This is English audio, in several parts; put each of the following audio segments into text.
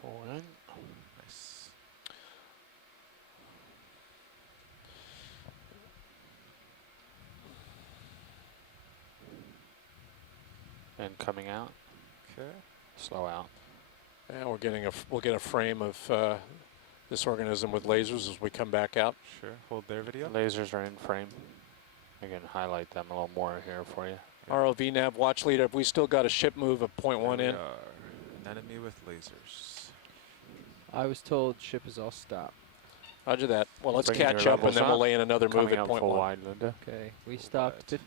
Full in. Nice. And coming out. Okay. Slow out. And we'll get a frame of this organism with lasers as we come back out. Sure. Hold their video. Lasers are in frame. I can highlight them a little more here for you. ROV nav watch lead. Have we still got a ship move of 0.1 There in? we are. An enemy with lasers. I was told ship is all stopped. Roger that. Well, let's Bringing catch your up and then levels we'll up. lay in another move Coming at up full 0.1. wide, Linda. Okay, we Full stopped wide.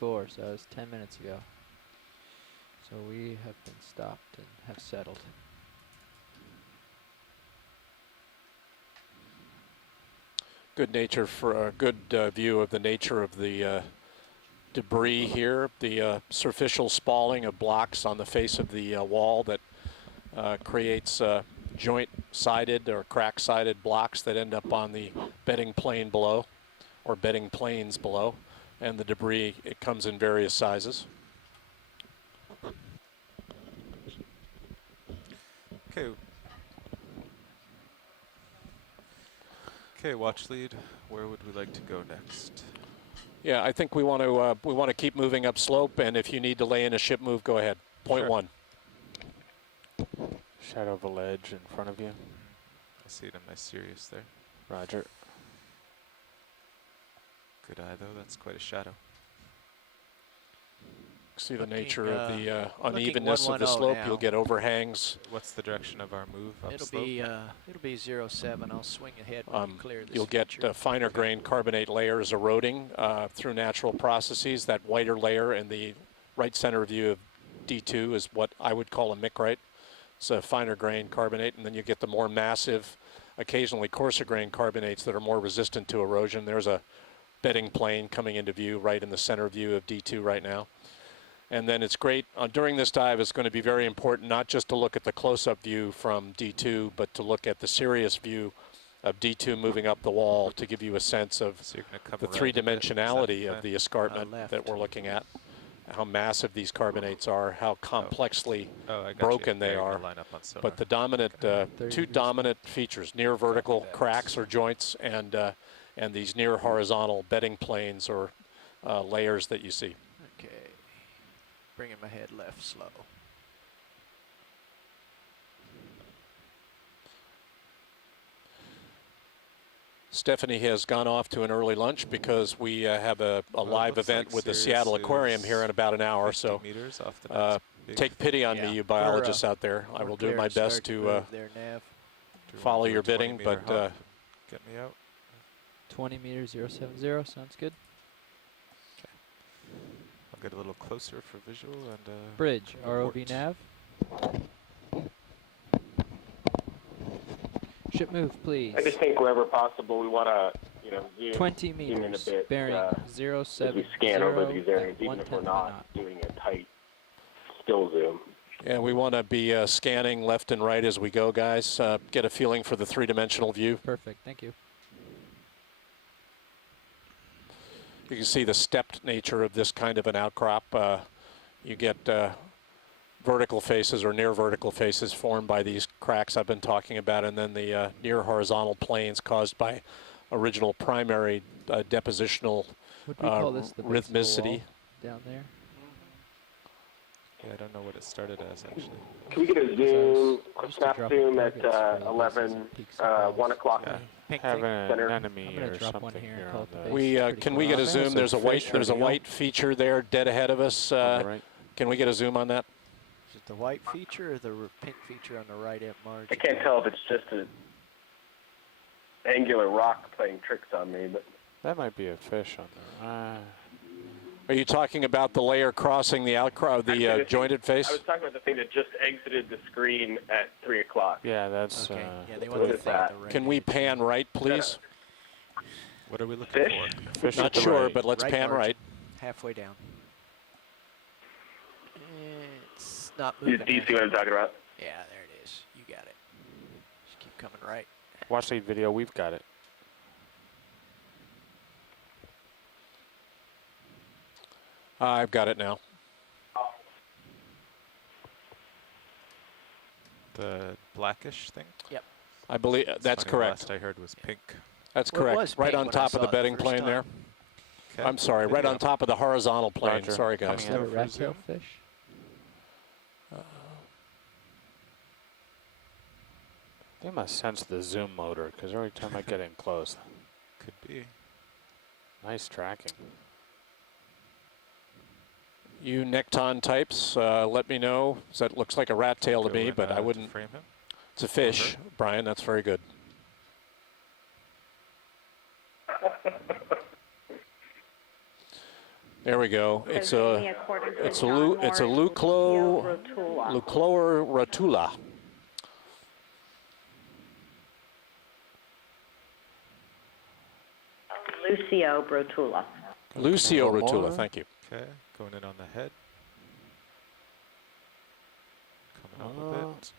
15:54, so that was 10 minutes ago. So we have been stopped and have settled. Good nature for a good view of the nature of the debris here. The superficial spalling of blocks on the face of the wall that creates joint-sided or crack-sided blocks that end up on the bedding plane below, or bedding planes below, and the debris, it comes in various sizes. Okay. Okay, watch lead. Where would we like to go next? Yeah, I think we want to keep moving up slope, and if you need to lay in a ship move, go ahead. 0.1. Shadow of a ledge in front of you. I see it in my Sirius there. Roger. Good eye though, that's quite a shadow. See the Looking, nature of the looking unevenness of the 110 slope. now. You'll get overhangs. What's the direction of our move up It'll slope? be 07. I'll swing ahead when you clear this You'll get feature. finer grain carbonate layers eroding through natural processes. That whiter layer in the right center view of D2 is what I would call a micrite. It's a finer grain carbonate, and then you get the more massive, occasionally coarser grain carbonates that are more resistant to erosion. There's a bedding plane coming into view right in the center view of D2 right now. And then it's great, during this dive it's going to be very important not just to look at the close-up view from D2, but to look at the serious view of D2 moving up the wall to give you a sense of So you're gonna come the right three-dimensionality a bit. of the escarpment left. that we're looking at, how massive these carbonates are, how complexly Oh, I got broken you. they Yeah, you're are. gonna line up on sonar. But the dominant, 30 two degrees dominant features, near vertical that. cracks or joints and these near horizontal bedding planes or layers that you see. Okay. Bringing my head left slow. Stephanie has gone off to an early lunch because we have a live looks event like with the Sirius Seattle Aquarium is here in about an hour. 50 So meters off the uh, next big take pity on Yeah. me, you biologists out there. I We're will do clear my to start best to to move there, Nav. Do we follow wanna do your a 20 bidding, meter but hop? Get me out. 20 meters, 070, sounds good. I'll get a little closer for visual and Bridge, ROV report. nav. Ship move, please. I just think wherever possible, we want to, zoom 20 zoom in a meters, bit, bearing as 070 we scan over these at areas, even if 110 we're not knot. doing a tight still zoom. Yeah, we want to be scanning left and right as we go, guys. Get a feeling for the three-dimensional view. Perfect, thank you. You can see the stepped nature of this kind of an outcrop. You get vertical faces or near vertical faces formed by these cracks I've been talking about, and then the near horizontal planes caused by original primary depositional Would we call this the base of the rhythmicity. wall down there? Yeah, I don't know what it started as actually. Can we get a zoom, I a used to snap drop zoom targets at for the bases 11, and peaks and 1 valleys. o'clock? Yeah. Pink Have thing. an Center. enemy I'm gonna or drop one something here here and call on it the the base. We Pretty can cool. we get a There's zoom? a There's a white fish there's a or deal. white feature there dead ahead of us. on the right. Can we get a zoom on that? Is it the white feature or the pink feature on the right at margin? I can't tell if it's just an angular rock playing tricks on me, but That might be a fish on there. Are you talking about the layer crossing the outcrop, the Actually, jointed face? I was talking about the thing that just exited the screen at 3 o'clock. Yeah, that's. Okay, yeah, they what want is the thing that? at the right Can we edge. pan right, please? What are we looking Fish? for? Fish Not at the sure, right. but let's Right pan margin. right. Halfway down. It's not Do moving. you see what I'm talking about? Yeah, there it is. You got it. Just keep coming right. Watch lead video. We've got it. I've got it now. The blackish thing? I believe It's that's funny, correct. The last I heard was pink. That's Well, it correct. was Right pink on when I top of saw the it the bedding first plane there. time. Okay. I'm sorry, right video. on top of the horizontal plane. Roger. Sorry, guys. Coming Is that a in for rat tail zoom. fish? They must sense the zoom motor because every time I get in close, Could be. nice tracking. You Necton types, let me know. So that looks like a rat tail to Go me, in, but I to wouldn't. frame him. It's a fish, Brian. That's very good. There we go. It's a Lucloa rotula. Lucio Brotula. Lucio a little rotula. more? Thank you. Okay, going in on the head. Coming up a bit.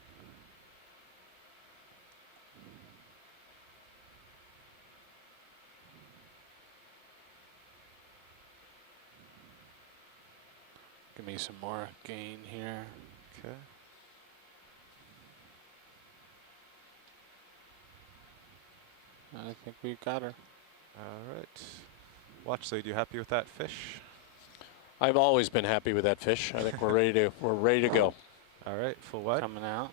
Give me some more gain here. Okay. I think we got her. All right. Watchley, you happy with that fish? I've always been happy with that fish. I think we're ready to go. All right, full wide. Coming out.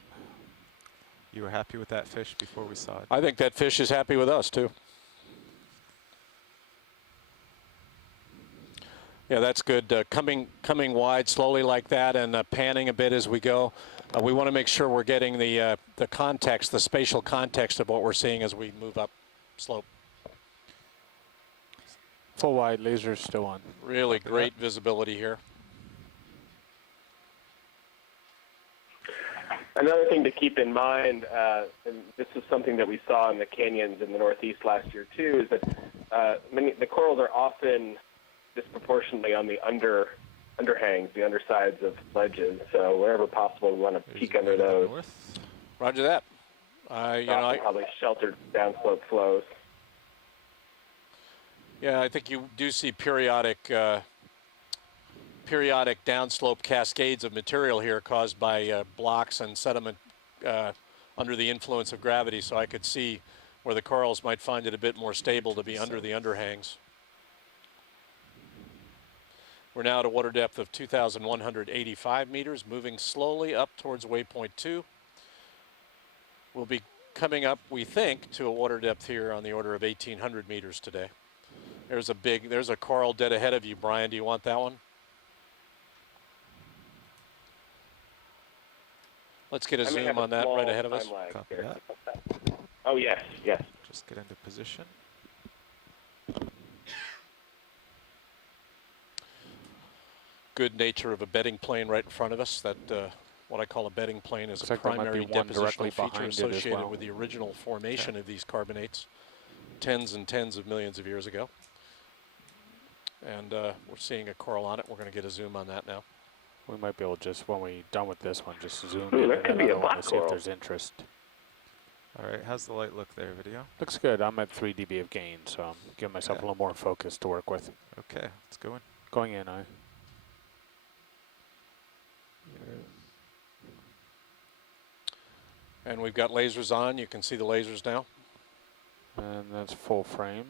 You were happy with that fish before we saw it. I think that fish is happy with us too. Yeah, that's good. Coming wide slowly like that and panning a bit as we go. We want to make sure we're getting the context, the spatial context of what we're seeing as we move up slope. Full wide, laser still on. Really great visibility here. Another thing to keep in mind, and this is something that we saw in the canyons in the Northeast last year too, is that the corals are often disproportionately on the underhangs, the undersides of ledges. So wherever possible, we want to peek under those. North. Roger that. Probably sheltered downslope flows. Yeah, I think you do see periodic downslope cascades of material here caused by blocks and sediment under the influence of gravity. So I could see where the corals might find it a bit more stable to be under the underhangs. We're now at a water depth of 2,185 meters, moving slowly up towards waypoint 2. We'll be coming up, we think, to a water depth here on the order of 1,800 meters today. There's a coral dead ahead of you, Brian. Do you want that one? Let's get a zoom on that right ahead of us. Copy that. Oh, yes, yes. Just get into position. Good nature of a bedding plane right in front of us. That what I call a bedding plane is Looks a like there might primary be one directly depositional feature behind it as associated well. with the original formation of these carbonates tens and tens of millions of years ago. And we're seeing a coral on it. We're going to get a zoom on that now. We might be able to just, when we're done with this one, just zoom Ooh, in that on could be another a one black to see if coral. there's interest. All right, how's the light look there, video? Looks good. I'm at 3 dB of gain, so I'm giving myself Yeah. a little more focus to work with. Okay, let's go in. Going in, And we've got lasers on. You can see the lasers now. and that's full frame.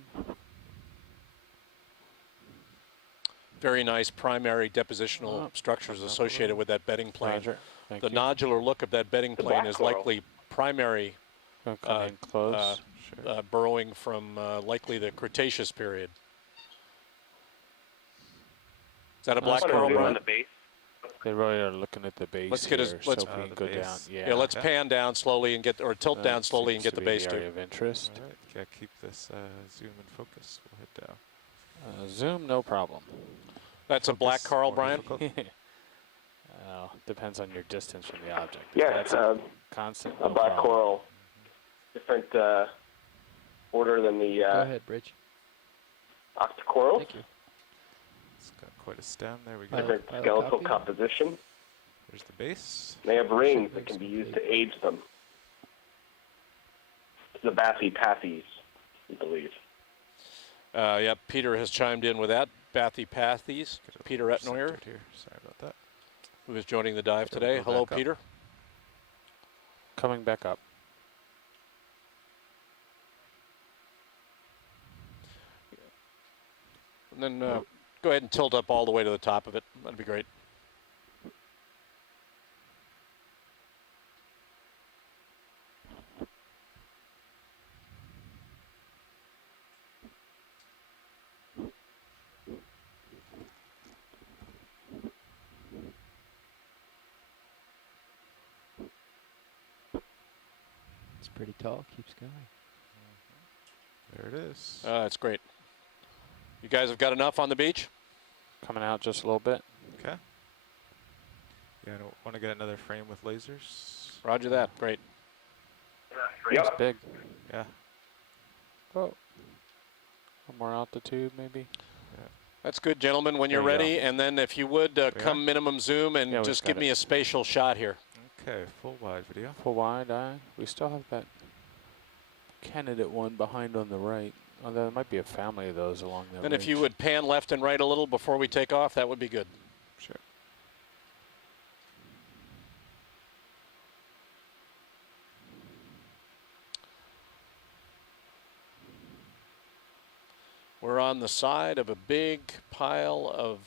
Very nice primary depositional Oh, structures associated with that bedding plane. Roger. Thank The you. nodular look of that bedding The plane black is coral. likely primary Gonna come in close. Sure. burrowing from likely the Cretaceous period. Is that a black Want to coral, zoom on Brian? the base? They really are looking at the base Let's get us- here, let's- so if we the can go down. base. Yeah, Yeah, let's Okay. pan down slowly and get, or tilt that down slowly and seems get the to be base area too. of interest. All right, yeah, keep this zoom in focus. We'll head down. Zoom, no problem. That's a black Focus, coral, more Brian? difficult. Depends on your distance from the object. If Yeah, that's constant. a no black problem. coral. Different order than the Go ahead, Bridge. octocorals. Thank you. It's got quite a stem. There we go. Pilot- Different pilot skeletal copy. composition. There's the base. They have rings Should that can be be used to age them. The Bathypathes, we believe. Yep, Peter has chimed in with that. Bathypathes, Get a Peter little Etnoyer, centered here. Sorry about that. who is joining the dive Gotta today. go Hello, back up. Peter. coming back up. And then go ahead and tilt up all the way to the top of it. That'd be great. It's pretty tall. Keeps going. There it is. That's great. You guys have got enough on the beach? Coming out just a little bit. Okay. Yeah, I don't want to get another frame with lasers. Roger that. Great. It's big. Yeah. Oh. More altitude, maybe. That's good, gentlemen, when you're There you ready. And then if you would, come minimum zoom and Yeah, we've just got give it. me a spatial shot here. Okay, full wide video. Full wide eye. We still have that candidate one behind on the right. Oh, there might be a family of those along that And if you ridge. would pan left and right a little before we take off, that would be good. Sure. We're on the side of a big pile of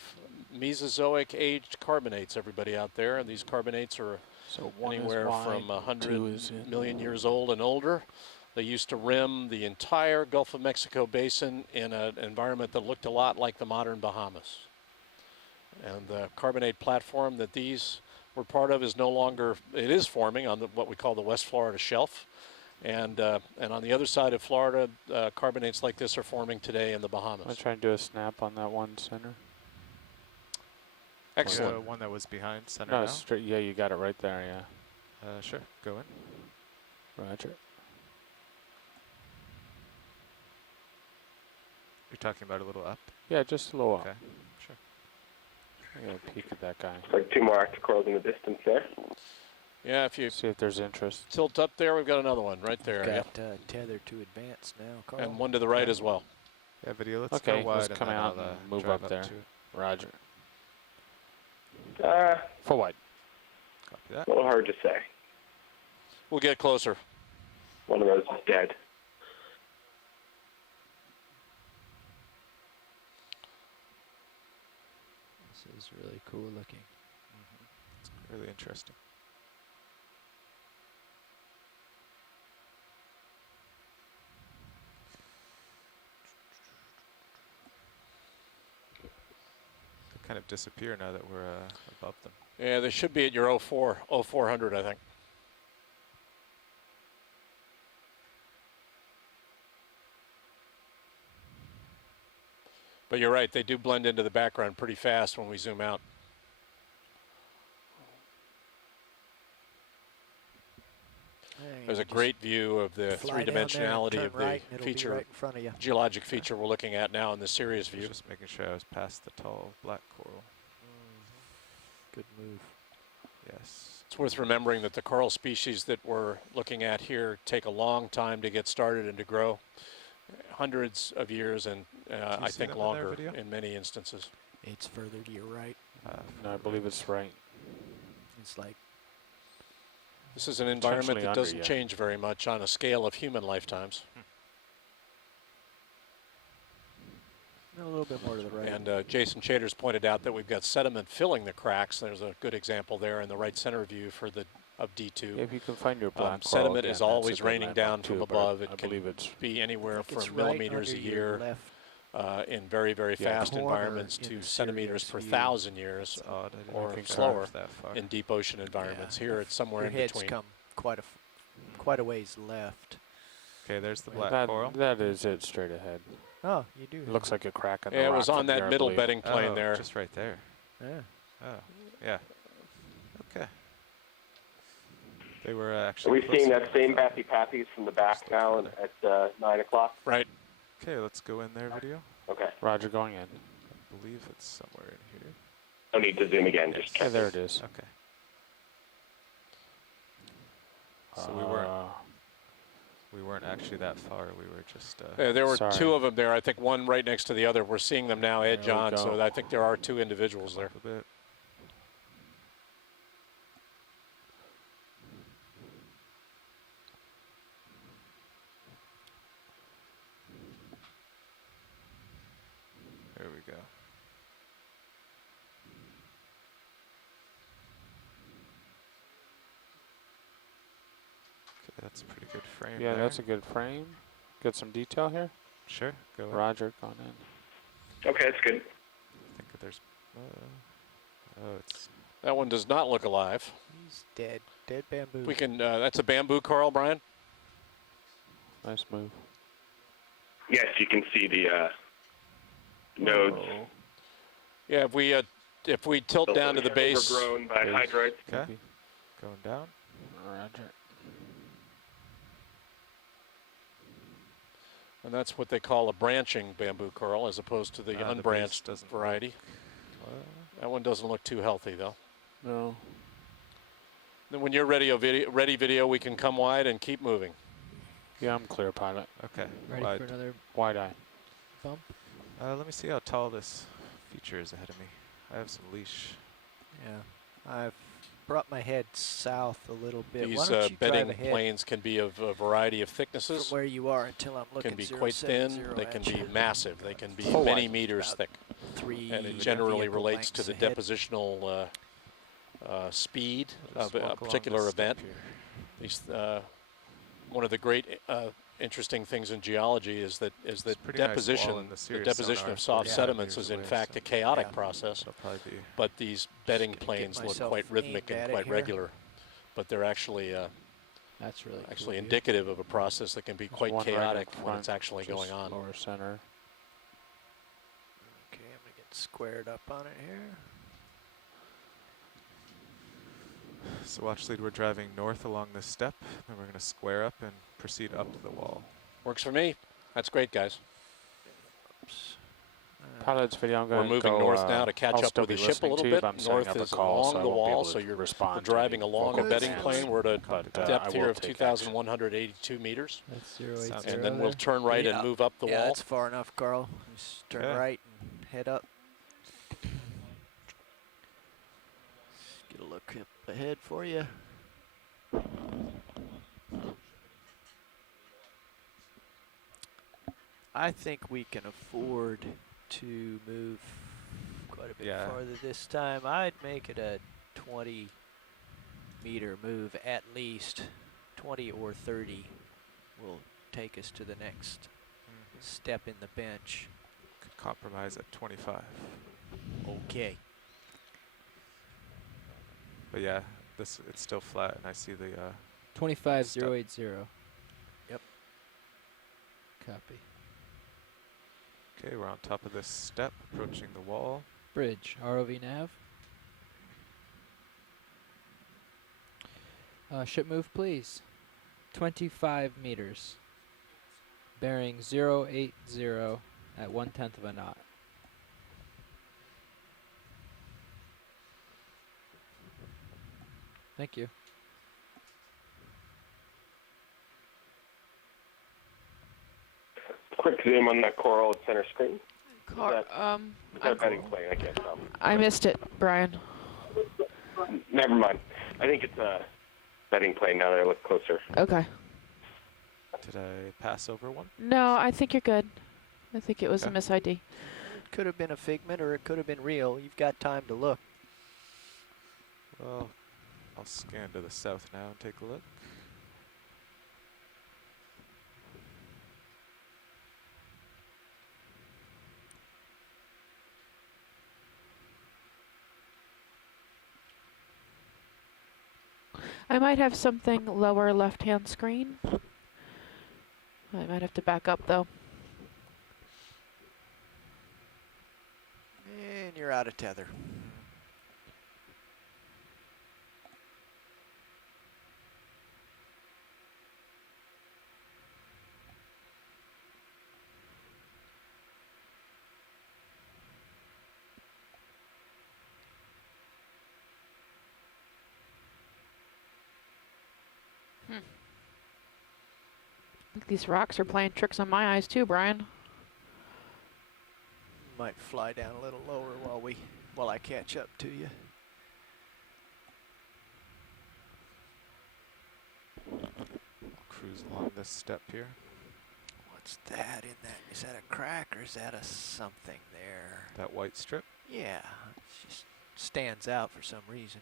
Mesozoic aged carbonates, everybody out there. And these carbonates are So one anywhere is wide, from 100 two is in. million years old and older. They used to rim the entire Gulf of Mexico basin in an environment that looked a lot like the modern Bahamas. And the carbonate platform that these were part of is no longer, it is forming on what we call the West Florida Shelf. And on the other side of Florida, carbonates like this are forming today in the I'm going Bahamas. to try and do a snap on that one center. Excellent. The one that was behind center No, now. straight. Yeah, you got it right there, yeah. Sure, go in. Roger. You're talking about a little up? Yeah, just a little up. Okay, sure. I'm going to peek at that guy. Like 2 more Arctic corals in the distance there. Yeah, if you See if there's interest. tilt up there, we've got another one right there. Got Yep. tether to advance now, Carl. And one to the right as well. Yeah, video, let's Okay, go wide let's and come then out I'll, and move drive up there. to it. Roger. A Full wide. Copy that. little hard to say. We'll get closer. One of those is dead. This is really cool looking. It's really interesting. They kind of disappear now that we're above them. Yeah, they should be at your 0400, I think. But you're right, they do blend into the background pretty fast when we zoom out. There's a great view of the three-dimensionality of the feature, right in front of you. geologic feature we're looking at now in the Sirius view. Just making sure I was past the tall black coral. Good move. Yes. It's worth remembering that the coral species that we're looking at here take a long time to get started and to grow. Hundreds of years and I see think them in their longer video? in many instances. It's further to your right. No, I believe it's right. It's like This is an environment Potentially that under, doesn't yeah. change very much on a scale of human lifetimes. a little bit more to the right. And Jason Chaders pointed out that we've got sediment filling the cracks. There's a good example there in the right center view for the of D2. If you can find your black coral sediment again, is that's a always good raining landmark down too, from but above. I It can believe it's be anywhere It's from right millimeters a under your year left in very, very Yeah. fast corner environments in to the centimeters Sirius per view. 1,000 years It's odd. I didn't or think I slower was that far. in deep ocean environments. Yeah. Here it's somewhere Your in head's between. come quite a ways left. Okay, there's the Right. black that, coral. that is it straight ahead. Oh, you do. It looks like a crack in the Yeah, it rock was on from that here, I middle believe. bedding plane Oh, there. just right there. Yeah. Oh, yeah. Okay. They were Are actually. we seeing closer that than I same thought. Bappy Pappies from the back now at 9 o'clock? Right. Okay, let's go in there, video. Okay. Roger, going in. I believe it's somewhere in here. No need to zoom again. Just Yeah, check there it is. Okay. So we weren't actually that far. We were just. There were Sorry. two of them there. I think one right next to the other. We're seeing them now edge There we on, go. so I think there are two individuals there. up a bit. That's a pretty good frame. Yeah, there. that's a good frame. Get some detail here. Sure. Go ahead. Roger, gone in. Okay, that's good. I think that there's. Oh, it's. That one does not look alive. He's dead. Dead bamboo. We can. That's a bamboo coral, Brian. Nice move. Yes, you can see the nodes. Oh, Yeah, if we tilt down to the base. Overgrown by Base. hydrites. Okay. maybe. Going down. Roger. And that's what they call a branching bamboo coral, as opposed to the The base unbranched doesn't variety. look- That one doesn't look too healthy, though. No. Then when you're ready, video, we can come wide and keep moving. Yeah, I'm clear, pilot. Okay. Ready wide. for another Wide eye. bump? Let me see how tall this feature is ahead of me. I have some leash. Yeah. I've brought my head south a little bit. Why These don't you drive bedding ahead planes can be of a variety of from thicknesses. where you are until I'm looking Can be quite thin. They can be massive. They can be Full many wide. meters About thick. 3 And it generally vehicle relates to lengths the ahead. depositional speed I'll of just a walk along particular this step event. here. These, one of the great interesting things in geology is that It's a pretty nice wall deposition, in the the Sirius deposition sonar, of soft 45 sediments meters is in away, fact so a chaotic Yeah. process. It'll probably be. But these bedding Just gonna get planes look myself quite rhythmic aimed and at it quite here. regular. But they're actually That's really actually cool. indicative of a process that can be There's quite one right in chaotic when front, it's actually just going on. Lower center. Okay, I'm gonna get squared up on it here. So watch lead, we're driving north along this step, and we're going to square up and proceed up to the wall. Works for me. That's great, guys. Oops. Pilot's video, I'm We're going to moving go, north now to catch I'll up still with the be ship a listening little to you, bit. but I'm setting North up a is call, along so I the won't be wall, able so to you're respond we're to driving any along a vocal bedding commands. plane. We're at a But I depth will here of take 2,182 meters. That's Sounds 080 And then we'll there. turn right Yeah. and move up the Yeah, wall. that's far enough, Carl. Just turn Okay. right and head up. Just get a look up ahead for you. I think we can afford to move quite a bit Yeah. farther this time. I'd make it a 20-meter move at least. 20 or 30 will take us to the next step in the bench. Could compromise at 25. Okay. But yeah, it's still flat, and I see the 25080. Yep. Copy. okay, we're on top of this step, approaching the wall. Bridge, ROV nav. Ship move, please. 25 meters. Bearing 080 at 1/10 of a knot. Thank you. Quick zoom on that coral at center screen. Car, Is that a bedding plane? I can't tell. I missed it, Brian. Never mind. I think it's a bedding plane now that I look closer. Okay. Did I pass over one? No, I think you're good. I think it was a Okay. miss ID. Could have been a figment or it could have been real. You've got time to look. Well, I'll scan to the south now and take a look. I might have something lower left-hand screen. I might have to back up though. And you're out of tether. I think these rocks are playing tricks on my eyes too, Brian. Might fly down a little lower while I catch up to you. I'll cruise along this step here. What's that in that? Is that a crack or is that a something there? That white strip. Yeah, it just stands out for some reason.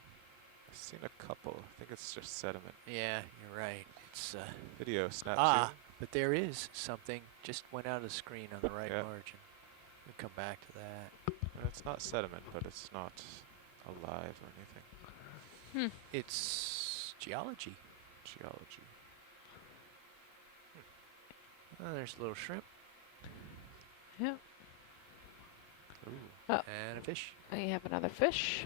I've seen a couple. I think it's just sediment. Yeah, you're right. It's Video, snap zoom. but there is something just went out of the screen on the right Yeah. margin. We'll come back to that. It's not sediment, but it's not alive or anything. It's geology. Geology. Oh, there's a little shrimp Yeah. Ooh. and a fish. I have another fish.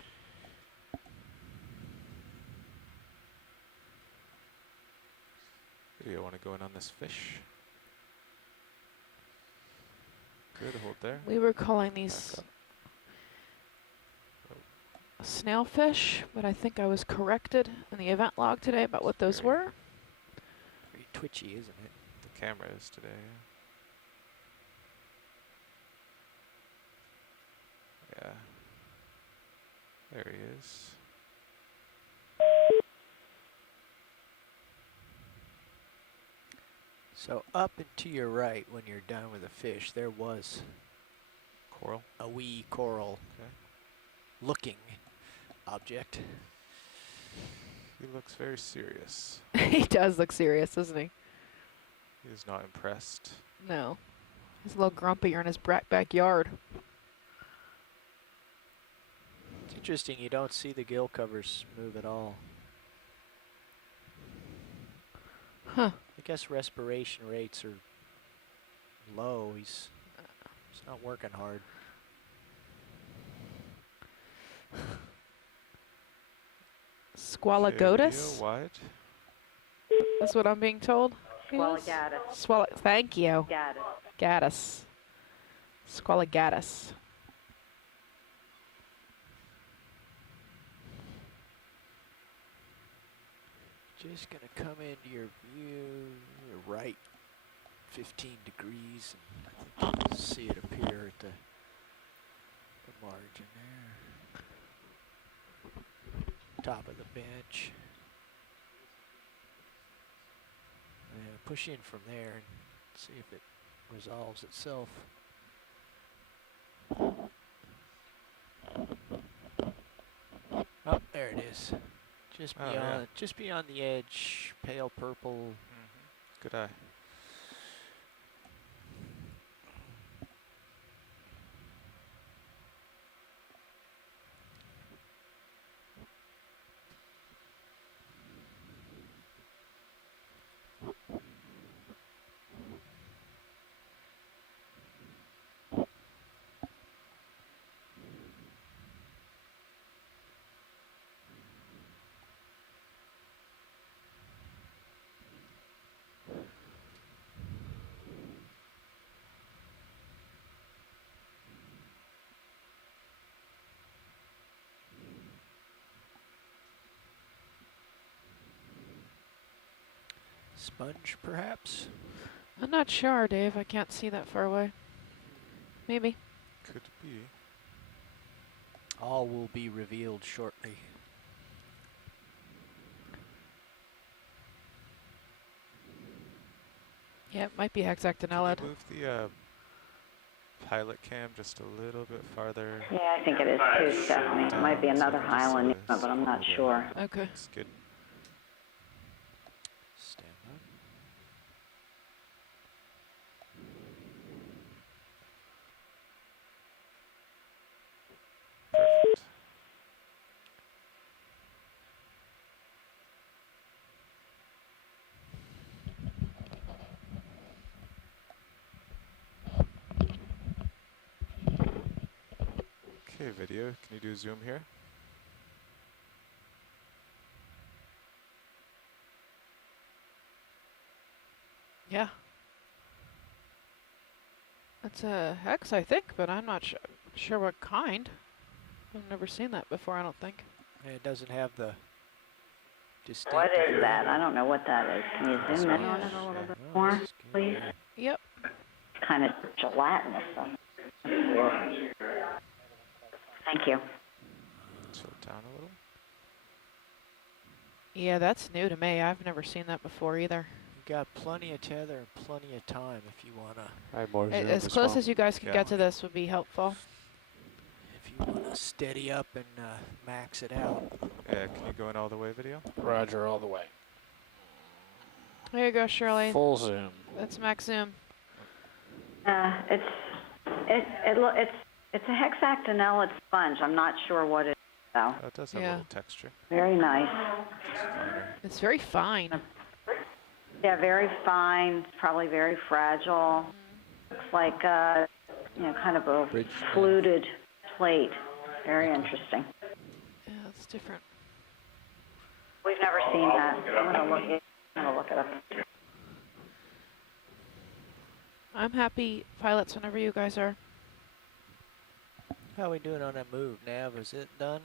Video, want to go in on this fish? Good, hold there. We were calling these Back up. snailfish, but I think I was corrected in the event log today about what those Very- were. Pretty twitchy, isn't it? The camera is today. Yeah. There he is. So up and to your right, when you're done with the fish, there was Coral. a wee coral-looking object. He looks very serious. He does look serious, doesn't he? He is not impressed. No. He's a little grumpier in his backyard. It's interesting, you don't see the gill covers move at all. Huh. I guess respiration rates are low. He's not working hard. Squalagotus? Wide. That's what I'm being told. he is? Squalagatus. Thank you. Gaddis. Gaddis. Squalagatus. Just gonna come into your view, your right 15 degrees, and I think you'll see it appear at the margin there. Top of the bench. And push in from there and see if it resolves itself. Oh, there it is. Just Oh, beyond, yeah. just beyond the edge, pale purple. Good eye. Sponge, perhaps? I'm not sure, Dave. I can't see that far away. Maybe. Could be. All will be revealed shortly. Yeah, it might be hexactinellid. Can you move the pilot cam just a little bit farther? Yeah, I think it is too, Stephanie. It might be another Highland, but I'm not sure. Okay. It's good. Stand by. Perfect. Okay, video. Can you do zoom here? Yeah. That's a hex, I think, but I'm not sure what kind. I've never seen that before, I don't think. And it doesn't have the distinct. What is that? I don't know what that is. Can you zoom in on it a little bit more, please? Yep. Kind of gelatinous stuff. Thank you. Slow it down a little. Yeah, that's new to me. I've never seen that before either. You got plenty of tether and plenty of time if you wanna. I have more zoom As as close well. as you guys can Yeah. get to this would be helpful. If you wanna steady up and max it out. Yeah, can you go in all the way, video? Roger, all the way. There you go, Shirley. Full zoom. That's max zoom. It's a hexactinellate sponge. I'm not sure what it is though. It does have a Yeah. little texture. Very nice. It's finer. It's very fine. Yeah, very fine. It's probably very fragile. Looks like kind of a Bridge fluted plate. Very interesting. Yeah, it's different. We've never seen that. I'm gonna look it up. I'm happy, pilots, whenever you guys are. How are we doing on that move, Nav? Is it done?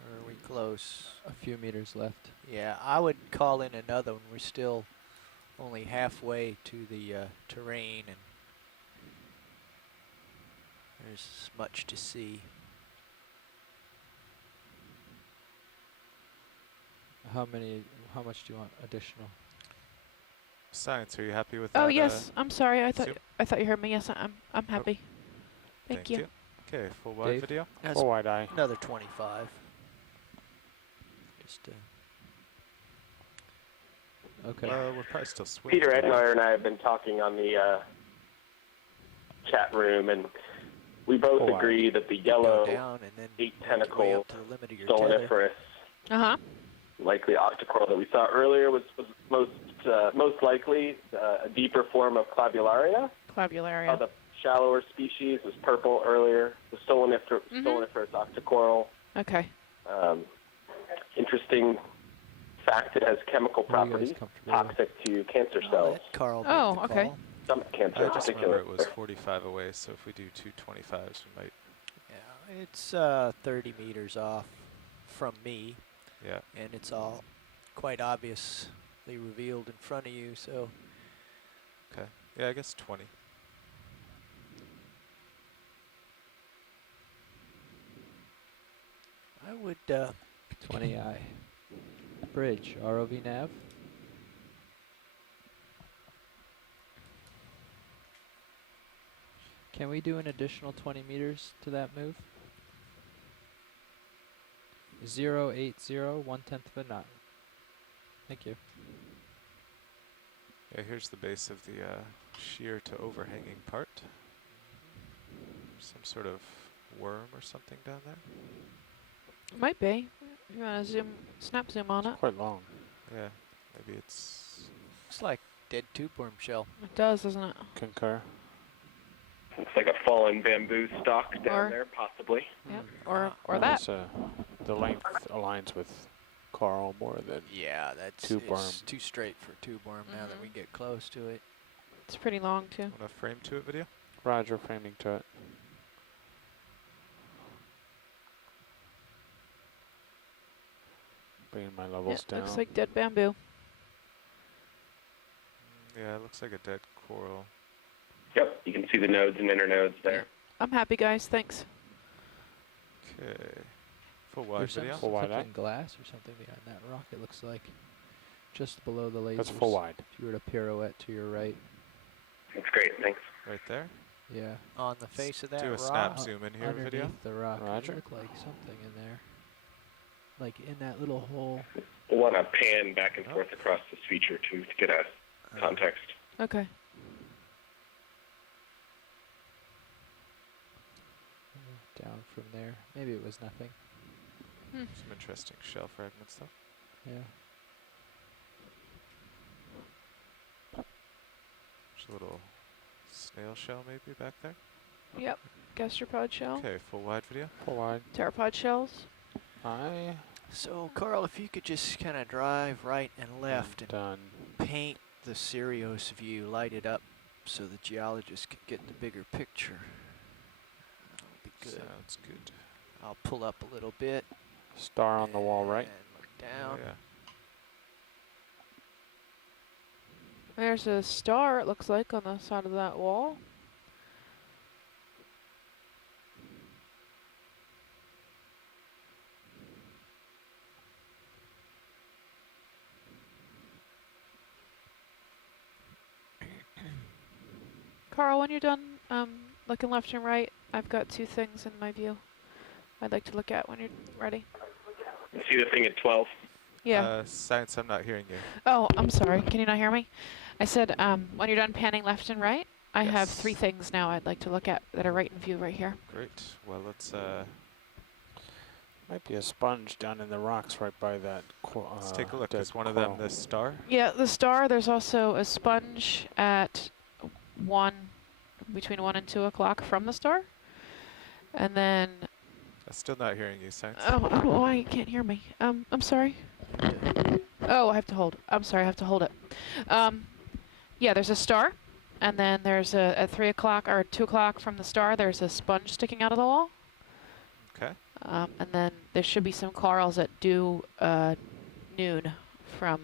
Or are we close? A few meters left. Yeah, I would call in another one. We're still only halfway to the terrain, and there's much to see. How much do you want additional? Science, are you happy with that? Oh yes, I'm sorry. zoom? I thought you heard me. Yes, I'm happy. Thank you. Okay, full wide Dave? video. That's Full wide eye. another 25. Just Okay. We're probably still swimming. Peter Edmeyer and I have been talking on the chat room, and we both Full agree that the go yellow down and then eight work your way tentacle up to the limit of your tether. stoloniferous, Uh-huh. likely octocoral that we saw earlier was most likely a deeper form of Clavularia. Clavularia. The shallower species was purple earlier. The stoloniferous octocoral. Okay. Interesting fact, it has chemical What are you guys properties comfortable with? toxic to cancer I'll cells, let Carl Oh, make the okay. call. stomach cancer I in just particular. remember it was 45 away, so if we do 225s, we might. Yeah, it's 30 meters off from me, Yeah. and it's all quite obviously revealed in front of you, so Okay. Yeah, I guess 20. I would 20i. Bridge. ROV nav. Can we do an additional 20 meters to that move? 080, 1/10 of a knot. Thank you. Yeah, here's the base of the shear to overhanging part. Some sort of worm or something down there. Might be. You want to snap zoom on it? Quite long. Yeah, maybe it's. looks like dead tube worm shell. It does, doesn't it? Concur. Looks like a fallen bamboo stalk down Or- there, possibly. Yep. Or Well, that. it's, the length aligns with Carl more than Yeah, that's Tube worm. it's too straight for tube worm now that we get close to it. It's pretty long too. Want a frame to it video? Roger framing to it. Bringing my Yeah, levels down. looks like dead bamboo. Yeah, it looks like a dead coral. Yep, you can see the nodes and internodes there. I'm happy, guys. Thanks. Okay. Full wide There's video. Full wide eye. something glass or something behind that rock, it looks like. Just below the lasers. That's full wide. If you were to pirouette to your right. That's great, thanks. Right there. Yeah. On the face of that Do a rock. snap zoom in here Underneath video. the rock. Roger. It looked like something in there. Like in that little hole. We'll want to pan back and forth across this feature to get a context. Okay. Down from there. Maybe it was nothing. Some interesting shell fragments though. Yeah. There's a little snail shell maybe back there. Yep. Gastropod shell. Okay, full wide video. Full wide. Pteropod shells. Eye. So, Carl, if you could just kind of drive right and left and Done. paint the Sirius view, light it up so the geologist can get the bigger picture. That'll be good. Sounds good. I'll pull up a little bit. Star on the wall, right? And look down. Oh, yeah. There's a star, it looks like, on the side of that wall. Carl, when you're done looking left and right, I've got two things in my view I'd like to look at when you're ready. See the thing at 12? Yeah. Science, I'm not hearing you. Oh, I'm sorry. Can you not hear me? I said when you're done panning left and right, I have 3 Yes. things now I'd like to look at that are right in view right here. Great. Well, let's Might be a sponge down in the rocks right by that. take a look. Dead Is one of coral. them the star? Yeah, the star. There's also a sponge at between 1 and 2 o'clock from the star, and then I'm still not hearing you, Science. oh, you can't hear me. I'm sorry. Oh, I have to hold. I'm sorry, I have to hold it. Yeah, there's a star, and then there's at 3 o'clock or 2 o'clock from the star. There's a sponge sticking out of the wall. Okay. And then there should be some corals at due noon from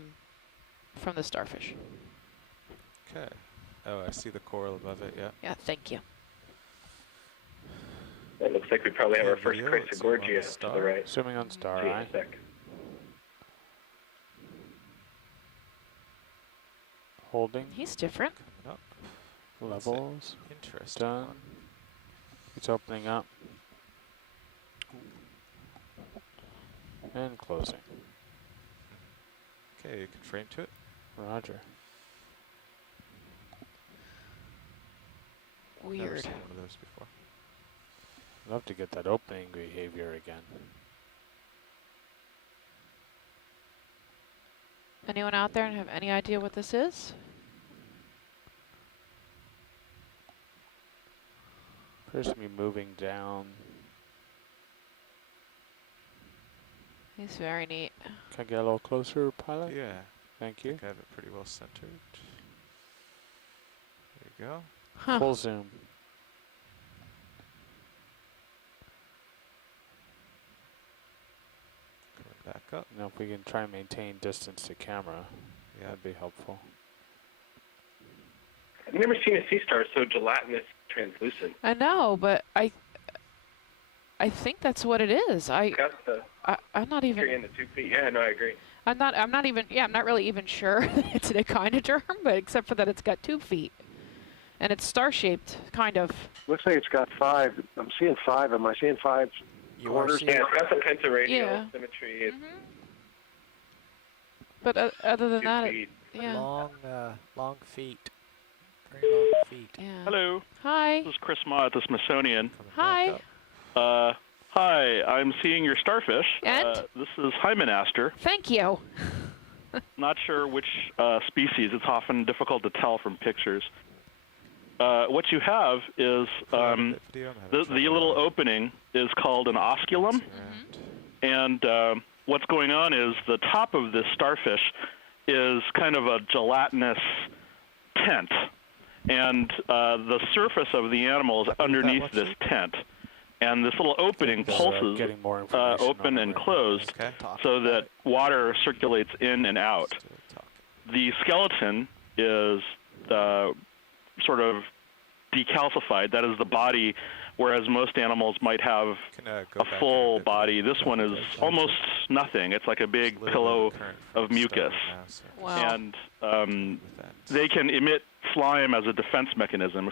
the starfish. Okay. Oh, I see the coral above it. Yeah. Yeah, thank you. It looks like we probably have our first Video, it's on the Chrysogorgia to the star. right. Zooming on star See in eye. a sec. Holding. He's different. Coming up. That's it. Levels. Interesting. Done. one. It's opening up. And closing. Okay, you can frame to it. Roger. Never Weird. seen one of those before. Love to get that opening behavior again. Anyone out there have any idea what this is? Appears to be moving down. He's very neat. Can I get a little closer, pilot? Yeah. Thank I you. think I have it pretty well centered. There you go. Huh. Full zoom. Coming back up. Now if we can try and maintain distance to camera, Yeah. that'd be helpful. I've never seen a sea star so gelatinous translucent. I know, but I think that's what it is. Got the I'm not 3 even. and the 2 feet. Yeah, no, I agree. I'm not even. Yeah, I'm not really even sure that it's an echinoderm, but except for that, it's got 2 feet, and it's star-shaped, kind of. Looks like it's got 5. I'm seeing 5. Am I seeing 5? You are Quarters? seeing Yeah, it's got the pentaradial Yeah. symmetry. It's But other than 2 that, feet. yeah, long feet. Very long feet. yeah. Hello, Hi. this is Chris Ma at the Smithsonian. Coming Hi. back up. Hi, I'm seeing your starfish. And? This is Hymenaster. Thank you. Not sure which species. It's often difficult to tell from pictures. What you have is Pull out a bit video, I'm having the trouble little opening is called an osculum, around. and what's going on is the top of this starfish is kind of a gelatinous tent, and the surface of the animal is underneath this tent. And this little opening pulses Getting more information open on and it right now. closed Okay. so that water circulates in and out. Still talking. The skeleton is sort of decalcified. That is the body, whereas most animals might have Can, go a back in full bit. body. This one is almost nothing. It's like a big There's a little pillow bit of current from of the mucus. stone now, so Wow. And with that. they can emit slime as a defense mechanism.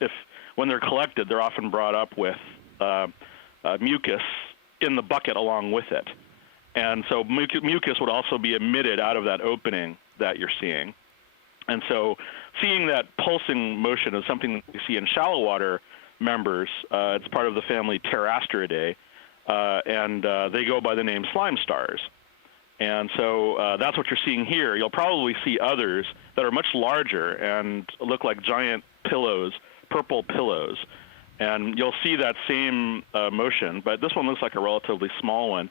If when they're collected, they're often brought up with mucus in the bucket along with it, and so mucus would also be emitted out of that opening that you're seeing. And so, seeing that pulsing motion is something that we see in shallow water members. It's part of the family Pterasteridae, and they go by the name slime stars. And so that's what you're seeing here. You'll probably see others that are much larger and look like giant pillows, purple pillows. And you'll see that same motion, but this one looks like a relatively small one.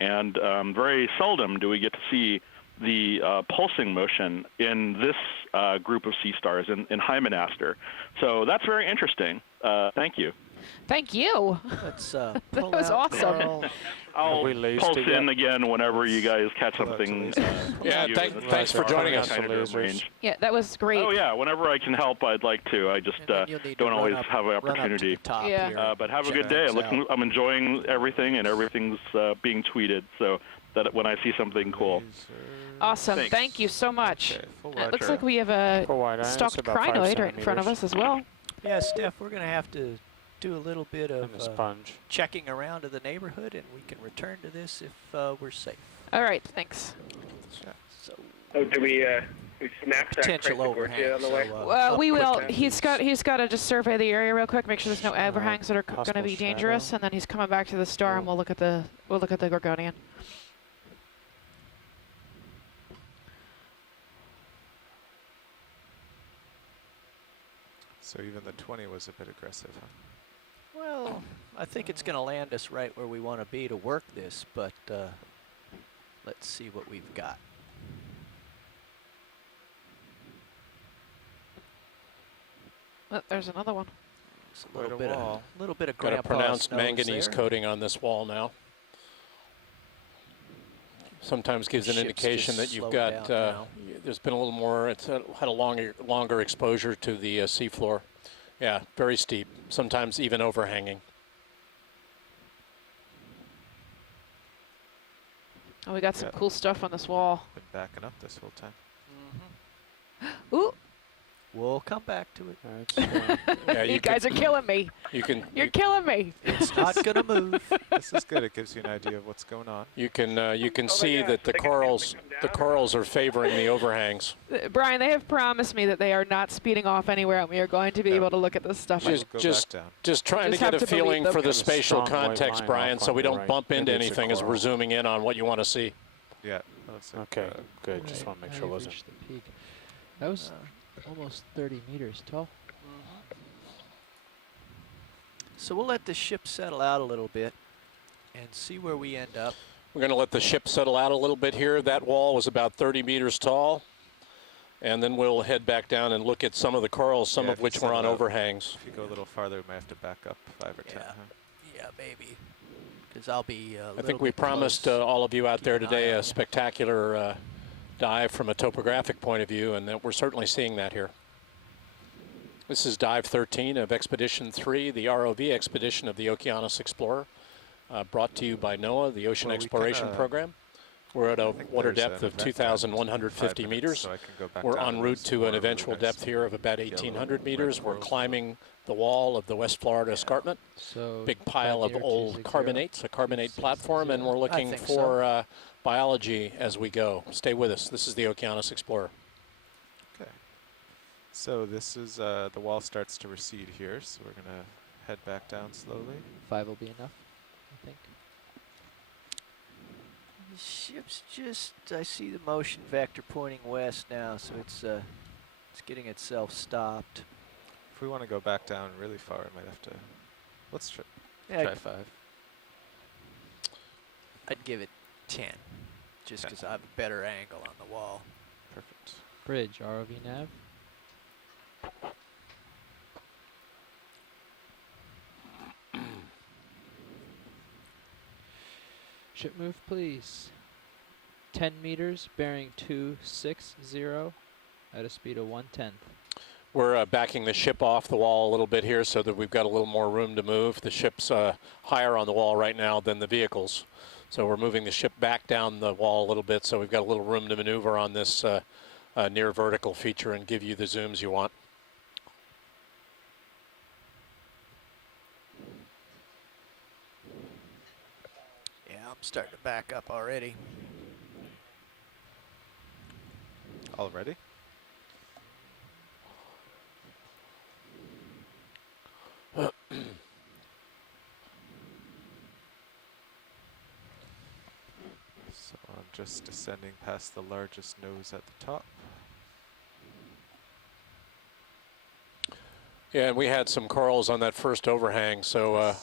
And very seldom do we get to see the pulsing motion in this group of sea stars, in Hymenaster. So that's very interesting. Thank you. Thank you. Let's That pull was out awesome. Carl. I'll we laced pulse it in yet? again whenever you guys catch Pull out something. the laser. Yeah, new thank- in the thanks for joining us. echinoderm Lasers. range. Yeah, that was great. Oh yeah, whenever I can help, I'd like to. I just And then you'll need to don't run always up- have an run up to the opportunity. top Yeah. here But have a check good day. things out. I'm enjoying everything, and everything's being tweeted. So that when I see something cool. Laser. Awesome. Thanks. Thank you so much. Okay, full It looks roger. like we have a For wide eye, it's stalked about 5 crinoid right in front of centimeters. us as well. Yeah, Steph, we're going to have to do a little bit of And a sponge. checking around of the neighborhood, and we can return to this if we're safe. All right, thanks. So Oh, do we snap that potential overhang. on the way? So, We quick will. down, He's got to just survey the area real quick, make sure there's no overhangs that are going to possible be dangerous, shadow. and then he's coming back to the star, and we'll look at the Gorgonian. So even the 20 was a bit aggressive, huh? Well, I think it's going to land us right where we want to be to work this, but let's see what we've got. Oh, there's another one. It's a little bit of Got a grandpa's pronounced nose manganese there. coating on this wall now. Sometimes gives an Ship's indication just that you've slowed got, down now. there's been a little more, it's had a longer exposure to the seafloor. Yeah, very steep, sometimes even overhanging. Oh, we got some cool stuff on this wall. Been backing up this whole time. Ooh. We'll come back to it. Yeah, You guys are killing me. You're killing me. It's not going to move. This is good. It gives you an idea of what's going on. You can see that the corals are favoring the overhangs. Brian, they have promised me that they are not speeding off anywhere, and we are going to be able to look at this stuff. Just trying to Just get a have to feeling believe for them. the spatial Strong white context, line Brian, off so on we the don't right. bump into Maybe it's a anything as we're coral. zooming in on what you want to see. Yeah. Looks like, Okay, good. Just want to make sure it wasn't. Reached the peak. That was almost 30 meters tall. So we'll let the ship settle out a little bit and see where we end up. We're going to let the ship settle out a little bit here. That wall was about 30 meters tall. And then we'll head back down and look at some of the corals, some Yeah, of if you which were on settle out, overhangs. If you go a little farther, we might have to back up 5 or 10. Huh? Yeah, maybe. Because I'll be I think we promised all of you out there today a spectacular dive from a topographic point of view, and that we're certainly seeing that here. This is dive 13 of Expedition 3, the ROV expedition of the Okeanos Explorer, brought to you by NOAA, the Ocean Exploration Program. We're at a water depth of 2,150 meters. So I can go back We're down en and route to an explore eventual with you guys. depth here of about 1,800 meters. We're corals. climbing the wall of the West Florida escarpment. So Big pile of 5 meter old 260, carbonates, a carbonate platform, and we're looking think for biology as we go. Stay with us. This is the Okeanos Explorer. Okay. So this is, the wall starts to recede here, so we're going to head back down slowly. 5 will be enough, I think. The ship's just, I see the motion vector pointing west now, so it's getting itself stopped. If we want to go back down really far, we might have to, let's try Yeah, 5. I'd give it 10, just because I have a better angle on the wall. Perfect. Bridge, ROV nav. Ship move, please. 10 meters, bearing 260 at a speed of 1/10. We're backing the ship off the wall a little bit here so that we've got a little more room to move. The ship's higher on the wall right now than the vehicles. So we're moving the ship back down the wall a little bit so we've got a little room to maneuver on this near vertical feature and give you the zooms you want. Yeah, I'm starting to back up already. Already? So I'm just descending past the largest nose at the top. Yeah, and we had some corals on that first overhang, so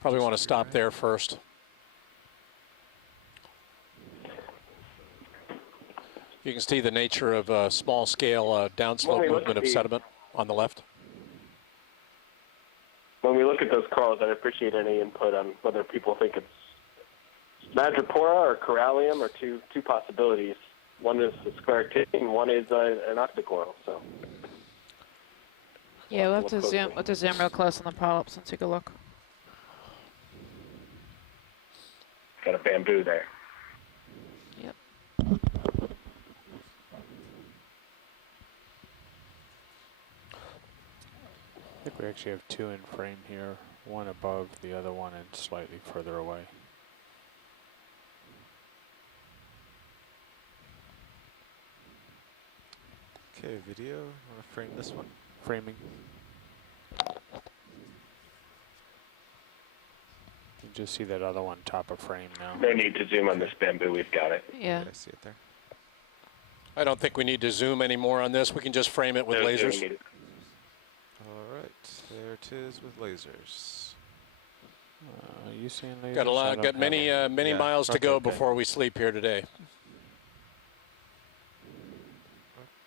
probably want to stop there first. You can see the nature of small-scale downslope movement of sediment on the left. When we look at those corals, I'd appreciate any input on whether people think it's Madrepora or Corallium, or two possibilities. One is a sclerotidium, one is an octocoral. So Yeah, we'll have to zoom. We'll have to zoom real close on the polyps and take a look. got a bamboo there. Yep. I think we actually have 2 in frame here, one above the other one and slightly further away. Okay, video. Want to frame this one? Framing. You just see that other one top of frame now. No need to zoom on this bamboo. We've got it. Yeah. Okay, I see it there. I don't think we need to zoom anymore on this. We can just frame it with No lasers. zoom needed. All right, there it is with lasers. You seeing lasers? Got a I lot. don't Got have many any. many Yeah. miles to Okay, go okay. before we sleep here today.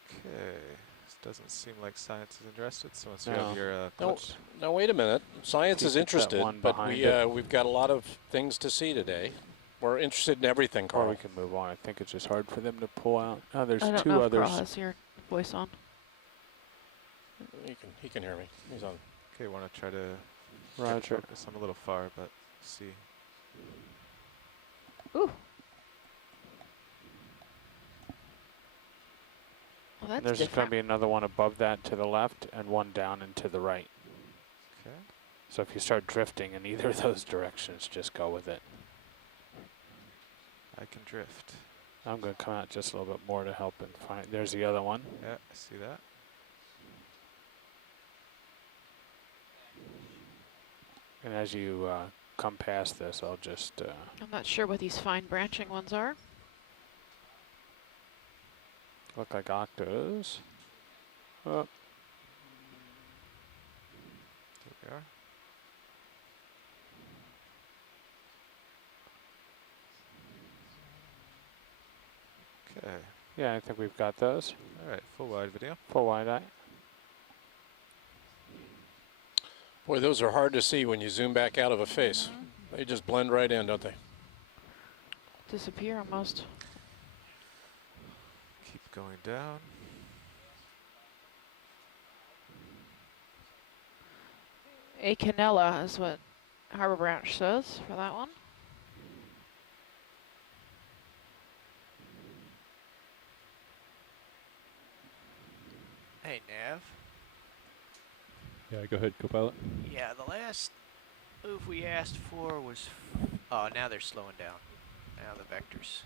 Okay, this doesn't seem like science is interested. So once you No. have your No, clips, no, wait a minute. Science Keep is that interested, one but behind we it. we've got a lot of things to see today. We're interested in everything, Or Carl. we can move on. I think it's just hard for them to pull out. Oh, there's I don't two know if others. Carl has your voice on. He can hear me. He's on. okay, want to try to get Roger. focus. I'm a little far, but see. Ooh. Well, that's And there's going to different. be another one above that to the left and one down and to the right. Okay. So if you start drifting in either of those directions, just go with it. I can drift. I'm going to come out just a little bit more to help and find. There's the other one. Yeah, I see that. And as you come past this, I'll just. I'm not sure what these fine branching ones are. Look like octos. Oh, There we are. Okay. yeah, I think we've got those. All right, full wide video. Full wide eye. Boy, those are hard to see when you zoom back out of a face. They just blend right in, don't they? Disappear almost. Keep going down. A canella is what Harbor Branch says for that one. Hey, Nav. Yeah, go ahead, Copilot. Yeah, the last move we asked for was. Oh, now they're slowing down. Now the vectors.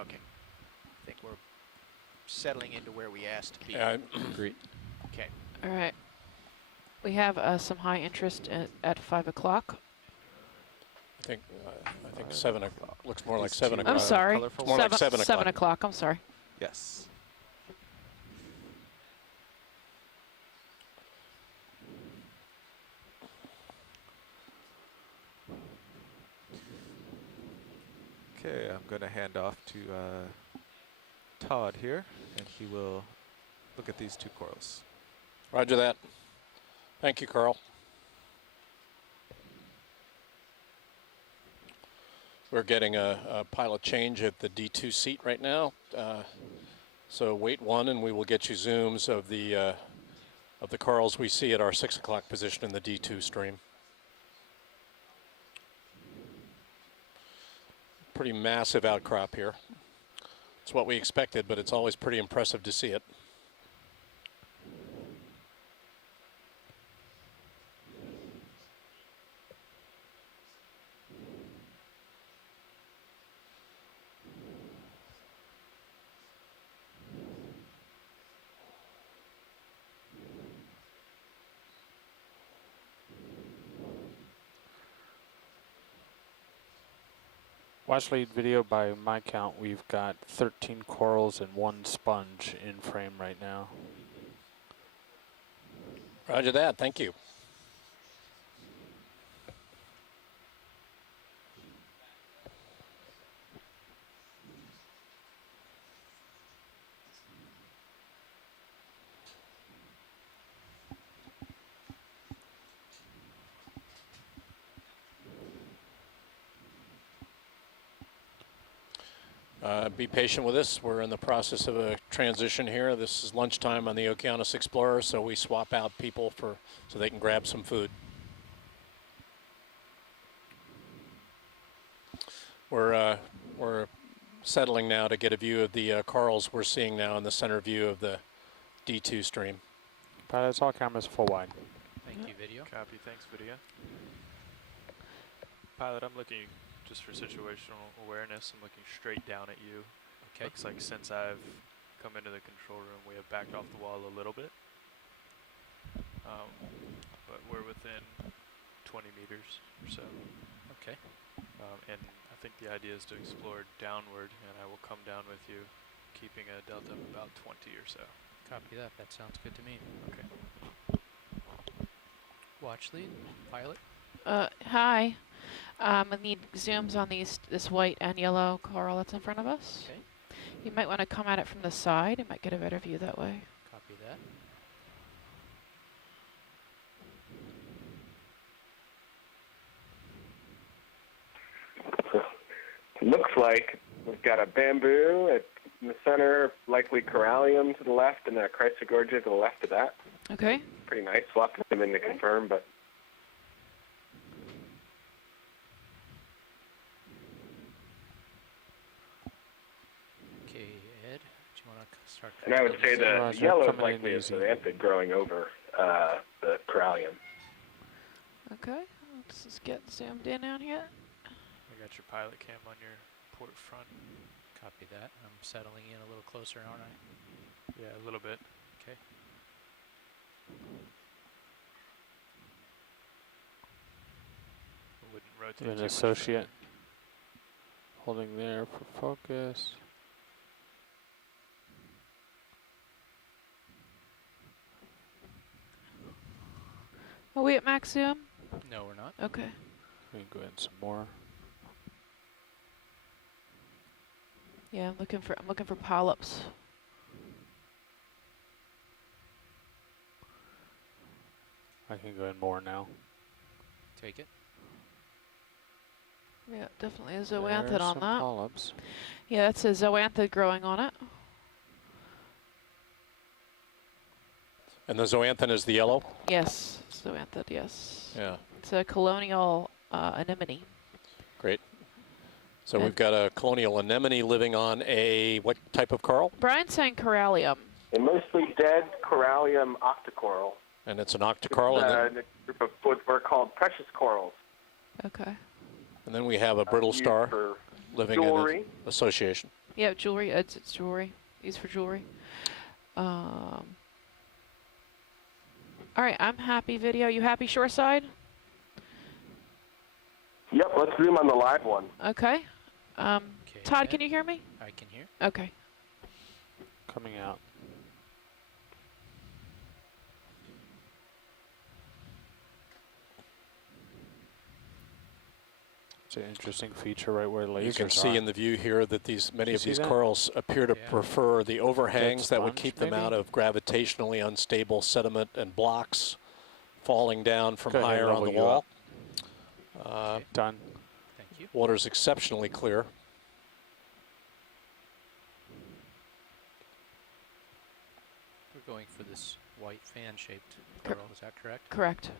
Okay. I think we're settling into where we asked to be. Great. Okay. All right. We have some high interest at 5 o'clock. I think 7 o'clock. Looks more like These 7 two, o'clock. I'm sorry. colorful More like 7 o'clock. 7 o'clock. I'm sorry. Yes. Okay, I'm going to hand off to Todd here, and he will look at these two corals. Roger that. Thank you, Carl. We're getting a pilot change at the D2 seat right now. So wait one, and we will get you zooms of the corals we see at our 6 o'clock position in the D2 stream. Pretty massive outcrop here. It's what we expected, but it's always pretty impressive to see it. Watch lead video. By my count, we've got 13 corals and 1 sponge in frame right now. Roger that. Thank you. Be patient with us. We're in the process of a transition here. This is lunchtime on the Okeanos Explorer, so we swap out people so they can grab some food. We're settling now to get a view of the corals we're seeing now in the center view of the D2 stream. Pilots, all cameras full wide. Thank you, video. Copy, thanks, video. Pilot, I'm looking just for situational awareness. I'm looking straight down at you. Okay. Looks like since I've come into the control room, we have backed off the wall a little bit. But we're within 20 meters or so. Okay. And I think the idea is to explore downward, and I will come down with you, keeping a delta of about 20 or so. Copy that. That sounds good to me. Okay. Watch lead, pilot. Hi. I need zooms on this white and yellow coral that's in front of us. Okay. You might want to come at it from the side. You might get a better view that way. Copy that. Looks like we've got a bamboo in the center, likely corallium to the left, and then a Chrysogorgia to the left of that. Okay. Pretty nice. We'll have to come in to confirm, but Okay, Ed, do you want to start? and I would say the Roger, yellow is coming in likely a easy. zoanthid growing over the corallium. Okay. Let's just get zoomed in on here. I got your pilot cam on your port front. Copy that. I'm settling in a little closer, aren't I? Yeah, a little bit. Okay. I wouldn't rotate An too much. associate holding there for focus. Are we at max zoom? No, we're not. Okay. We can go in some more. Yeah, I'm looking for polyps. I can go in more now. Take it. Yeah, definitely a There's zoanthid on some that. polyps. Yeah, that's a zoanthid growing on it. And the zoanthid is the yellow? Yes, zoanthid, yes. Yeah, It's a colonial anemone. great. So And- we've got a colonial anemone living on a, what type of coral? Brian's saying corallium. A mostly dead corallium octocoral. And it's an octocoral, and A group of what were called precious corals. Okay. then we have a brittle used star for living jewelry. in an association. Yeah, jewelry. It's jewelry. Used for jewelry. All right, I'm happy video. You happy shoreside? Yep, let's zoom on the live one. Okay. Okay, Todd, Ed, can you hear me? I can hear. Okay. Coming out. It's an interesting feature right where lasers You can see are. in the view here that many you of see these that? corals appear to Yeah. prefer the overhangs that would sponge, keep them out maybe? of gravitationally unstable sediment and blocks falling down from Go ahead, higher on level the you wall. Done. Thank you. Water's exceptionally clear. We're going for this white fan-shaped Cor- coral. Is that correct? Correct.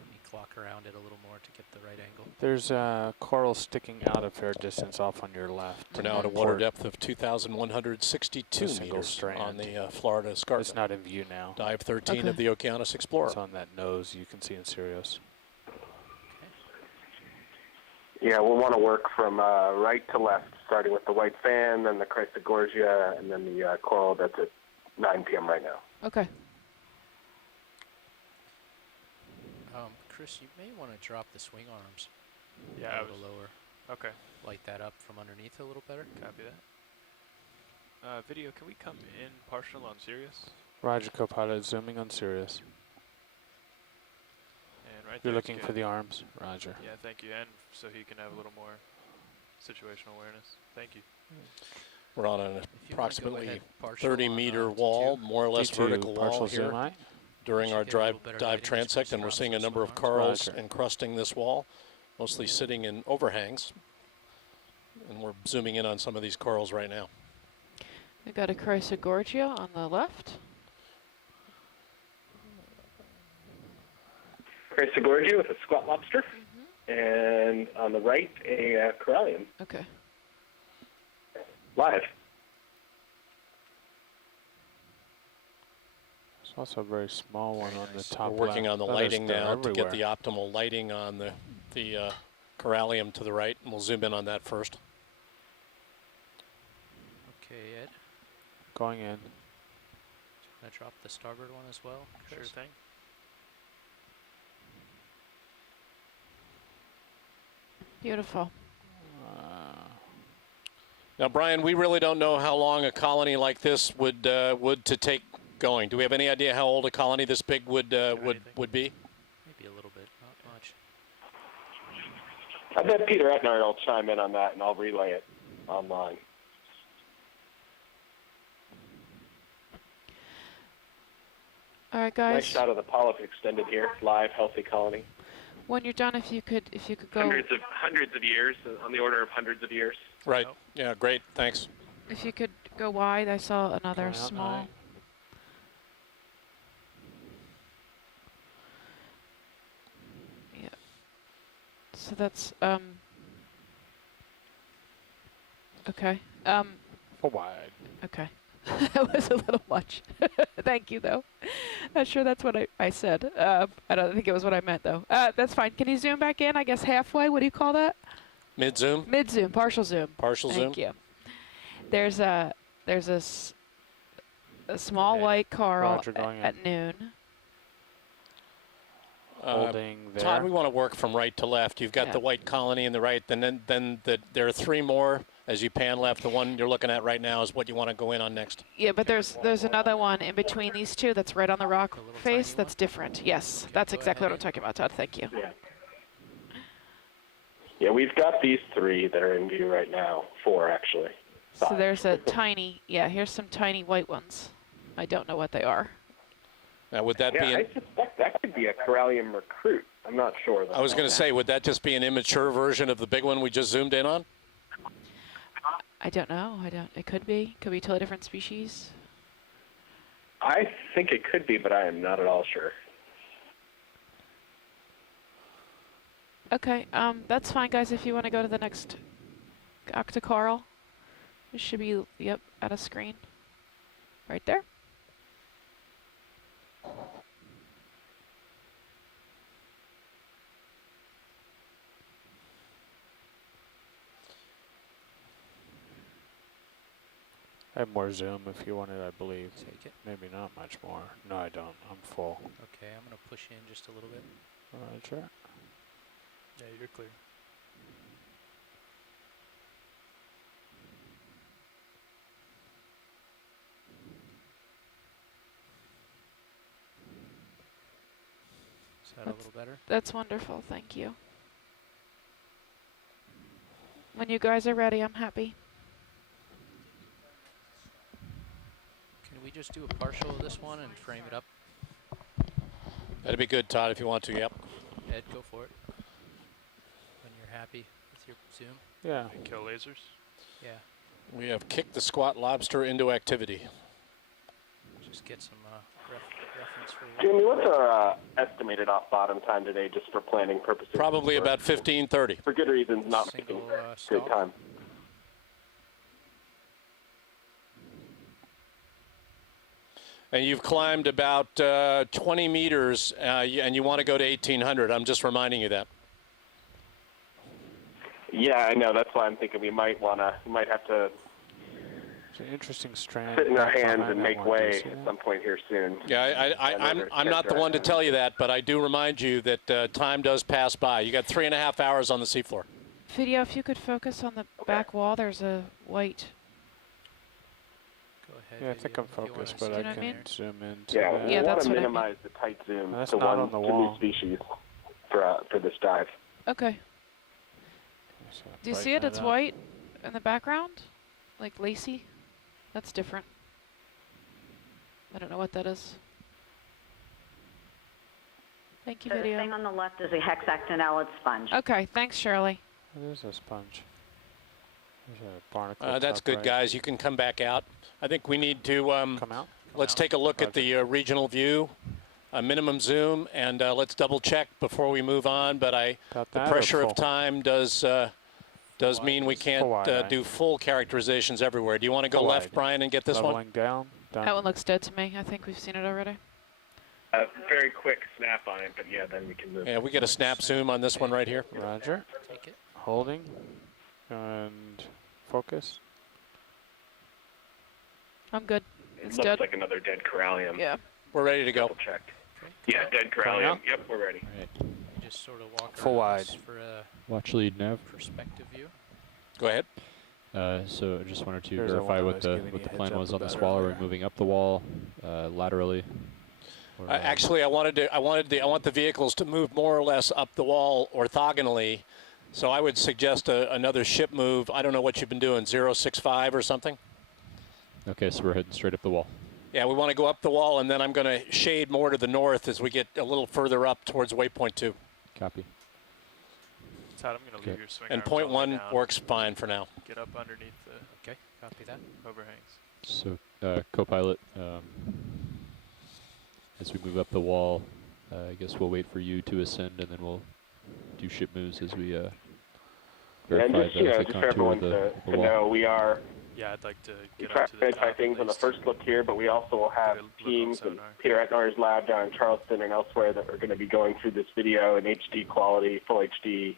Let me clock around it a little more to get the right angle. There's a coral sticking out a fair distance off on your left. We're now at a water Port. depth of 2,162 A single meters strand. on the Florida Escarpment. It's not in view now. Dive 13 Okay. of the Okeanos Explorer. It's on that nose you can see in Sirius. Yeah, we'll want to work from right to left, starting with the white fan, then the Chrysogorgia, and then the coral that's at 9 p.m. right now. Okay. Chris, you may want to drop the swing arms Yeah, a I little was. lower. Okay, Light that up from underneath a little better. copy that. Video, can we come in partial on Sirius? Roger, Copilot, zooming on Sirius. And right You're there, looking it's for good. the arms. Roger. Yeah, thank you, and so he can have a little more situational awareness. Thank you. We're on an If you wanna go approximately ahead, partial 30-meter on, wall, D2. more or less D2 vertical wall partial here zoom eye. during Should our get a little better dive lighting as transect, Chris and we're drops seeing a those number of swing corals Roger. encrusting this wall, mostly sitting in overhangs. And we're zooming in on some of these corals right now. We got a Chrysogorgia on the left. Chrysogorgia with a squat lobster, and on the right, a corallium. Okay. Live. There's also a very small one on the nice. top We're working left. on the Others, lighting they're now to get everywhere. the optimal lighting on the corallium to the right, and we'll zoom in on that first. Okay, Ed. Going in. Gonna drop the starboard one as well? Sure Chris? thing. Beautiful. Now, Brian, we really don't know how long a colony like this would to take going. Do we have any idea how old a colony this big would be? Maybe a little bit, not much. I bet Peter Etnard will chime in on that, and I'll relay it online. All right, guys. Nice shot of the polyp extended here, live, healthy colony. When you're done, if you could go. Hundreds of years, on the order of hundreds of years. Right. Yeah. Great. Thanks. If you could go wide, I saw another small. Yeah. So that's okay. For wide. Okay. That was a little much. Thank you, though. Not sure that's what I said. I don't think it was what I meant, though. That's fine. Can you zoom back in? I guess halfway. What do you call that? Mid zoom. Mid zoom. Partial zoom. Partial zoom. Thank you. There's a small white coral at noon. Holding there. Todd, we want to work from right to left. You've got the white colony in the right, and then there are three more as you pan left. The one you're looking at right now is what you want to go in on next. Yeah, but there's another one in between these two that's right on the rock face that's different. Yes, that's exactly what I'm talking about, Todd. Thank you. Yeah, we've got these three that are in view right now. 4, actually. 5. So there's a tiny, here's some tiny white ones. I don't know what they are. Now, would that be? I suspect that could be a Corallium recruit. I'm not sure, though. I was going to say, would that just be an immature version of the big one we just zoomed in on? I don't know. It could be. Could be totally different species. I think it could be, but I am not at all sure. Okay, that's fine, guys. If you want to go to the next octocoral, it should be, at a screen. Right there. I have more zoom if you want it, I believe. Take it. Maybe not much more. No, I don't. I'm full. Okay, I'm gonna push in just a little bit. Roger. Yeah, you're clear. Is that a little better? That's wonderful. Thank you. When you guys are ready, I'm happy. Can we just do a partial of this one and frame it up? That'd be good, Todd, if you want to. Yep. Ed, go for it. When you're happy with your zoom. Yeah. And kill lasers. Yeah. We have kicked the squat lobster into activity. Just get some reference for. Jamie, what's our estimated off-bottom time today, just for planning purposes? Probably about 15:30. For good reasons, not making good time. And you've climbed about 20 meters, and you want to go to 1,800. I'm just reminding you that. Yeah, I know. That's why I'm thinking we might have to. It's an interesting strand. Sit in our hands and make way at some point here soon. Yeah, I'm not the one to tell you that, but I do remind you that time does pass by. You got 3.5 hours on the seafloor. Video, if you could focus on the back wall, there's a white. Go ahead. Yeah, I think I'm focused, but I can zoom in. Yeah, we want that's to what I minimize the tight zoom That's to not on the new wall. species for this dive. Okay. Do you see it? It's white in the background, like lacy. That's different. I don't know what that is. Thank you, The video. thing on the left is a hexactinellid sponge. Okay, thanks, Shirley. It is a sponge. There's a barnacle. That's top good, right. guys. You can come back out. I think we need to come out. Let's take a look at the regional view, a minimum zoom, and let's double check before we move on. But the that or pressure full? of time does mean we can't do full characterizations everywhere. Do you want to go Full left, wide. Brian, and get this one? Leveling down. Done. That one looks dead to me. I think we've seen it already. Very quick snap on it, but yeah, then we can move. Yeah, we get a snap zoom on this one right here. Roger. Take it. Holding and focus. I'm good. It It's looks dead. like another dead corallium. Yeah. We're ready to go. Double check. Yeah, dead corallium. Yep, we're ready. All right. You just sort of walk Full around wide. this for a Watch lead nav. perspective view. Go ahead. So I just wanted to Here's the verify one I what was the giving you a plan heads was up on the about swallow. Are earlier. we moving up the wall, laterally? Or, Actually, I want the vehicles to move more or less up the wall orthogonally. So I would suggest another ship move. I don't know what you've been doing, 065 or something. Okay, so we're heading straight up the wall. Yeah, we want to go up the wall, and then I'm going to shade more to the north as we get a little further up towards waypoint 2. Copy. Todd, I'm going to leave your swing And arms point all the way 1 down. works fine for now. Get up underneath the Okay, copy that. overhangs. So, co-pilot, as we move up the wall, I guess we'll wait for you to ascend, and then we'll do ship moves as we And verify just, you know, the just for contour everyone of the to wall. know, we are Yeah, I'd like to we get try up to to the identify top. things on the first look here, but we also will have Get a look on teams in sonar. Peter Etnar's lab down in Charleston and elsewhere that are going to be going through this video in HD quality, full HD,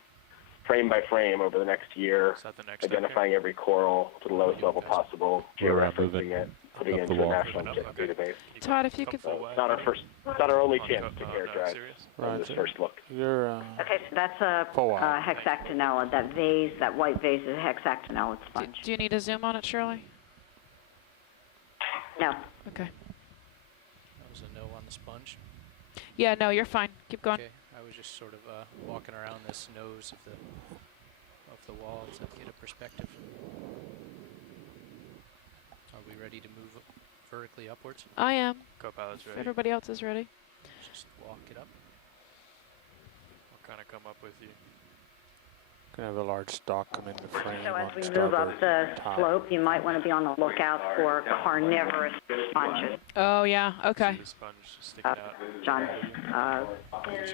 frame by frame over the next year, Is that the next step identifying every coral to the lowest level possible, We're, georeferencing moving it, putting it up the into a wall. national Moving up, okay. database. Todd, if you could. So it's not our first, it's not our only On chance co- to no, characterize serious? on this Roger. first look. You're Okay, so that's a Full wide. hexactinella. That vase, that white vase is a hexactinella Do, sponge. do you need a zoom on it, Shirley? No. Okay. That was a no on the sponge. Yeah, no, you're fine. Keep going. Okay, I was just sort of walking around this nose of the wall to get a perspective. Are we ready to move vertically upwards? I am. Co-pilot's ready. Everybody else is ready. Just walk it up. I'll kind of come up with you. going to have a large stalk come into frame So as on we move starboard up the top. slope, you might want to be on the lookout for carnivorous sponges. Oh, yeah. Okay. See the sponge sticking out. John's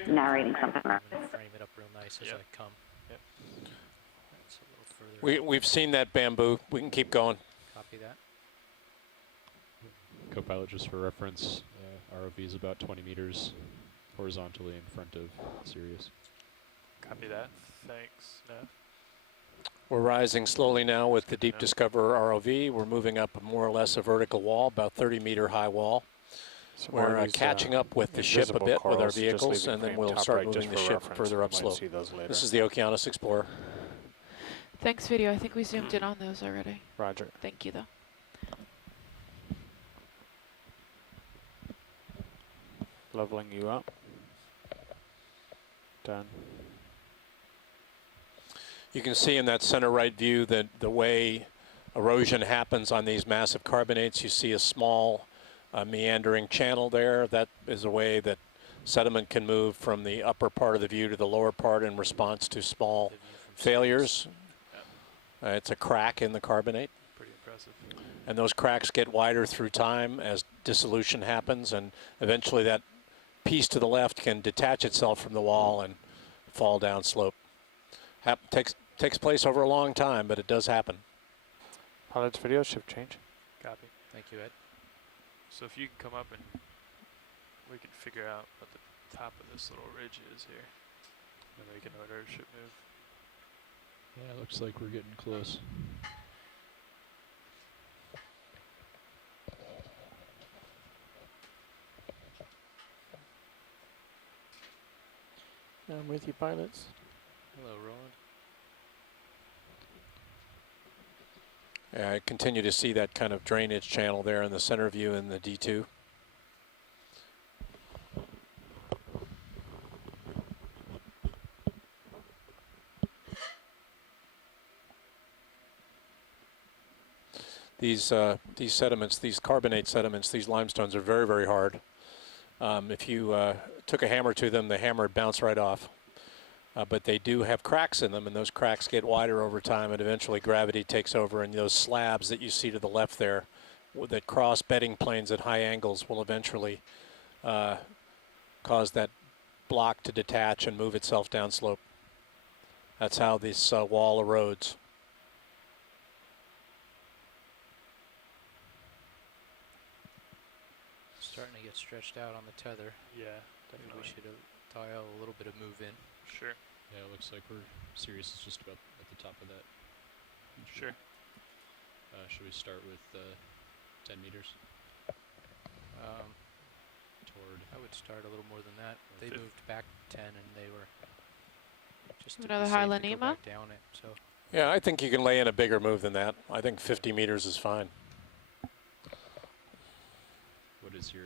narrating something. I'm going to frame it up real nice as Yep. I come. Yep. That's a little further. We've seen that bamboo. We can keep going. Copy that. Co-pilot, just for reference, ROV is about 20 meters horizontally in front of Sirius. Copy that. Thanks, Nev. We're rising slowly now with the Deep Yeah. Discoverer ROV. We're moving up more or less a vertical wall, about 30-meter high wall. So more We're of these, catching up with the ship a invisible bit with our corals, just vehicles, leaving and then frame we'll top start right just moving the for ship reference. further We up might slope. see those later. This is the Okeanos Explorer. Thanks, video. I think we zoomed in on those already. Roger. Thank you, though. Leveling you up. Done. You can see in that center right view that the way erosion happens on these massive carbonates, you see a small meandering channel there. That is a way that sediment can move from the upper part of the view to the lower part in response to small The view from failures. It's a crack in the carbonate. Pretty impressive. And those cracks get wider through time as dissolution happens, and eventually that piece to the left can detach itself from the wall and fall down slope. Takes place over a long time, but it does happen. Pilot's video shift change. Copy. Thank you, Ed. So if you can come up and we can figure out what the top of this little ridge is here. And we can order a ship move. Yeah, looks like we're getting close. I'm with you, pilots. Hello, Roland. I continue to see that kind of drainage channel there in the center view in the D2. These sediments, these carbonate sediments, these limestones are very, very hard. If you took a hammer to them, the hammer would bounce right off. But they do have cracks in them, and those cracks get wider over time, and eventually gravity takes over, and those slabs that you see to the left there that cross bedding planes at high angles will eventually cause that block to detach and move itself down slope. That's how this wall erodes. Starting to get stretched out on the tether. Yeah, Maybe we definitely. should dial a little bit of move in. Sure. Yeah, it looks like Sirius is just about at the top of that. Sure. Should we start with 10 meters. Toward. I would start a little more than that. They moved back 10, and they were just to Another be high safe to go Lanima? back down it. So Yeah, I think you can lay in a bigger move than that. I think 50 meters is fine. What is your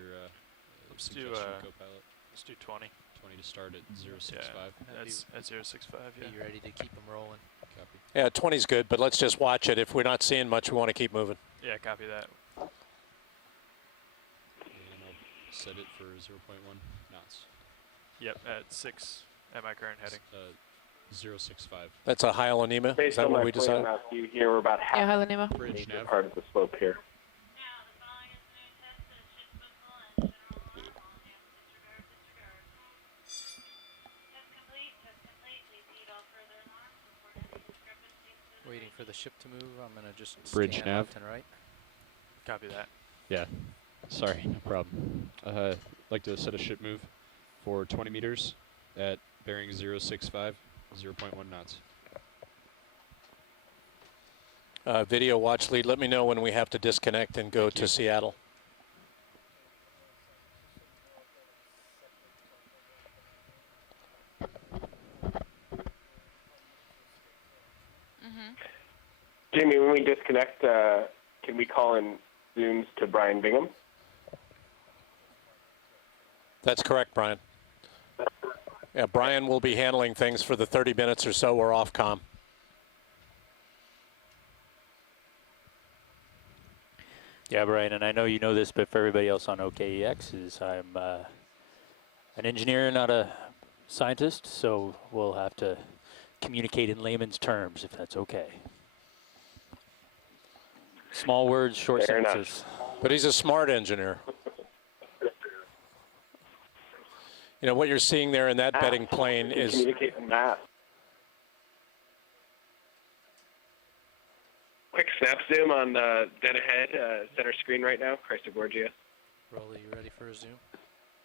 Let's do suggestion, co-pilot? let's do 20. 20 to start at 065. That's at 065. Yeah. be ready to keep them rolling. Copy. Yeah, 20's good, but let's just watch it. If we're not seeing much, we want to keep moving. Yeah, copy that. And I'll set it for 0.1 knots. Yep, at 6 at my current heading. 065. That's a high Lanima. Is Based that on what my we plan decided? map view here, we're about Yeah, half High Lanima. Bridge nav. part of the slope here. Waiting for the ship to move. I'm gonna just Bridge scan nav. left and right. Copy that. Yeah. Sorry, no problem. Like to set a ship move for 20 meters at bearing 065, 0.1 knots. Video watch lead. Let me know when we have to disconnect and go to Seattle. Jamie, when we disconnect, can we call in Zooms to Brian Bingham? That's correct, Brian. Yeah, Brian will be handling things for the 30 minutes or so we're off comm. Yeah, Brian, and I know you know this, but for everybody else on OKEX, is I'm an engineer, not a scientist, so we'll have to communicate in layman's terms, if that's okay. Small words, short Fair enough. sentences. But he's a smart engineer. You know, what you're seeing there in that betting plane is... Communicate in math. Quick snap zoom on dead ahead, center screen right now, Chrysler Borgia. Rolly, you ready for a zoom?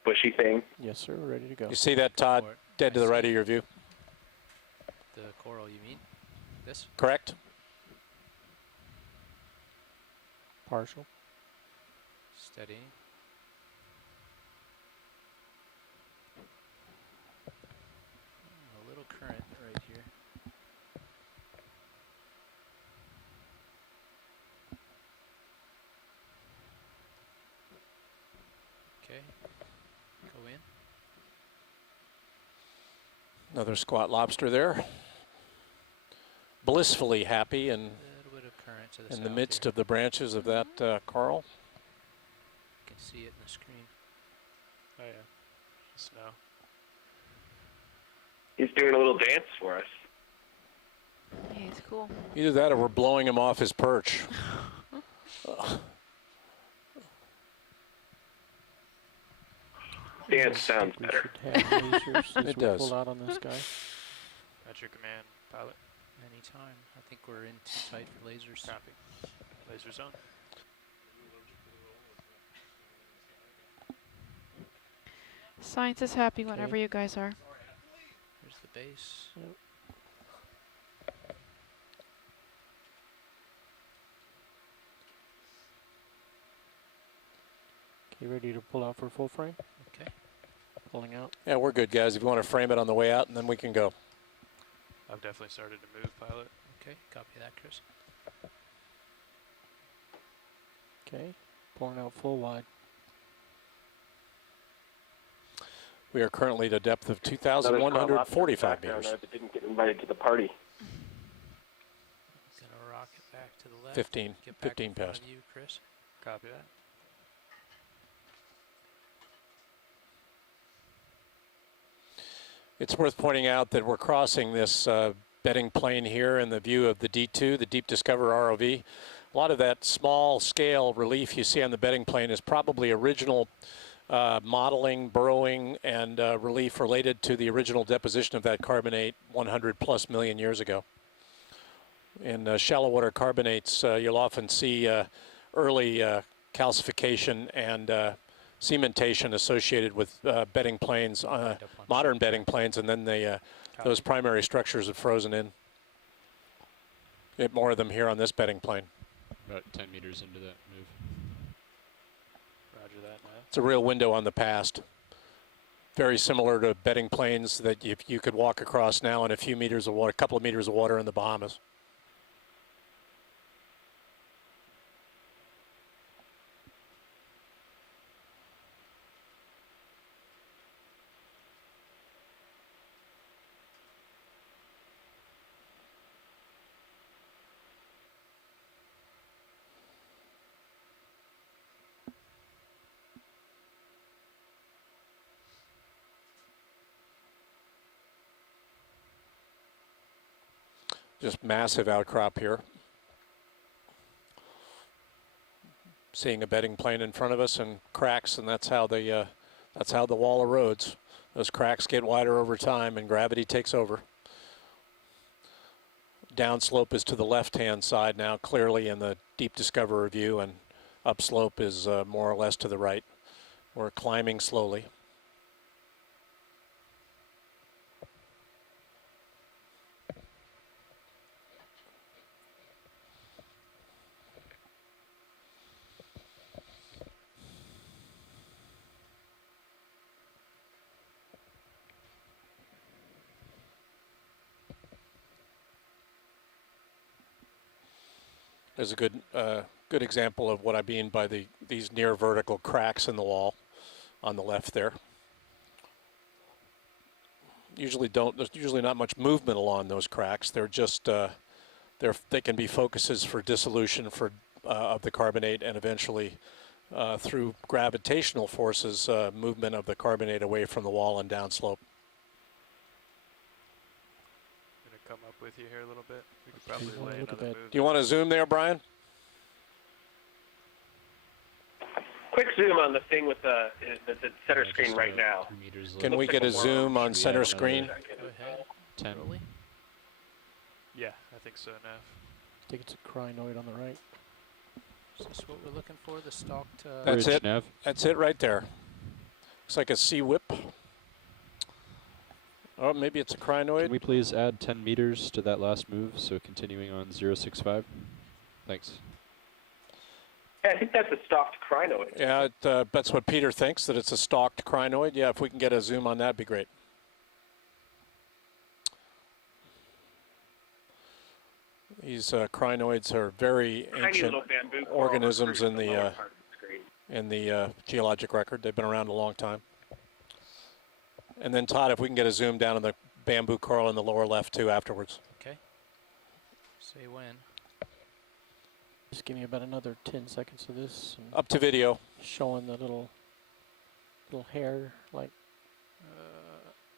Bushy thing. Yes, sir. We're ready to go. You see that, Todd, dead to the right of your view? The coral, you mean? This? Correct? Partial. Steady. A little current right here. Okay. Go in. Another squat lobster there. Blissfully happy and A little bit of current to the in the south midst here. of the branches of that coral. You can see it in the screen. Oh yeah. Snow. He's doing a little dance for us. Hey, it's cool. Either that or we're blowing him off his perch. Dance sounds We better. should have lasers as It we does. pull out on this guy. That's your command, pilot. Anytime. I think we're in too tight for lasers. Copy. Laser zone. Science is happy whenever Okay. you guys are. Here's the base. Okay, ready to pull out for full frame? Okay. Pulling out. Yeah, we're good, guys. If you want to frame it on the way out, and then we can go. I've definitely started to move, pilot. Okay. Copy that, Chris. Okay, pulling out full wide. We are currently at a depth of Another small lobster in the 2,145 background meters. there that didn't get invited to the party. Gonna rock it back to the left. 15, Get back 15 in front past. of you, Chris. Copy that. It's worth pointing out that we're crossing this bedding plane here in the view of the D2, the Deep Discover ROV. A lot of that small scale relief you see on the bedding plane is probably original modeling, burrowing, and relief related to the original deposition of that carbonate 100 plus million years ago. In shallow water carbonates, you'll often see early calcification and cementation associated with bedding planes, modern bedding planes, and then those primary structures have frozen in. Get more of them here on this bedding plane. About 10 meters into that move. It's a real window on the past. Very similar to bedding plains that if you could walk across now in a few meters of water, a couple of meters of water in the Bahamas. Just massive outcrop here. Seeing a bedding plane in front of us and cracks, and that's how the wall erodes. Those cracks get wider over time, and gravity takes over. Downslope is to the left-hand side now, clearly in the Deep Discoverer view, and upslope is more or less to the right. We're climbing slowly. Is a good example of what I mean by these near vertical cracks in the wall on the left there. There's usually not much movement along those cracks. They're just they can be focuses for dissolution of the carbonate, and eventually through gravitational forces movement of the carbonate away from the wall and downslope. Come up with you here a little bit. We could probably lay another move. Do you want to zoom there, Brian? Quick zoom on the thing with the center screen right now. Can we get a zoom on center screen? Go ahead. 10. Rolling. Yeah, I think so, Nav. I think it's a crinoid on the right. Is this what we're looking for? The stalked. That's Bridge, it. Nav. That's it right there. Looks like a sea whip. Oh, maybe it's a crinoid. Can we please add 10 meters to that last move, so continuing on 065? Thanks. Yeah, I think that's a stalked crinoid. Yeah, that's what Peter thinks, that it's a stalked crinoid. Yeah, if we can get a zoom on that, it'd be great. These crinoids are very ancient organisms in the geologic record. They've been around a long time. And then Todd, if we can get a zoom down on the bamboo coral in the lower left too afterwards. Okay. Say when. Just give me about another 10 seconds of this. And Up to video. showing the little hair, like.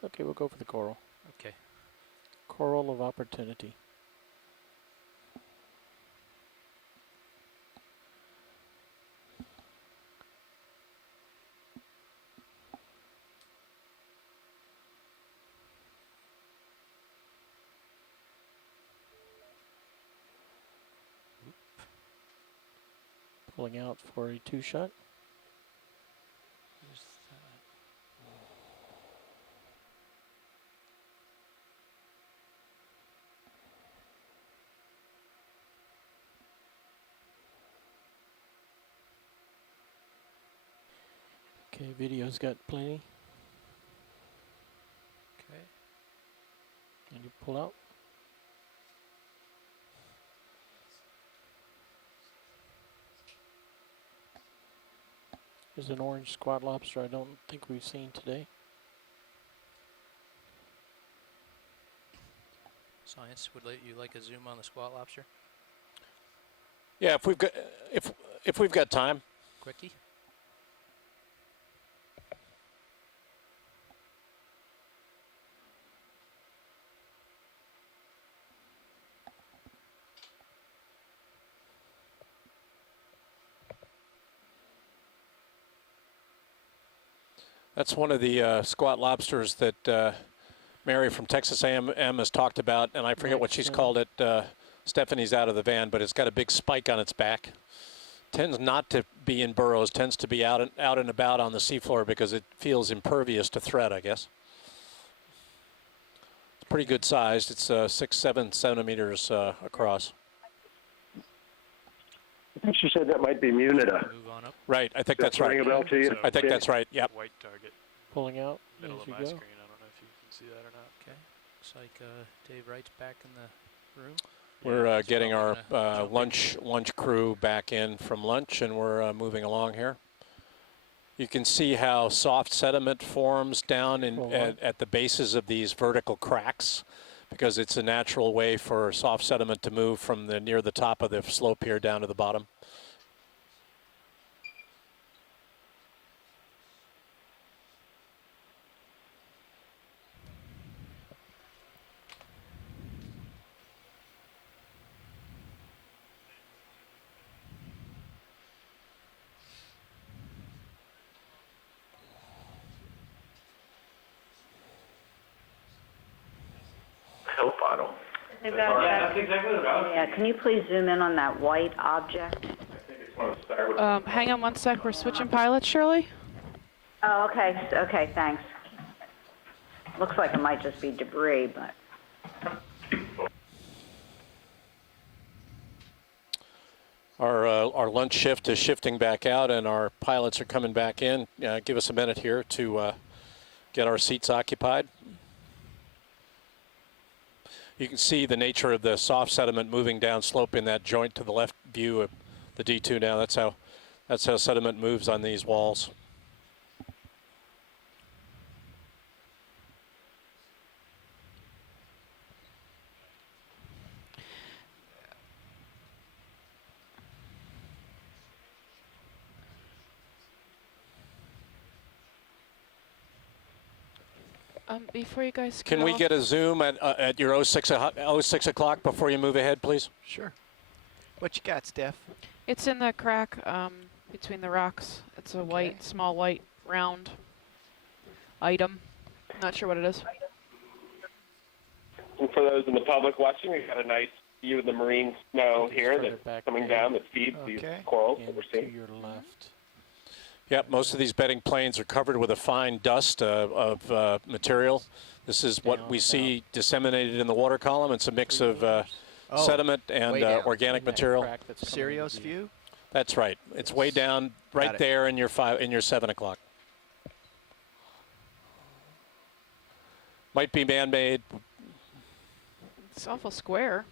Okay, we'll go for the coral. Okay. Coral of opportunity. Pulling out for a 2-shot. Here's that. Okay, video's got plenty. Okay. And you pull out. There's an orange squat lobster I don't think we've seen today. Science would let you like a zoom on the squat lobster. Yeah, if we've got time. Quickie. That's one of the squat lobsters that Mary from Texas A&M has talked about, and I forget what she's called it. Stephanie's out of the van, but it's got a big spike on its back. Tends not to be in burrows, tends to be out and about on the seafloor because it feels impervious to threat, I guess. It's pretty good sized. It's 6-7 centimeters across. I think she said that might be Munida. Move on up. Right, I think Does that's that right. ring a bell to you? I think Okay. that's right, yep. White target. Pulling out Middle as of you my go. screen. I don't know if you can see that or not. Okay. Looks like Dave Wright's back in the room. We're he's getting our probably gonna jump lunch crew back in from lunch, and we're moving along here. You can see how soft sediment forms down at the bases of these vertical cracks, because it's a natural way for soft sediment to move from near the top of the slope here down to the bottom. Help bottle. Yeah, can you please zoom in on that white object? Hang on one sec. We're switching pilots, Shirley. Oh, okay, okay, thanks. Looks like it might just be debris, but. Our lunch shift is shifting back out, and our pilots are coming back in. Give us a minute here to get our seats occupied. You can see the nature of the soft sediment moving down slope in that joint to the left view of the D2 now. That's how sediment moves on these walls. Before you guys Can we get a zoom at your 06 o'clock before you move ahead, please? Sure. What you got, Steph? It's in the crack between the rocks. It's a white, small white, round item. Not sure what it is. And for those in the public watching, we've got a nice view of the marine snow here that's coming down that feeds these corals that we're seeing. To your left. Yep, most of these bedding planes are covered with a fine dust of material. This is what we see disseminated in the water column. It's a mix of sediment and organic material. Sirius view? That's right. It's way down right there in your 7 o'clock. Might be man-made. It's awful square.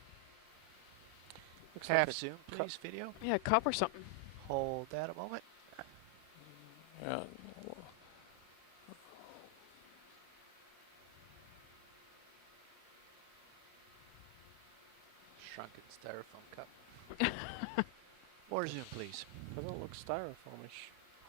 Looks half zoom, please, video. Yeah, cup or something. Hold that a moment. Yeah. Shrunken styrofoam cup. More zoom, please. Doesn't look styrofoamish.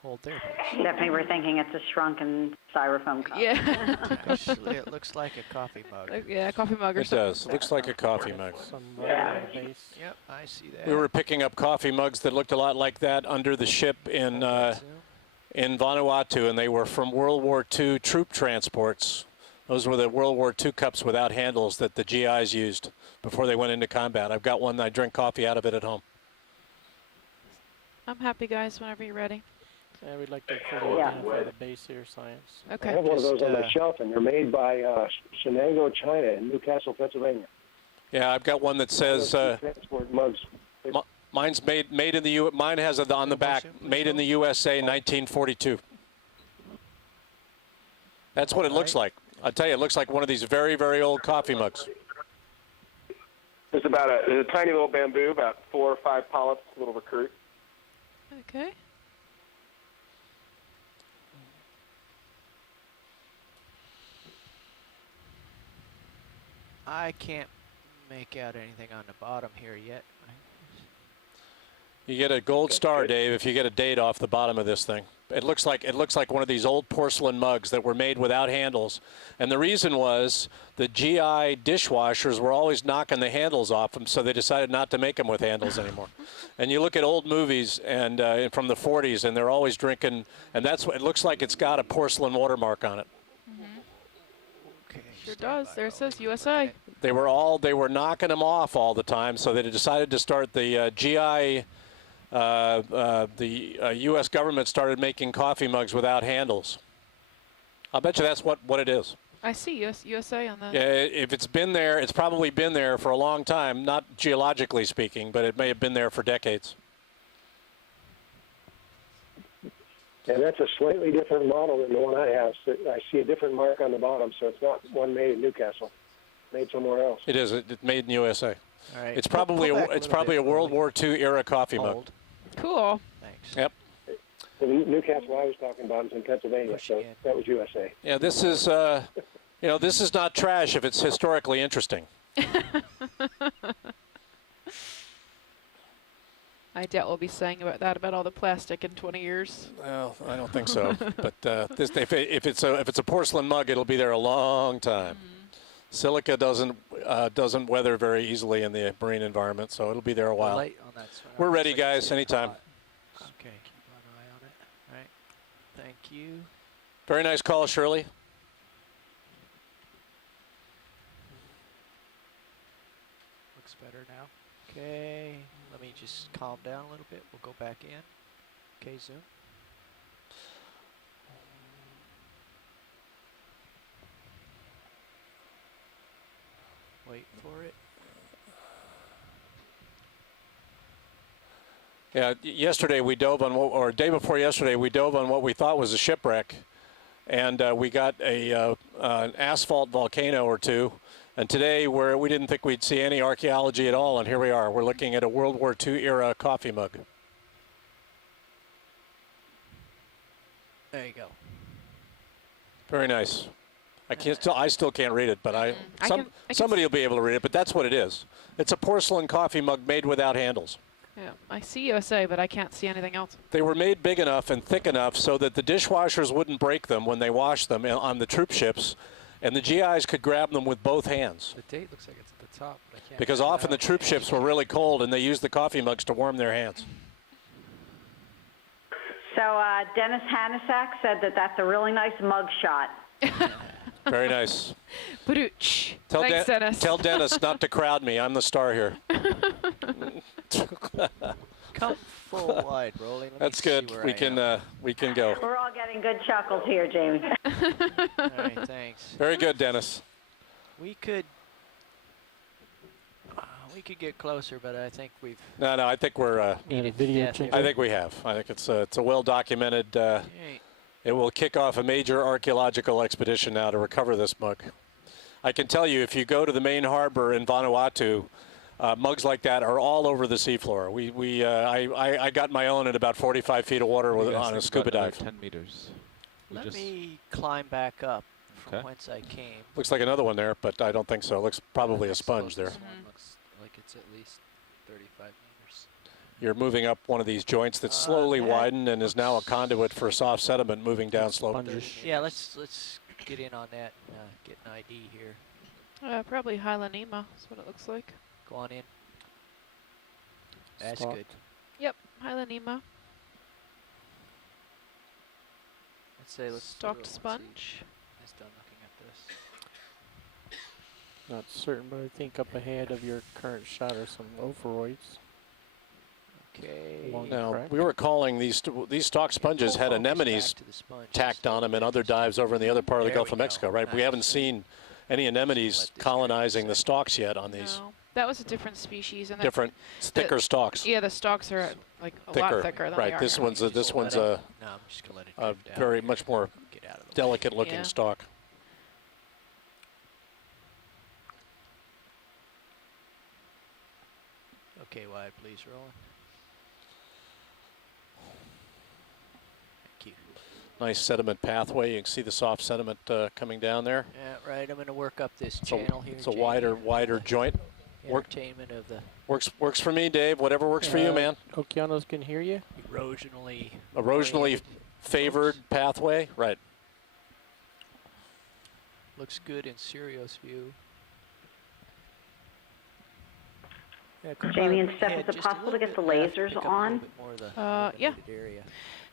Hold there, please. Definitely we're thinking it's a shrunken styrofoam cup. Yeah. Actually, it looks like a coffee mug. Yeah, coffee mug or It something. does. It looks like a coffee mug. Yep, I see that. We were picking up coffee mugs that looked a lot like that under the ship in Vanuatu, and they were from World War II troop transports. Those were the World War II cups without handles that the GIs used before they went into combat. I've got one. I drink coffee out of it at home. I'm happy, guys, whenever you're ready. Yeah, we'd like to fully identify the base here, science. Okay. I have one of those on my shelf, and they're made by Shenango, China, in Newcastle, Pennsylvania. Yeah, I've got one that says transport mugs. mine's made in the mine has it on the back, made in the USA, 1942. That's what it looks like. I'll tell you, it looks like one of these very, very old coffee mugs. There's a tiny little bamboo, about 4 or 5 polyps, a little recruit. Okay. I can't make out anything on the bottom here yet. You get a gold star, Dave, if you get a date off the bottom of this thing. It looks like one of these old porcelain mugs that were made without handles. And the reason was the GI dishwashers were always knocking the handles off them, so they decided not to make them with handles anymore. And you look at old movies and from the 40s, and they're always drinking, and that's what it looks like. It's got a porcelain watermark on it. Sure does. There it says USA. They were knocking them off all the time, so they decided to start the GI. The U.S. government started making coffee mugs without handles. I'll bet you that's what it is. I see USA on that. Yeah, if it's been there, it's probably been there for a long time, not geologically speaking, but it may have been there for decades. And that's a slightly different model than the one I have. So I see a different mark on the bottom, so it's not one made in Newcastle, made somewhere else. It is. It's made in USA. All right. It's probably a World War II era coffee mug. Hold. Cool. Thanks. Yep. The Newcastle I was talking about is in Pennsylvania, so that was USA. Yeah, this is, this is not trash if it's historically interesting. I doubt we'll be saying about all the plastic in 20 years. Well, I don't think so. But if it's a porcelain mug, it'll be there a long time. Silica doesn't weather very easily in the marine environment, so it'll be there a while. Light on that We're ready, guys. Anytime. Okay. Keep an eye on it. All right. Thank you. Very nice call, Shirley. Looks better now. Okay. Let me just calm down a little bit. We'll go back in. Okay, zoom. Wait for it. Yeah, yesterday we dove on, or day before yesterday, we dove on what we thought was a shipwreck, and we got an asphalt volcano or two. And today we didn't think we'd see any archaeology at all, and here we are. We're looking at a World War II era coffee mug. There you go. Very nice. I still can't read it, but somebody will be able to read it. But that's what it is. It's a porcelain coffee mug made without handles. Yeah, I see USA, but I can't see anything else. They were made big enough and thick enough so that the dishwashers wouldn't break them when they washed them on the troop ships, and the GIs could grab them with both hands. The date looks like it's at the top, but I can't. Because often the troop ships were really cold, and they used the coffee mugs to warm their hands. So Dennis Hanasak said that that's a really nice mug shot. Very nice. Badooch. Tell Thanks, Dennis. Tell Dennis not to crowd me. I'm the star here. Come full wide, Rolling. That's good. We can go. We're all getting good chuckles here, Jamie. All right, thanks. Very good, Dennis. We could get closer, but I think we've. No, I think we're. Video I think we have. I think it's a well documented. It will kick off a major archaeological expedition now to recover this mug. I can tell you, if you go to the main harbor in Vanuatu, mugs like that are all over the seafloor. I got my own in about 45 feet of water on a scuba dive. 10 meters. Let me climb back up from whence I came. Looks like another one there, but I don't think so. It looks probably a sponge there. This one looks like it's at least 35 meters. You're moving up one of these joints that's slowly widened and is now a conduit for soft sediment moving down slope. Yeah, let's get in on that and get an ID here. Probably Hylanema is what it looks like. Go on in. That's Stocked. good. Yep, Hylanema. Let's Stocked sponge. It's done looking at this. Not certain, but I think up ahead of your current shot are some ophiroids. Okay. Now, we were calling these stock sponges had anemones tacked on them in other dives over in the other part of the Gulf of Mexico, right? We haven't seen any anemones colonizing the stalks yet on these. No, that was a different species. And Different, thicker stalks. Yeah, the stalks are like a lot thicker than right. they are This here. one's a No, I'm just gonna let it a drift down. very much more Get out of the way. delicate looking Yeah. stalk. Okay, wide, please, Roland. Thank you. Nice sediment pathway. You can see the soft sediment coming down there. Yeah, right. I'm going to work up this channel here. It's a Jamie. wider joint. Entertainment of the Works for me, Dave. Whatever works for you, man. Okeanos can hear you. erosionally Erosionally favored pathway, right? looks good in Sirius view. Yeah, Jamie and Steph, is it possible to get the lasers on? Yeah.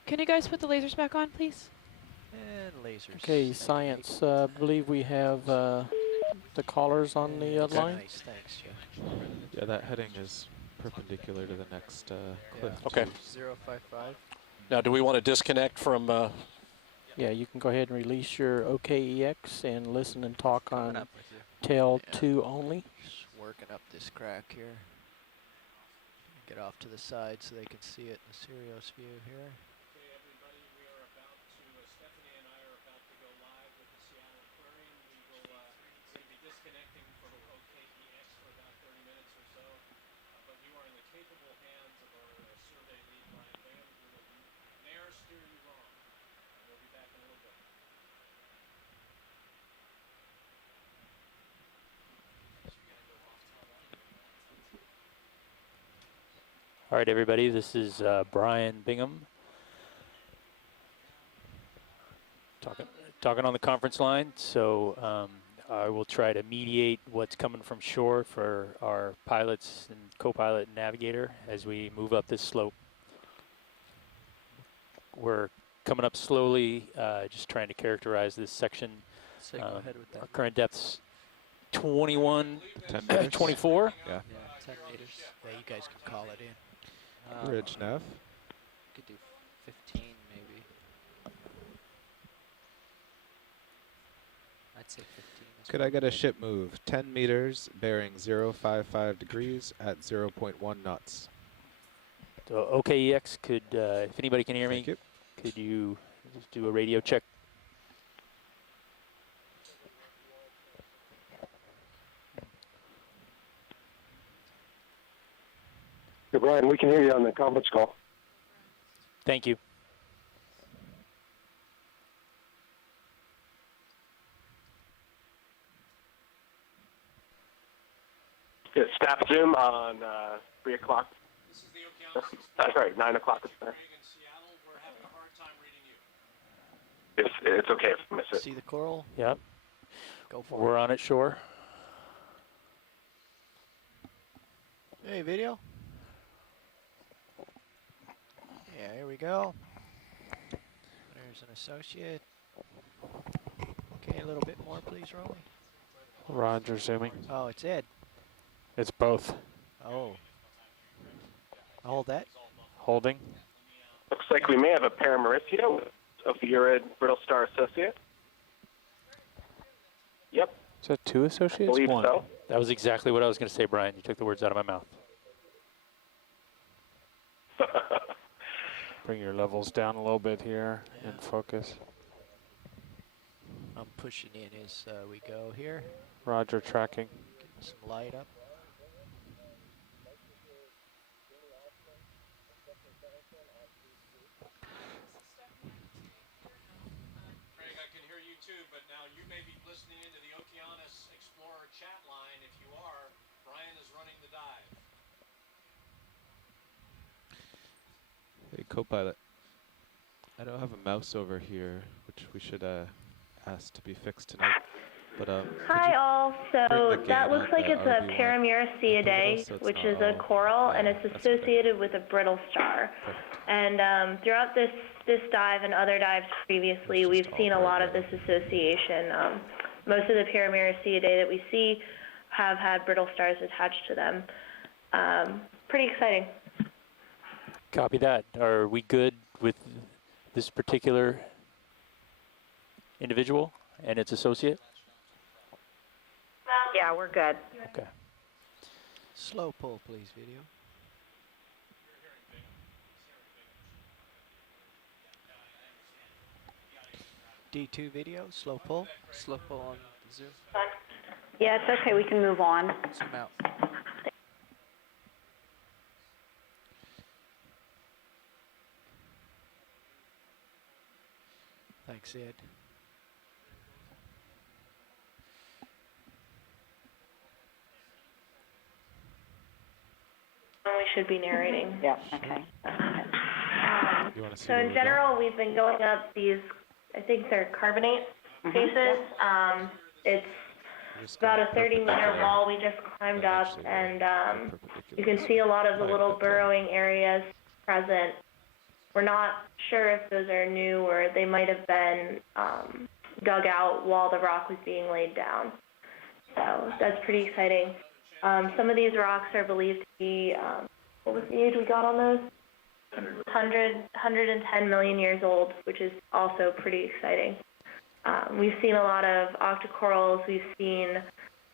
Can you guys put the lasers back on, please? And lasers. Okay, science. I believe we have the callers on the line. Nice, thanks, Jeff. Yeah, that heading is perpendicular to the next cliff. Okay. 055. Now, do we want to disconnect from? Yeah, you can go ahead and release your OKEX and listen and talk Coming on up with you. tail 2 only. Just working up this crack here. Get off to the side so they can see it in the Sirius view here. All right, everybody, this is Brian Bingham talking on the conference line. So I will try to mediate what's coming from shore for our pilots and co-pilot and navigator as we move up this slope. We're coming up slowly, just trying to characterize this section. So go ahead with that. Our current depth's 21, 10 24. Yeah. 10 meters. Yeah, you guys can call it in. Bridge nav. Could do 15 maybe. I'd say 15. Could I get a ship move 10 meters, bearing 055 degrees at 0.1 knots? So OKEX could, if anybody can hear me, could you just do a radio check? Hey, Brian, we can hear you on the conference call. Thank you. Yeah, staff Zoom on 3 o'clock. This is the Okeanos. That's right, 9 o'clock is there. Seattle, we're having a hard time reading you. It's okay if I miss it. See the coral? Yep. Go for We're on it shore. it. Hey, video. Yeah, here we go. There's an associate. Okay, a little bit more, please, Rolly. Roger, zooming. Oh, it's Ed. It's both. Oh. Hold that. Holding. Looks like we may have a Paramaricio with Ophiurid Brittle Star Associate. Yep. Is that 2 associates? Believe 1. so. That was exactly what I was going to say, Brian. You took the words out of my mouth. Bring your levels down a little bit here and focus. I'm pushing in as we go here. Roger, tracking. Getting some light up. Craig, I can hear you too, but now you may be listening into the Okeanos Explorer chat line. If you are, Brian is running the dive. Hey, co-pilot. I don't have a mouse over here, which we should ask to be fixed tonight. But hi all. So that looks like it's a Paramaricio, so which is a coral, and it's associated with a brittle star. And throughout this dive and other dives previously, we've seen a lot of this association. Most of the Paramaricio that we see have had brittle stars attached to them. Pretty exciting. Copy that. Are we good with this particular individual and its associate? Yeah, we're good. Okay. Slow pull, please, video. D2 video, slow pull. Slow pull on Zoom. Yeah, it's okay. We can move on. Zoom out. Thanks, Ed. We should be narrating. Yeah, okay. you want to see So where in we go? general, we've been going up these, I think they're carbonate spaces. It's about a 30-meter wall we just climbed up, and you can see a lot of the little burrowing areas present. We're not sure if those are new or they might have been dug out while the rock was being laid down. So that's pretty exciting. Some of these rocks are believed to be, what was the age we got on those? 110 million years old, which is also pretty exciting. We've seen a lot of octocorals. We've seen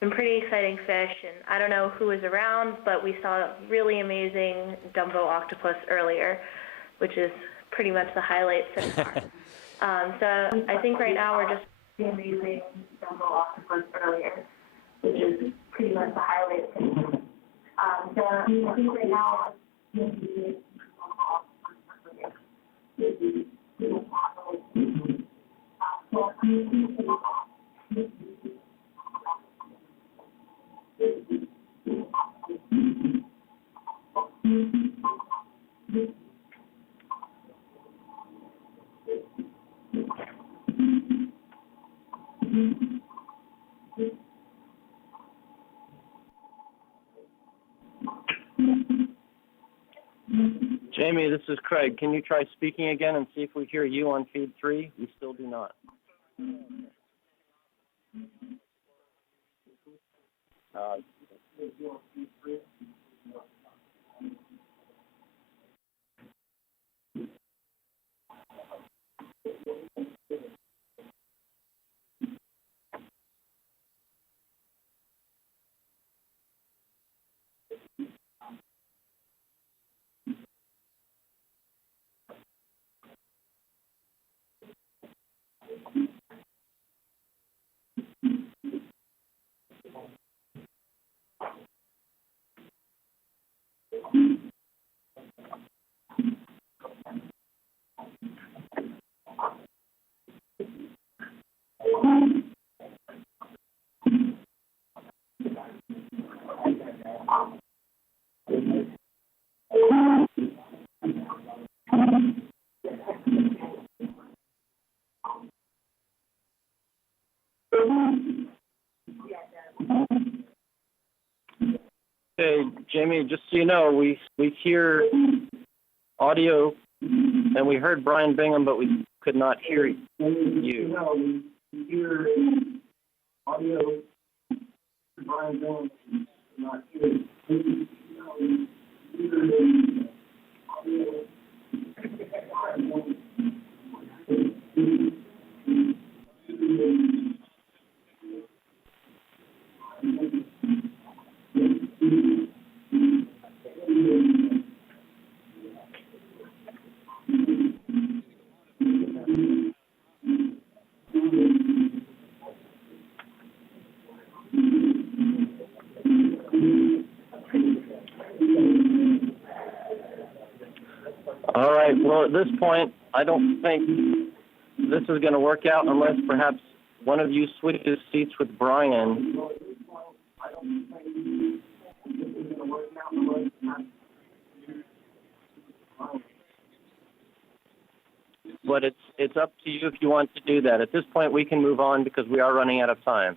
some pretty exciting fish, and I don't know who was around, but we saw a really amazing Dumbo octopus earlier, which is pretty much the highlight so far. So I think right now we're just seeing amazing Dumbo octopus earlier, which is pretty much the highlight so far. So I think right now Jamie, this is Craig. Can you try speaking again and see if we hear you on feed 3? We still do not. Hey, Jamie, just so you know, we hear audio, and we heard Brian Bingham, but we could not hear you. We hear audio, Brian Bingham, not hear you. All right, well, at this point, I don't think this is going to work out unless perhaps one of you switches seats with Brian. But it's up to you if you want to do that. At this point, we can move on because we are running out of time.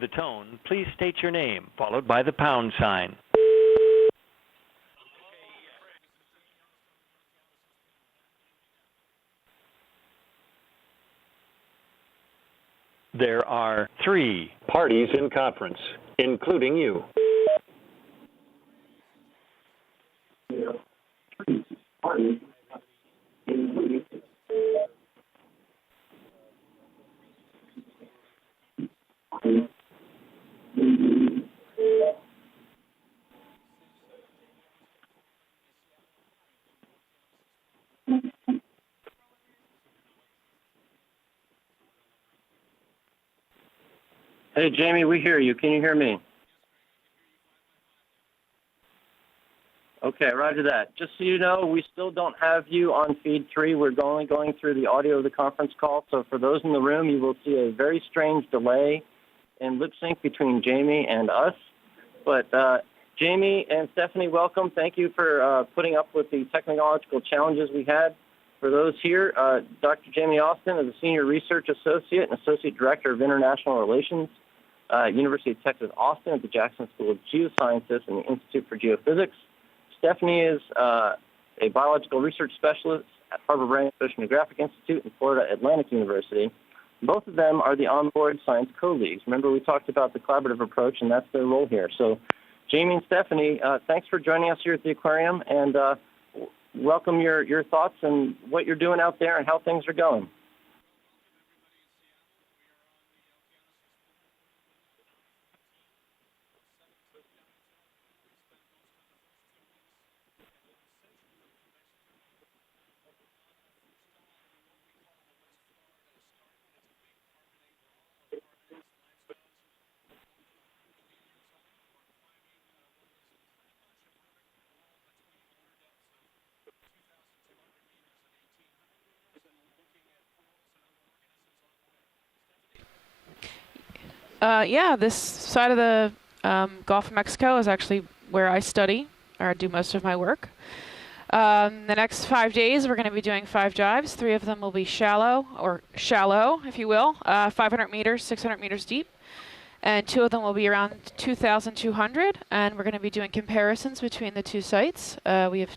The tone, please state your name, followed by the pound sign. There are 3 parties in conference, including you. Hey, Jamie, we hear you. Can you hear me? Okay, roger that. Just so you know, we still don't have you on feed 3. We're only going through the audio of the conference call. So for those in the room, you will see a very strange delay in lip sync between Jamie and us. But Jamie and Stephanie, welcome. Thank you for putting up with the technological challenges we had. For those here, Dr. Jamie Austin is a Senior Research Associate and Associate Director of International Relations, University of Texas, Austin at the Jackson School of Geosciences and the Institute for Geophysics. Stephanie is a biological research specialist at Harbor-Brand Oceanographic Institute in Florida Atlantic University. Both of them are the onboard science co-leads. Remember, we talked about the collaborative approach, and that's their role here. So, Jamie and Stephanie, thanks for joining us here at the aquarium, and welcome your thoughts and what you're doing out there and how things are going. Yeah, this side of the Gulf of Mexico is actually where I study or do most of my work. The next 5 days, we're going to be doing 5 dives. 3 of them will be shallow, if you will, 500 meters, 600 meters deep. And 2 of them will be around 2,200. And we're going to be doing comparisons between the 2 sites. We have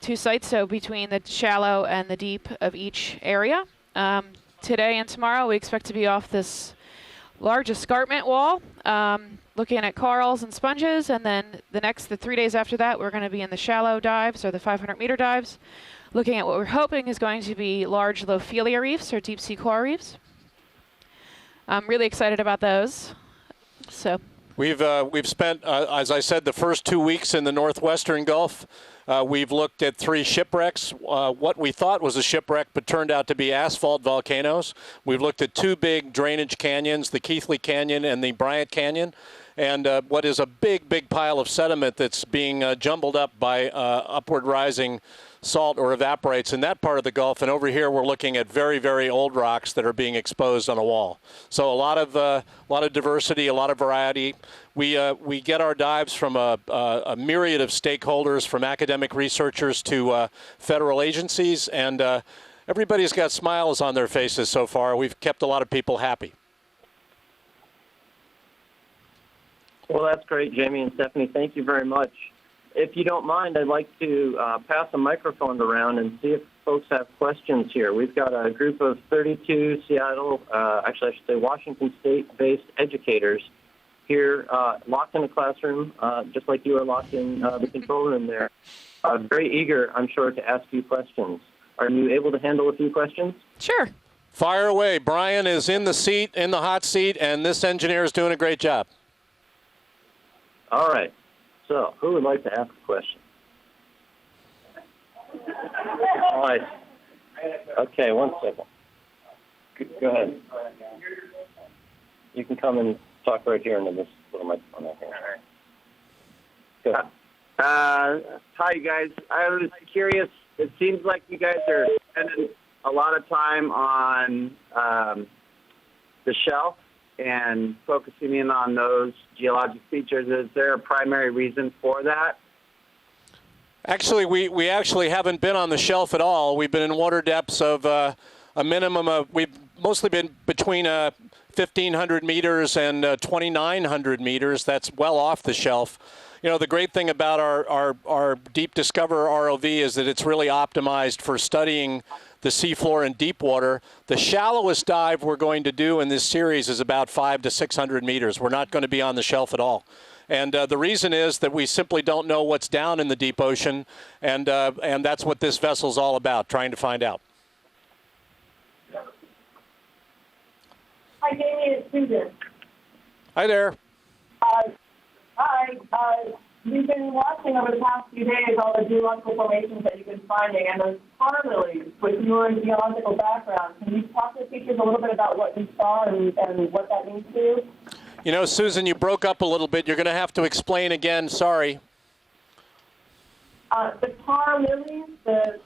2 sites, so between the shallow and the deep of each area. Today and tomorrow, we expect to be off this large escarpment wall, looking at corals and sponges, and then the 3 days after that, we're going to be in the shallow dives, or the 500-meter dives, looking at what we're hoping is going to be large Lophelia reefs, or deep-sea coral reefs. I'm really excited about those. So we've spent, as I said, the first 2 weeks in the northwestern Gulf. We've looked at 3 shipwrecks, what we thought was a shipwreck but turned out to be asphalt volcanoes. We've looked at 2 big drainage canyons, the Keithley Canyon and the Bryant Canyon, and what is a big, big pile of sediment that's being jumbled up by upward rising salt or evaporates in that part of the Gulf. And over here we're looking at very, very old rocks that are being exposed on a wall. So a lot of diversity, a lot of variety. We get our dives from a myriad of stakeholders, from academic researchers to federal agencies, and everybody's got smiles on their faces so far. We've kept a lot of people happy. Well, that's great, Jamie and Stephanie. Thank you very much. If you don't mind, I'd like to pass a microphone around and see if folks have questions here. We've got a group of 32 Seattle, actually I should say Washington State-based educators here locked in a classroom, just like you are locked in the control room there. Very eager, I'm sure, to ask you questions. Are you able to handle a few questions? Sure. Fire away. Brian is in the hot seat, and this engineer is doing a great job. All right. So, who would like to ask a question? All right. Okay, 1 second. Go ahead. You can come and talk right here into this little microphone right here. Go ahead. Hi, you guys. I was curious. It seems like you guys are spending a lot of time on the shelf and focusing in on those geologic features. Is there a primary reason for that? Actually, we actually haven't been on the shelf at all. We've been in water depths of a minimum of, we've mostly been between 1,500 meters and 2,900 meters. That's well off the shelf. You know, the great thing about our Deep Discover ROV is that it's really optimized for studying the seafloor in deep water. The shallowest dive we're going to do in this series is about 500 to 600 meters. We're not going to be on the shelf at all. And the reason is that we simply don't know what's down in the deep ocean, and that's what this vessel's all about, trying to find out. Hi, Jamie, it's Susan. Hi there. Hi. We've been watching over the past few days all the geological formations that you've been finding, and those tar lilies with your geological background. Can you talk to the teachers a little bit about what you saw and what that means to you? You know, Susan, you broke up a little bit. You're going to have to explain again. Sorry. The tar lilies, the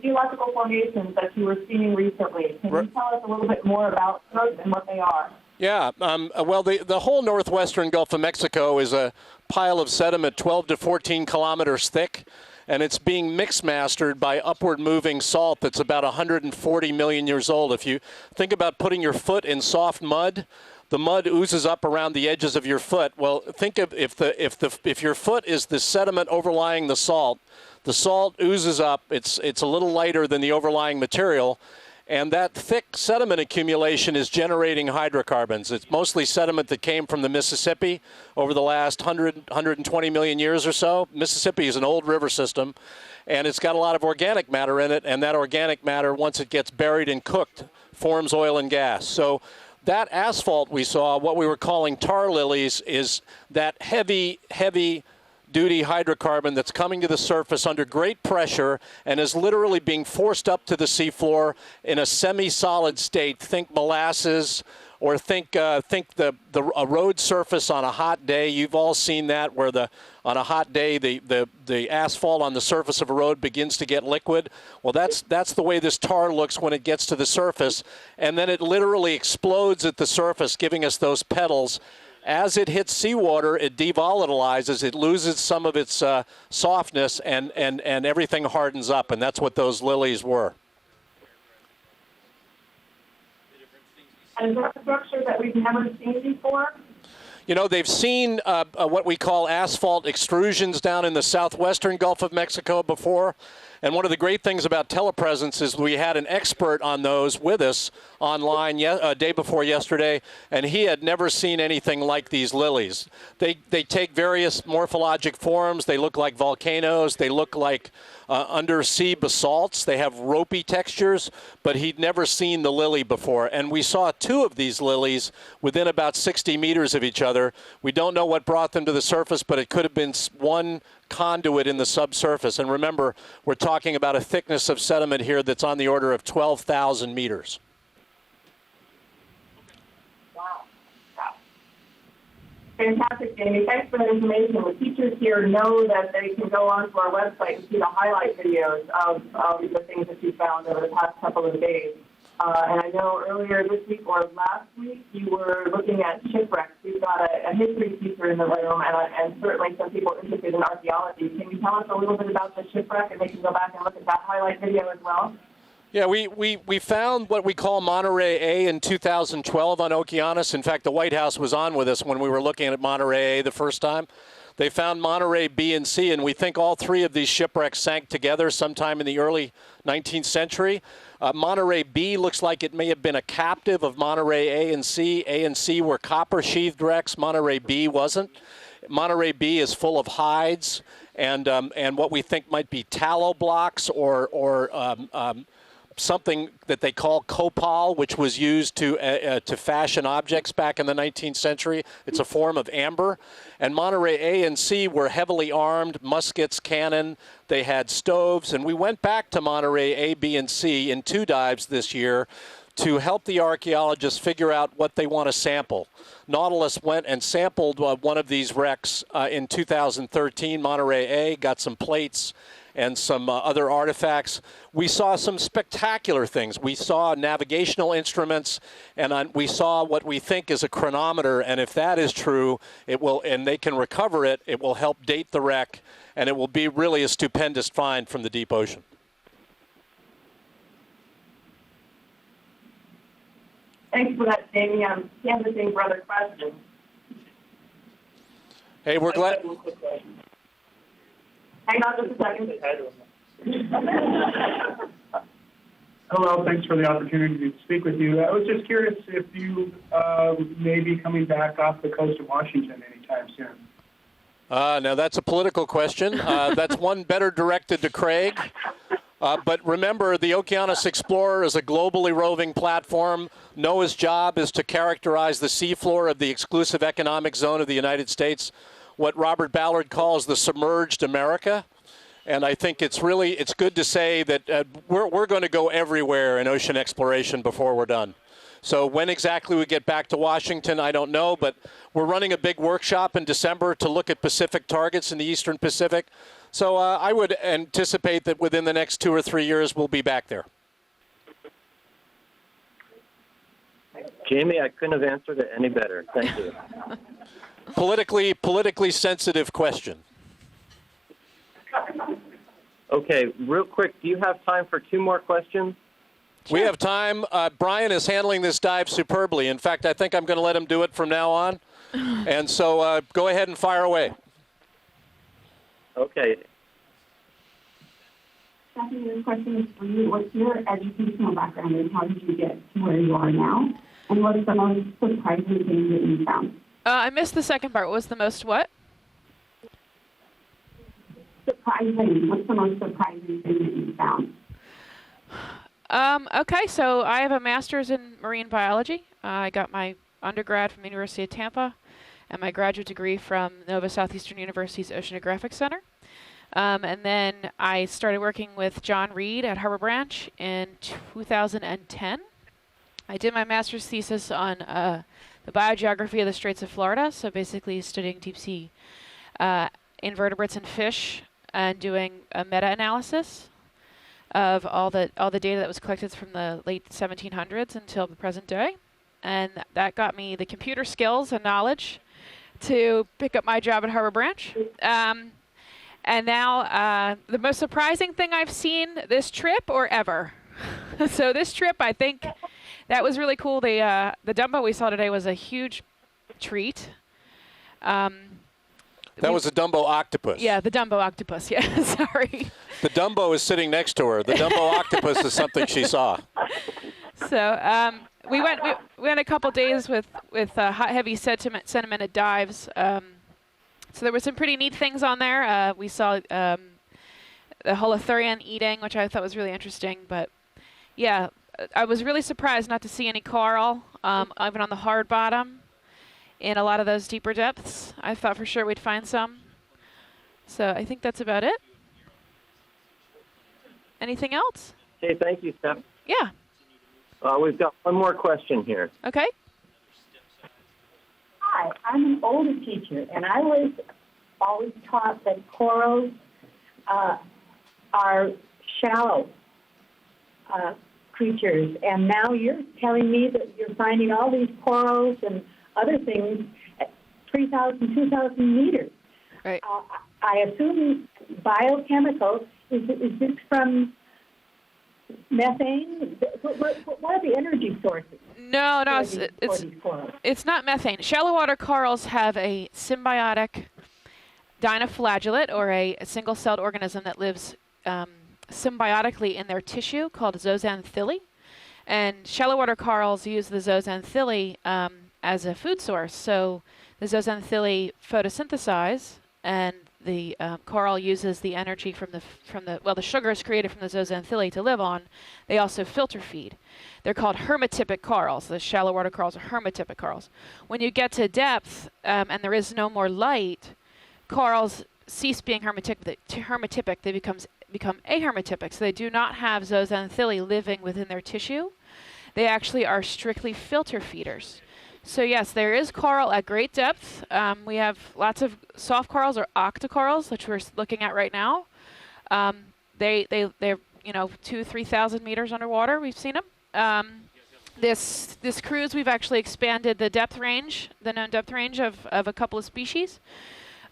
geological formations that you were seeing recently. Can you tell us a little bit more about those and what they are? Yeah, well, the whole northwestern Gulf of Mexico is a pile of sediment 12 to 14 kilometers thick, and it's being mix-mastered by upward-moving salt that's about 140 million years old. If you think about putting your foot in soft mud, the mud oozes up around the edges of your foot. Well, think of if your foot is the sediment overlying the salt oozes up. It's a little lighter than the overlying material. And that thick sediment accumulation is generating hydrocarbons. It's mostly sediment that came from the Mississippi over the last 120 million years or so. Mississippi is an old river system, and it's got a lot of organic matter in it, and that organic matter, once it gets buried and cooked, forms oil and gas. So that asphalt we saw, what we were calling tar lilies, is that heavy duty hydrocarbon that's coming to the surface under great pressure and is literally being forced up to the seafloor in a semi-solid state. Think molasses Or think a road surface on a hot day. You've all seen that, where on a hot day the asphalt on the surface of a road begins to get liquid. Well, that's the way this tar looks when it gets to the surface, and then it literally explodes at the surface, giving us those petals. As it hits seawater, it devolatilizes, it loses some of its softness, and everything hardens up, and that's what those lilies were. And is that a structure that we've never seen before? You know, they've seen what we call asphalt extrusions down in the southwestern Gulf of Mexico before. And one of the great things about telepresence is we had an expert on those with us online day before yesterday, and he had never seen anything like these lilies. They take various morphologic forms. They look like volcanoes. They look like undersea basalts. They have ropey textures, but he'd never seen the lily before. And we saw 2 of these lilies within about 60 meters of each other. We don't know what brought them to the surface, but it could have been one conduit in the subsurface. And remember, we're talking about a thickness of sediment here that's on the order of 12,000 meters. Fantastic, Jamie. Thanks for the information. The teachers here know that they can go onto our website and see the highlight videos of the things that you found over the past couple of days. And I know earlier this week or last week you were looking at shipwrecks. We've got a history teacher in the room and certainly some people interested in archaeology. Can you tell us a little bit about the shipwreck, and they can go back and look at that highlight video as well? Yeah, we found what we call Monterey A in 2012 on Okeanos. In fact, the White House was on with us when we were looking at Monterey A the first time. They found Monterey B and C, and we think all 3 of these shipwrecks sank together sometime in the early 19th century. Monterey B looks like it may have been a captive of Monterey A and C. A and C were copper-sheathed wrecks. Monterey B wasn't. Monterey B is full of hides and what we think might be tallow blocks or something that they call copal, which was used to fashion objects back in the 19th century. It's a form of amber. And Monterey A and C were heavily armed, muskets, cannon. They had stoves. And we went back to Monterey A, B, and C in 2 dives this year to help the archaeologists figure out what they want to sample. Nautilus went and sampled one of these wrecks in 2013, Monterey A, got some plates and some other artifacts. We saw some spectacular things. We saw navigational instruments, and we saw what we think is a chronometer, and if that is true, it will, and they can recover it, it will help date the wreck, and it will be really a stupendous find from the deep ocean. Thanks for that, Jamie. I'm canvassing for other questions. Hey, we're glad. Hang on just a second. Hello, thanks for the opportunity to speak with you. I was just curious if you may be coming back off the coast of Washington anytime soon. Now that's a political question. That's one better directed to Craig. But remember, the Okeanos Explorer is a globally roving platform. NOAA's job is to characterize the seafloor of the exclusive economic zone of the United States, what Robert Ballard calls the submerged America. And I think it's good to say that we're going to go everywhere in ocean exploration before we're done. So when exactly we get back to Washington, I don't know, but we're running a big workshop in December to look at Pacific targets in the Eastern Pacific. So I would anticipate that within the next 2 or 3 years, we'll be back there. Jamie, I couldn't have answered it any better. Thank you. Politically sensitive question. Okay, real quick, do you have time for 2 more questions? We have time. Brian is handling this dive superbly. In fact, I think I'm going to let him do it from now on. And so go ahead and fire away. Okay. Stephanie, this question is for you. What's your educational background and how did you get to where you are now? And what's the most surprising thing that you found? I missed the second part. What was the most what? Surprising. What's the most surprising thing that you found? Okay, so I have a master's in marine biology. I got my undergrad from the University of Tampa and my graduate degree from Nova Southeastern University's Oceanographic Center. And then I started working with John Reed at Harbor Branch in 2010. I did my master's thesis on the biogeography of the Straits of Florida, so basically studying deep sea invertebrates and fish and doing a meta-analysis of all the data that was collected from the late 1700s until the present day. And that got me the computer skills and knowledge to pick up my job at Harbor Branch. And now the most surprising thing I've seen this trip or ever. So this trip, I think that was really cool. The Dumbo we saw today was a huge treat. That was a Dumbo octopus. Yeah, the Dumbo octopus. Yeah, sorry. The Dumbo is sitting next to her. The Dumbo octopus is something she saw. So we went a couple days with hot, heavy sedimented dives. So there were some pretty neat things on there. We saw the holothurian eating, which I thought was really interesting. But yeah, I was really surprised not to see any coral, even on the hard bottom. In a lot of those deeper depths, I thought for sure we'd find some. So I think that's about it. Anything else? Okay, thank you, Steph. Yeah. We've got one more question here. Okay. Hi, I'm an older teacher, and I was always taught that corals are shallow creatures, and now you're telling me that you're finding all these corals and other things at 3,000, 2,000 meters. Right. I assume biochemical. Is this from methane? What are the energy sources? No, it's not methane. Shallow water corals have a symbiotic dinoflagellate, or a single-celled organism that lives symbiotically in their tissue called zooxanthellae. And shallow water corals use the zooxanthellae as a food source. So the zooxanthellae photosynthesize, and the coral uses the energy from the sugar is created from the zooxanthellae to live on. They also filter feed. They're called hermatypic corals. The shallow water corals are hermatypic corals. When you get to depth and there is no more light, corals cease being hermatypic. They become ahermatypic. So they do not have zooxanthellae living within their tissue. They actually are strictly filter feeders. So yes, there is coral at great depth. We have lots of soft corals, or octocorals, which we're looking at right now. They're 2,000-3,000 meters underwater. We've seen them. This cruise, we've actually expanded the depth range, the known depth range of a couple of species.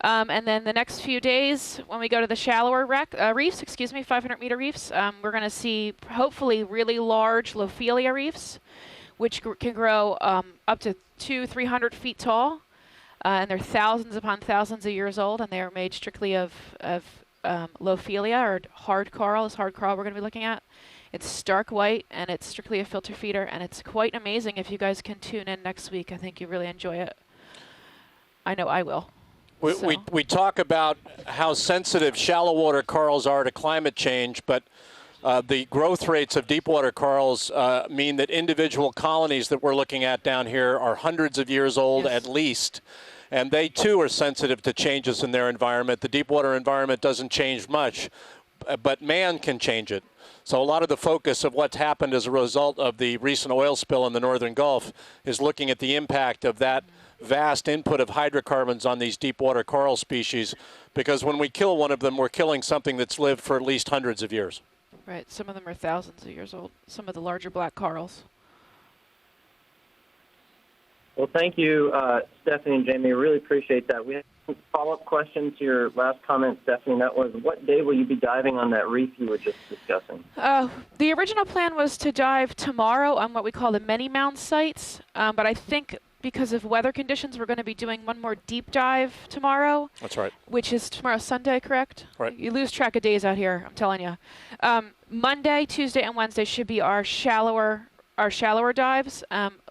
And then the next few days, when we go to the shallower reefs, 500-meter reefs, we're going to see hopefully really large Lophelia reefs, which can grow up to 200-300 feet tall, and they're thousands upon thousands of years old, and they are made strictly of Lophelia, or hard coral. This hard coral we're going to be looking at. It's stark white, and it's strictly a filter feeder, and it's quite amazing. If you guys can tune in next week, I think you really enjoy it. I know I will. We talk about how sensitive shallow water corals are to climate change, but the growth rates of deep water corals mean that individual colonies that we're looking at down here are hundreds of years old at least, and they too are sensitive to changes in their environment. The deep water environment doesn't change much, but man can change it. So a lot of the focus of what's happened as a result of the recent oil spill in the Northern Gulf is looking at the impact of that vast input of hydrocarbons on these deep water coral species, because when we kill one of them, we're killing something that's lived for at least hundreds of years. Right, some of them are thousands of years old, some of the larger black corals. Well, thank you, Stephanie and Jamie. Really appreciate that. We have some follow-up questions to your last comment, Stephanie, and that was, what day will you be diving on that reef you were just discussing? The original plan was to dive tomorrow on what we call the many Mound sites, but I think because of weather conditions, we're going to be doing one more deep dive tomorrow. That's right. Which is tomorrow Sunday, correct? Right. You lose track of days out here, I'm telling you. Monday, Tuesday, and Wednesday should be our shallower dives,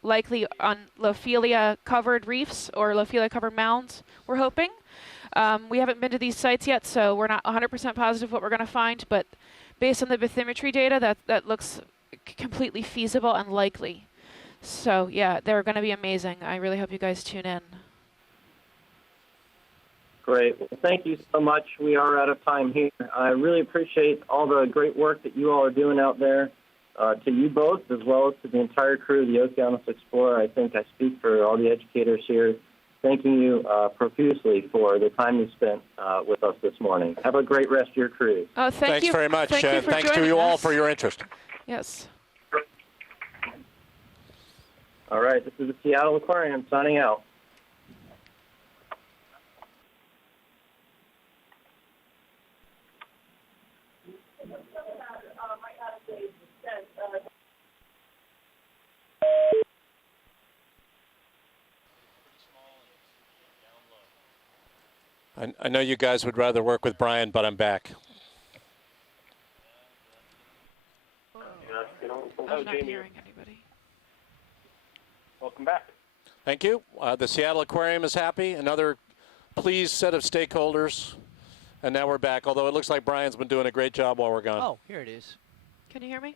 likely on Lophelia-covered reefs or Lophelia-covered mounds, we're hoping. We haven't been to these sites yet, so we're not 100% positive what we're going to find, but based on the bathymetry data, that looks completely feasible and likely. So yeah, they're going to be amazing. I really hope you guys tune in. Great. Well, thank you so much. We are out of time here. I really appreciate all the great work that you all are doing out there. To you both, as well as to the entire crew of the Okeanos Explorer, I think I speak for all the educators here, thanking you profusely for the time you spent with us this morning. Have a great rest of your cruise. Thanks very much. Thank you for Thanks to joining you all us. for your interest. Yes. All right, this is the Seattle Aquarium signing out. I know you guys would rather work with Brian, but I'm back. I'm not hearing anybody. Welcome back. Thank you. The Seattle Aquarium is happy. Another pleased set of stakeholders. And now we're back, although it looks like Brian's been doing a great job while we're gone. Oh, here it is. Can you hear me?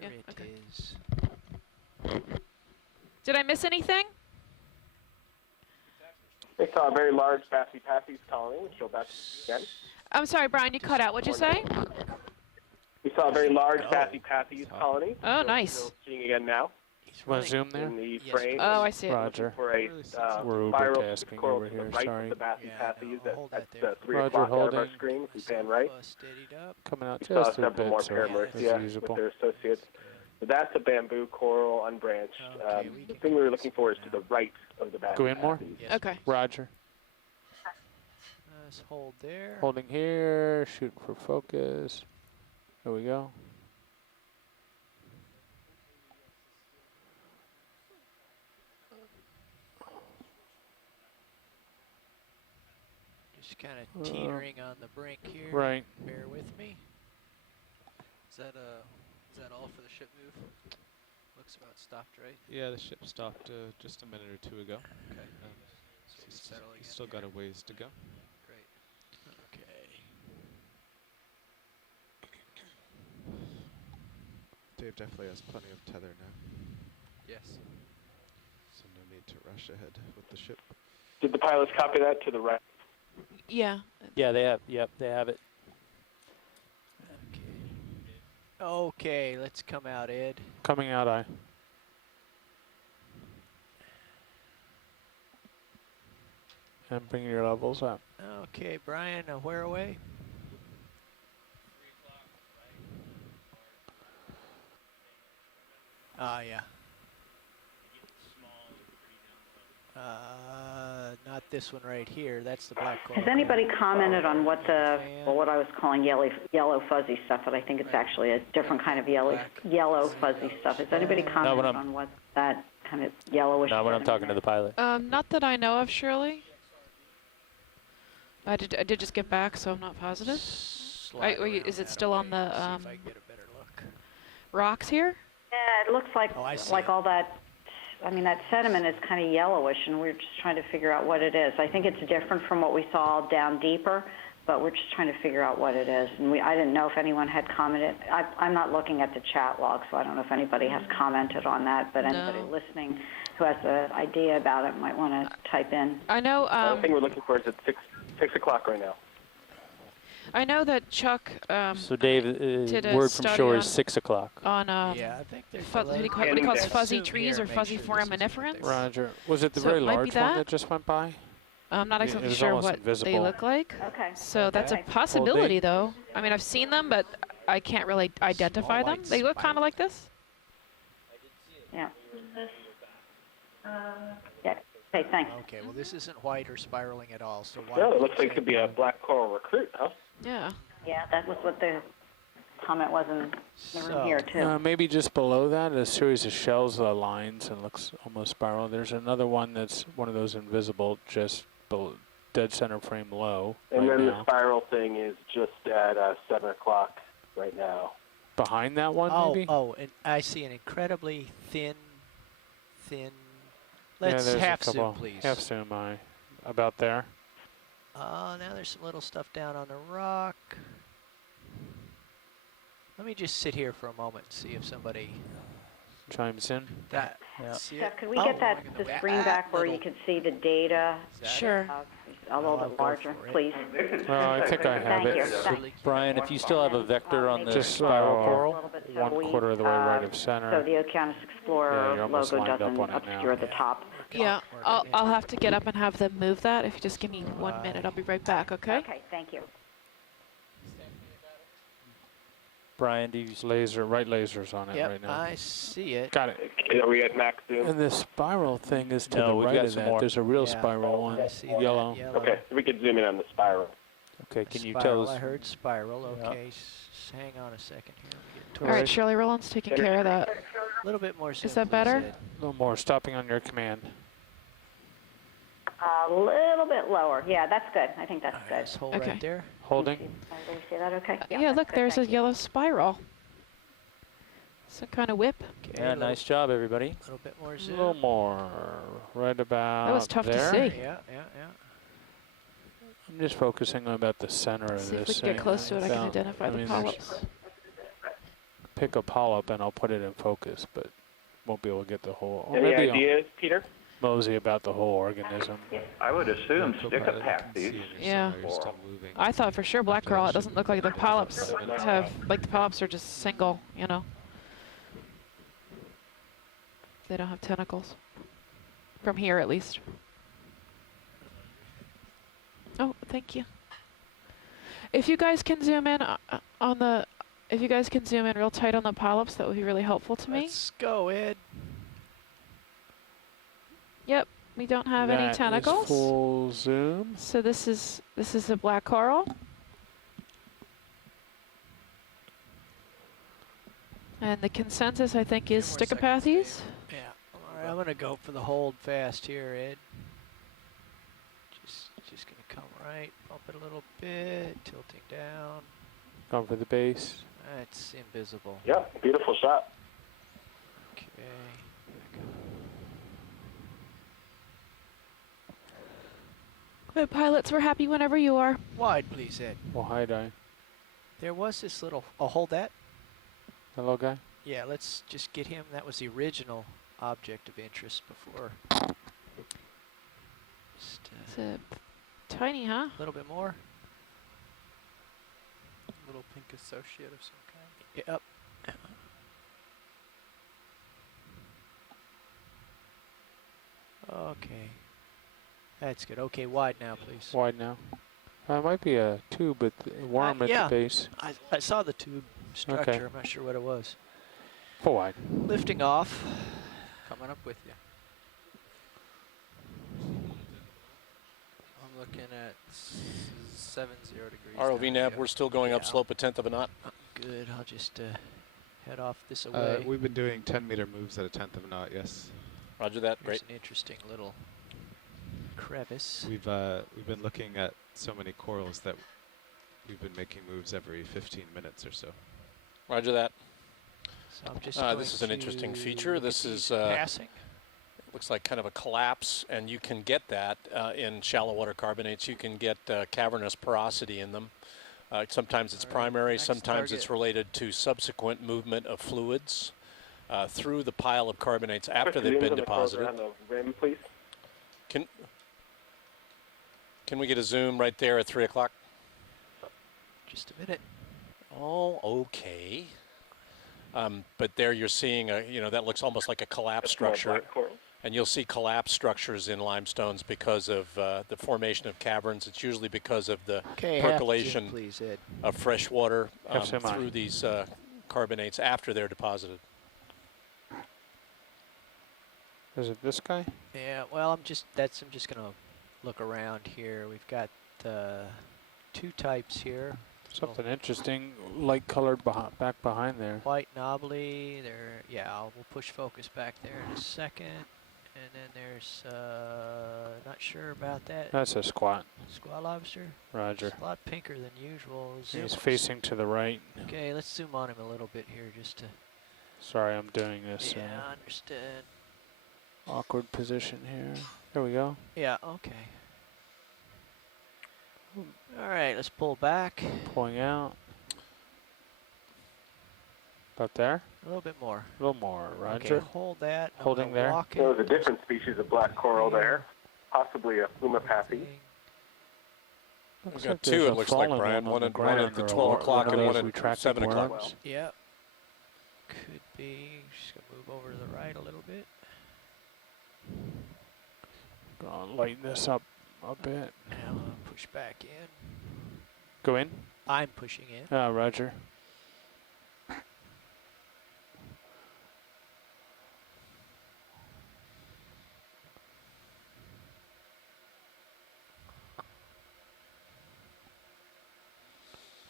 Here it is. Did I miss anything? They saw a very large Bassy Pathies colony, which you'll back again. I'm sorry, Brian, you cut out. What'd you say? We saw a very large Bassy Pathies colony. Oh, nice. You're seeing again now. Want to zoom there? In the frame. Oh, I see it. Roger. For a We're spiral overtasking coral over to the here, right sorry. of the Bassy Pathies at 3 Roger, o'clock out of our holding. screen. If we pan right. Coming out We saw just a several more bit, so Paramecia as with usual. their associates. So that's a bamboo coral, unbranched. The thing we were looking for is to the right of the Bassy Go in more? Pathies. Okay. Roger. Let's hold there. Holding here, shooting for focus. There we go. Just kind of teetering on the brink here. Right. Bear with me. Is that all for the ship move? Looks about stopped, right? Yeah, the ship stopped just a minute or two ago. Okay. So we settle again still got a ways to go. Great. Okay. Dave definitely has plenty of tether now. Yes. So no need to rush ahead with the ship. Did the pilots copy that to the right? Yeah. Yeah, they have. Yep, they have it. Okay, let's come out, Ed. Coming out, I. And bring your levels up. Okay, Brian, where away? Ah, yeah. Not this one right here. That's the black coral. Has anybody commented on what what I was calling yellow fuzzy stuff, but I think it's actually a different kind of yellow fuzzy stuff. Has anybody commented on what that kind of yellowish? Not when I'm talking to the pilot. Not that I know of, Shirley. I did just get back, so I'm not positive. Is it still on the see if I can get a better look. rocks here? Yeah, it looks like all that. I mean, that sediment is kind of yellowish, and we're just trying to figure out what it is. I think it's different from what we saw down deeper, but we're just trying to figure out what it is. And I didn't know if anyone had commented. I'm not looking at the chat log, so I don't know if anybody has commented on that, but anybody listening who has an idea about it might want to type in. I know. The thing we're looking for is at 6 o'clock right now. I know that Chuck. So Dave, did a word from study shore on- is 6 o'clock. On yeah, I think there's what he calls fuzzy trees or fuzzy foraminiferae. Roger. Was it the So very it might be large one that. that just went by? I'm not It exactly was sure almost what they invisible. look like. Okay. So that's a Okay. possibility, though. I mean, I've seen them, but I can't really identify them. They look kind of like this. Yeah. Yeah. Okay, thanks. Okay, well, this isn't white or spiraling at all. So why? No, it looks like it could be a black coral recruit, huh? Yeah. Yeah, that was what the comment was in the room here, too. Maybe just below that, a series of shells lines and looks almost spiral. There's another one that's one of those invisible, just dead center frame low. And right then now. the spiral thing is just at 7 o'clock right now. Behind that one, maybe? Oh, and I see an incredibly thin. Yeah, Let's there's a half zoom, couple. please. Half zoom, about there. Now there's some little stuff down on the rock. Let me just sit here for a moment and see if somebody Chimes in. see Steph, it? could we get the screen back where you can see the data? Sure. a little bit larger, please. I think I have Thank it. you. So Brian, if you still have a vector on this just spiral A coral, little bit so 1/4 of the way right of so center. the Okeanos Yeah, Explorer you're almost logo lined up doesn't on it now. obscure the top. Yeah, I'll have to get up and have them move that. If you just give me 1 minute, I'll be right back, okay? Okay, thank you. Brian, do you Right lasers on it Yep, right now. I see it. Got it. Are we at max zoom? And the spiral thing is to No, the we've right got of some that. more. There's a real Yeah. spiral one, I see that, yellow. Okay, so we could zoom in on the spiral. Okay, can you tell Spiral, us? I heard spiral. Yeah. Okay, hang on a second here. Let me get All right, Shirley Roland's taking care of that. a little bit more zoom, Is that please, better? Ed. A little more, stopping on your command. A little bit lower. Yeah, that's good. I think that's good. Let's hold Okay. right there. Holding. Do you see that okay? Yeah, that's look, good, there's a thank you. yellow spiral. Some kind of whip. Okay, Yeah, nice job, everybody. A little bit more A zoom. little more, right about That was tough to there. see. Yeah. I'm just focusing on about the center of See if this we can get thing. close to it. I can Without- identify the there's- polyps. Pick a polyp and I'll put it in focus, but won't be able to get the whole. Or Any maybe I'll ideas, Peter? mosey about the whole organism. I would assume Co-pilot, stick a you pack can see these. in your Yeah. somewhere still moving. I thought for sure black coral. It doesn't look like the polyps have, like the polyps are just single, you know. They don't have tentacles. From here, at least. Oh, thank you. If you guys can zoom in on the, if you guys can zoom in real tight on the polyps, that would be really helpful to me. Let's go, Ed. Yep, we don't have any That is tentacles. full zoom. So this is a black coral. And the consensus, I think, is Stichopathes. Yeah. All right, I'm gonna go for the hold fast here, Ed. Just gonna come right, bump it a little bit, tilting down. Going for the base. That's invisible. Yep, beautiful shot. Okay. The pilots, we're happy whenever you are. Wide, please, Ed. Well, hide eye. There was this little. Oh, hold that. Hello, guy. Yeah, let's just get him. That was the original object of interest before. Just It's tiny, huh? a little bit more. Little pink associate of some kind. Yep. Okay. That's good. Okay, wide now, please. Wide now. It might be a tube, but worm at yeah. the base. I saw the tube structure. Okay. I'm not sure what it was. Full wide. Lifting off. Coming up with you. I'm looking at 70 degrees. ROV down nav, here. we're still going up Yeah. slope a 1/10 of a knot. Good. I'll just head off this away. We've been doing 10-meter moves at a 1/10 of a knot, yes. Roger that. Here's Great. an interesting little crevice. We've been looking at so many corals that we've been making moves every 15 minutes or so. Roger that. So I'm just This is an interesting feature. This is passing. looks like kind of a collapse, and you can get that in shallow water carbonates. You can get cavernous porosity in them. Sometimes it's primary, sometimes it's related to subsequent movement of fluids through the pile of carbonates after they've been deposited. On the rim, please. Can we get a zoom right there at 3 o'clock? Just a minute. Oh, okay. But there you're seeing that looks almost like a collapse structure. And you'll see collapse structures in limestones because of the formation of caverns. It's usually because of the percolation please, Ed. of fresh water FMI. through these carbonates after they're deposited. Is it this guy? Yeah. Well, I'm just gonna look around here. We've got two types here. Something interesting, light colored back behind there. White knobbly. There. Yeah. We'll push focus back there in a second. And then there's not sure about that. That's a squat. Squat lobster. Roger. It's a lot pinker than usual. Zoom He's facing to the right. Okay, let's zoom on him a little bit here just to. Sorry, I'm doing this. Yeah, I understand. Awkward position here. There we go. Yeah. Okay. All right, let's pull back. Pulling out. About there? A little bit more. A little more. Roger. Okay, hold that. I'm Holding gonna there. walk There it. was a different species of black coral there, possibly a plumapathy. We've Looks got like two, there's it a looks like, fallen Brian. on One the at ground the or 12 o'clock one and of one those at retracting 7 o'clock. worms. Yep. Could be. Just gonna move over to the right a little bit. Gonna lighten this up a bit. Now I'll push back in. Go in. I'm pushing in. Roger.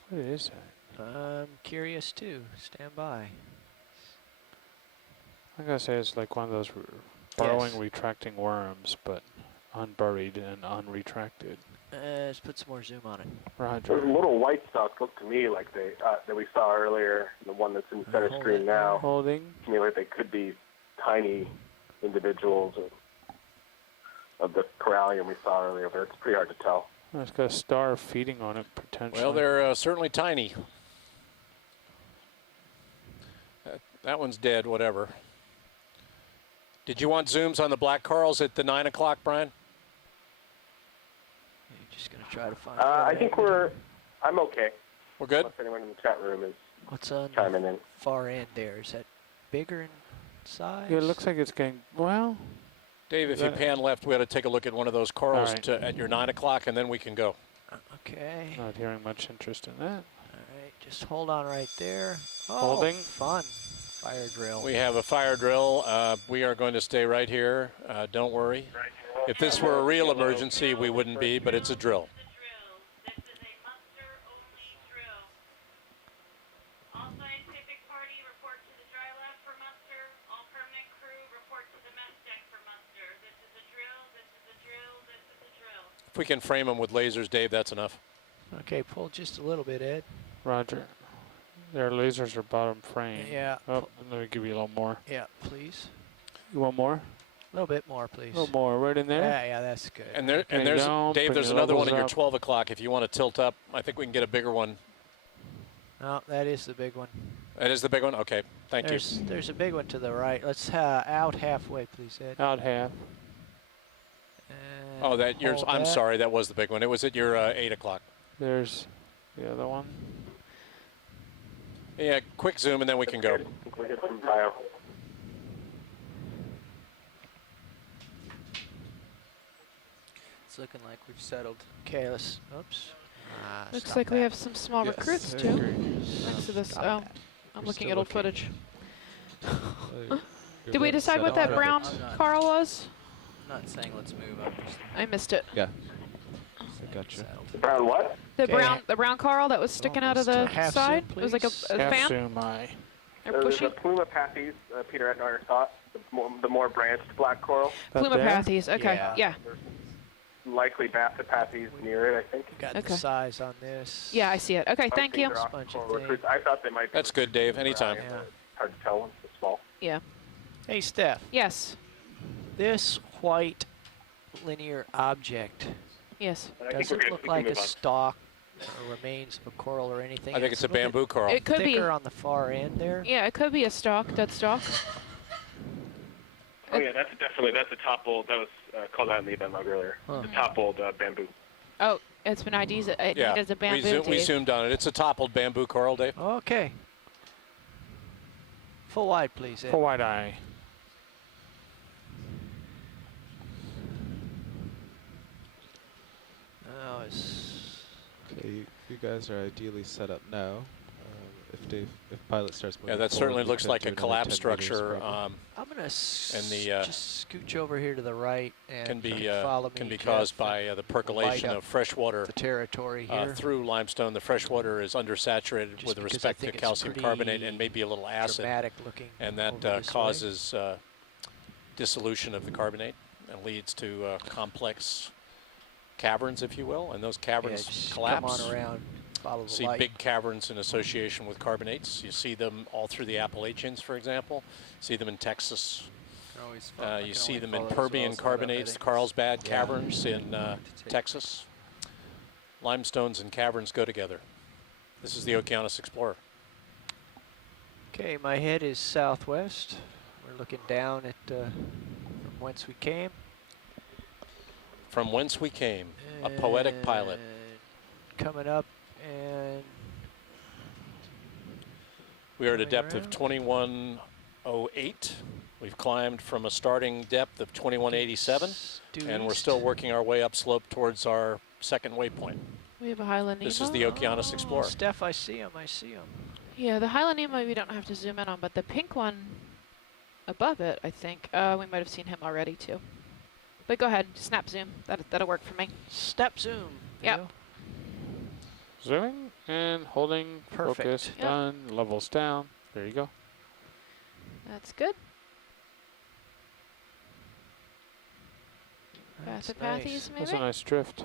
What is that? I'm curious too. Stand by. I gotta say it's like one of those burrowing, retracting worms, but unburied and unretracted. Let's put some more zoom on it. Roger. Those little white stalks look to me like they that we saw earlier, the one that's in center screen now. Holding. To me, like they could be tiny individuals of the corallium we saw earlier, but it's pretty hard to tell. Oh, it's got a star feeding on it potentially. Well, they're certainly tiny. That one's dead, whatever. Did you want zooms on the black corals at the 9 o'clock, Brian? You're just going to try to find I think I'm okay. We're good? Unless anyone in the chat room is What's on chiming in. far end there? Is that bigger in size? Yeah, it looks like it's getting, well. Dave, if you pan left, we ought to take a look at one of those corals right. at your 9 o'clock, and then we can go. Okay. Not hearing much interest in that. All right, just hold on right there. Oh, Holding. Fun. Fire drill. We have a fire drill. We are going to stay right here. Don't worry. If this were a real emergency, we wouldn't be, but it's a drill. If we can frame them with lasers, Dave, that's enough. Okay, pull just a little bit, Ed. Roger. Their lasers are bottom frame. Yeah. Oh, let me give you a little more. Yeah, please. You want more? A little bit more, please. A little more, right in there? Yeah, that's good. And there's Dave. Bring There's your another one levels at your up. 12 o'clock. If you want to tilt up, I think we can get a bigger one. No, that is the big one. That is the big one. Okay, thank you. There's a big one to the right. Let's out halfway, please, Ed. Out half. Oh, that yours. hold I'm that. sorry, that was the big one. It was at your 8 o'clock. There's the other one. Yeah, quick zoom, and then we can go. We'll get some bio. It's looking like we've settled. Okay, let's. Oops. Looks like we have some small recruits too. Next to this. Oh, I'm looking at old footage. Did we decide what that brown coral was? I'm not saying let's move. I'm just I missed it. Yeah. I gotcha. The brown what? The brown coral that was sticking out of the half side. zoom, It was like a Half fan. zoom eye. Or There's bushy. a Plumapathes, Peter Etnar thought, the more branched black coral. Plumapathes. Okay. Yeah. Yeah. Likely Bathopathes near it, I think. Got Okay. the size on this. Yeah, I see it. Okay, thank you. Bunch of Recruits. I thought they might be. That's good, Dave. Anytime. Yeah. Hard to tell when it's small. Yeah. Hey, Steph. Yes. This white linear object. Yes. Does it look like a stalk or remains of a coral or anything? I think it's a bamboo coral. It could be. Thicker on the far end there. Yeah, it could be a stalk, dead stalk. Oh yeah, that's a toppled. That was called out in the event log earlier. Huh. The toppled bamboo. Oh, it's been ID'd Yeah, as a bamboo. we zoomed on it. It's a toppled bamboo coral, Dave. Okay. Full wide, please, Ed. For wide eye. Oh, it's Okay, you guys are ideally set up now. If pilot starts moving Yeah, that forward, certainly we looks could like do a another collapse 10 meters structure. probably. I'm gonna the just scooch over here to the right and can be follow me. caused Jeff, by the light percolation up of fresh water the territory here. through limestone. The fresh water is undersaturated Just with because I respect to think it's calcium pretty carbonate and maybe a little acid, dramatic looking and over that this way. causes dissolution of the carbonate and leads to complex caverns, if you will, and those caverns just collapse. Come on around, follow the See light. big caverns in association with carbonates. You see them all through the Appalachians, for example. See them in Texas. You see them in Permian carbonates, Carlsbad caverns in Texas. Limestones and caverns go together. This is the Okeanos Explorer. Okay, my head is southwest. We're looking down at from whence we came. From whence we came, a poetic pilot. coming up and We are at a coming depth of around. 2108. We've climbed from a starting depth of 2187, Due and we're east. still working our way upslope towards our second waypoint. We have a Highland This is Nemo. the Okeanos Explorer. Steph, I see him. I see him. Yeah, the Highland Nemo we don't have to zoom in on, but the pink one above it, I think, we might have seen him already too. But go ahead, snap zoom. That'll work for me. Step zoom. Yep. Zooming and holding. Perfect. Focus. Yep. Done. Levels down. There you go. That's good. That's Pathies, nice. That's a maybe? nice drift.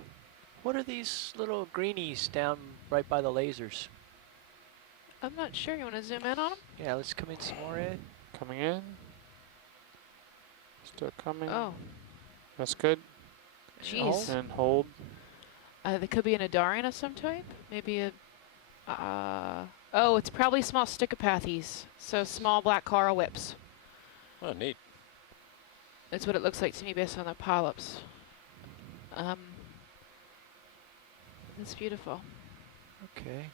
What are these little greenies down right by the lasers? I'm not sure. You want to zoom in on them? Yeah, let's come in some more, Ed. Coming in. Still coming. Oh, That's good. jeez. And hold. They could be an Adarian of some type. Maybe a... oh, it's probably small Stichopathes. So small black coral whips. Oh, neat. That's what it looks like to me based on the polyps. That's beautiful. Okay.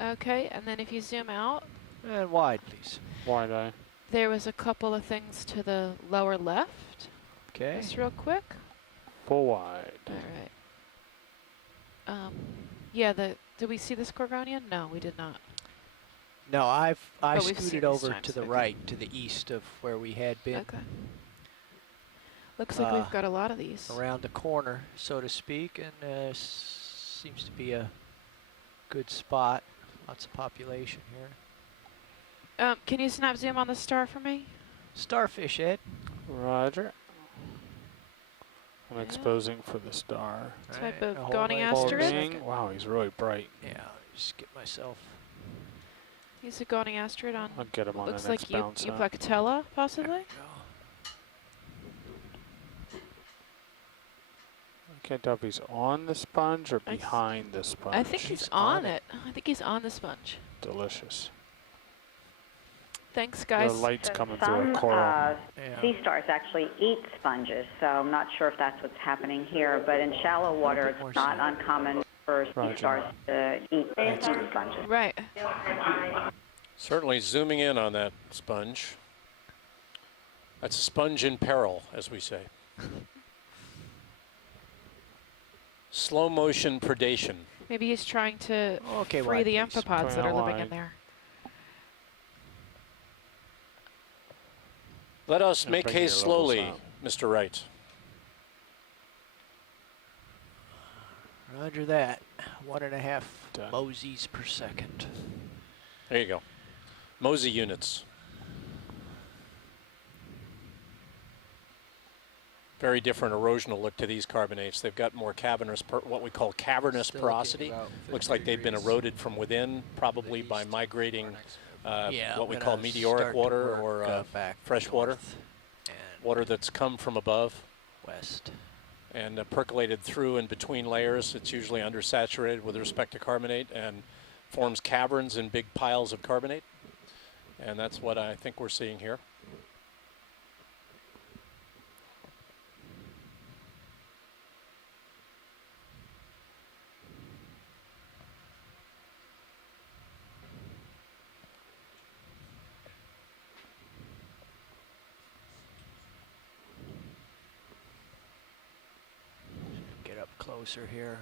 Okay, and then if you zoom out, And wide, please. Wide eye. there was a couple of things to the lower left. Okay. Just real quick. Full wide. All right. Yeah, did we see this Gorgonian? No, we did not. No, I But we've seen scooted these over times, to the okay. right, to the east of where we had been. Okay. Looks like we've got a lot of these. Around the corner, so to speak, and seems to be a good spot. Lots of population here. Can you snap zoom on the star for me? Starfish, Ed. Roger. I'm exposing for the star. Type Right, of now hold Gawny my Asteroid? Holding. Wow, he's really bright. Yeah, just get myself. He's a Gawny Asteroid on. I'll get him on looks the next like bounce out. Euplectella, possibly. I can't tell if he's on the sponge or behind the sponge. I think he's on it. I think he's on the sponge. Delicious. Thanks, guys. The light's coming through Some a coral. sea stars actually eat sponges, so I'm not sure if that's what's happening here. But in shallow water, it's not uncommon for sea Roger. stars to eat sponges. Right. Certainly zooming in on that sponge. That's a sponge in peril, as we say. Slow motion predation. Maybe he's trying to Okay, free wide, the please. amphipods that are living in there. Let us And make bring haste your levels slowly, out. Mr. Wright. Roger that. 1.5 Done. Moseys per second. There you go. Mosey units. Very different erosional look to these carbonates. They've got more cavernous, what we call cavernous Still looking porosity. about Looks 50 like they've been degrees. eroded from within, probably by migrating Yeah, what we I'm call gonna meteoric start to water work, or back fresh water. north and Water that's come from above west. and percolated through and between layers. It's usually undersaturated with respect to carbonate and forms caverns in big piles of carbonate. And that's what I think we're seeing here. Get up closer here.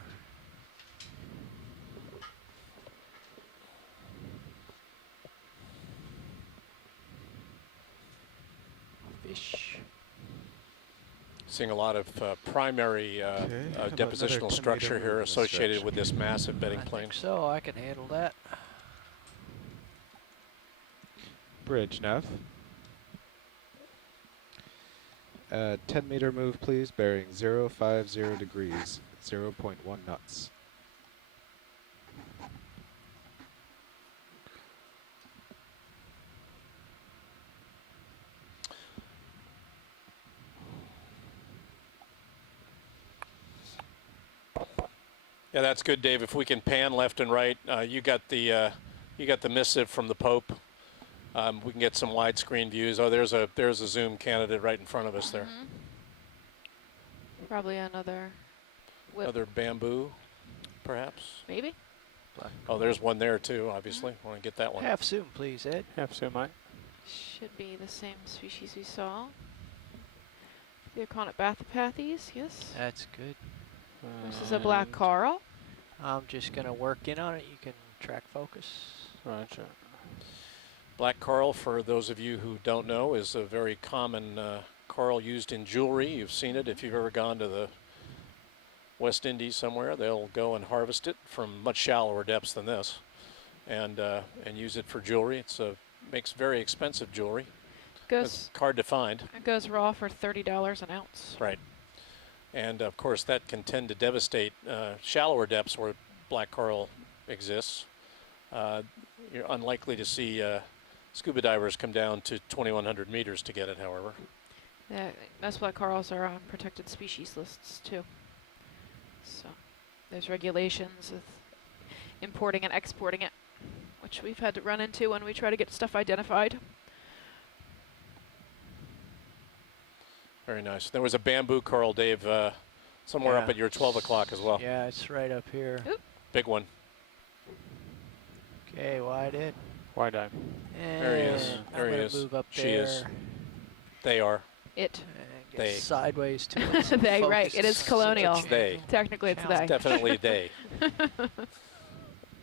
Fish. Seeing a lot of primary how about another depositional 10 structure meter here move in the associated stretch? with this massive bedding I plane. think so. I can handle that. Bridge, Nav. 10 meter move, please. Bearing 050 degrees, 0.1 knots. Yeah, that's good, Dave. If we can pan left and right, you got the missive from the Pope. We can get some widescreen views. Oh, there's a zoom candidate right in front of us there. Probably another. With Other bamboo, perhaps? maybe? Oh, there's one there too, obviously. Want to get that one. Half zoom, please, Ed. Half zoom, Mike. Should be the same species we saw. The Okeanos bathypathes, yes. That's good. This is a black coral. I'm just going to work in on it. You can track focus. Roger. Black coral, for those of you who don't know, is a very common coral used in jewelry. You've seen it if you've ever gone to the West Indies somewhere. They'll go and harvest it from much shallower depths than this, and use it for jewelry. It's makes very expensive jewelry. It's hard to find. It goes raw for $30 an ounce. Right. And of course that can tend to devastate shallower depths where black coral exists. You're unlikely to see scuba divers come down to 2,100 meters to get it, however. Yeah, most black corals are on protected species lists too. So there's regulations with importing and exporting it, which we've had to run into when we try to get stuff identified. Very nice. There was a bamboo coral, Dave, somewhere up at your 12 o'clock as well. Yeah, it's right up here. Oop. Big one. Okay, wide in. Wide eye. There he is. There he I'm is. gonna move up She there. is. They are. It. Get They. sideways to it. They, right. It is colonial. It's they. Technically, it's they. It's definitely they.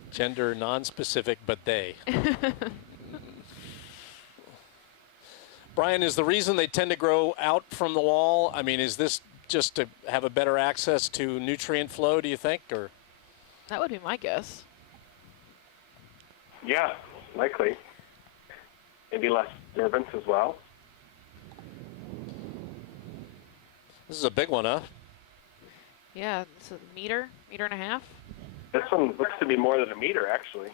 Gender non-specific, but they. Brian, is the reason they tend to grow out from the wall, I mean, is this just to have a better access to nutrient flow, do you think? Or That would be my guess. Yeah, likely. Maybe less disturbance as well. this is a big one, huh? Yeah, it's a meter and a half. This one looks to be more than a meter, actually.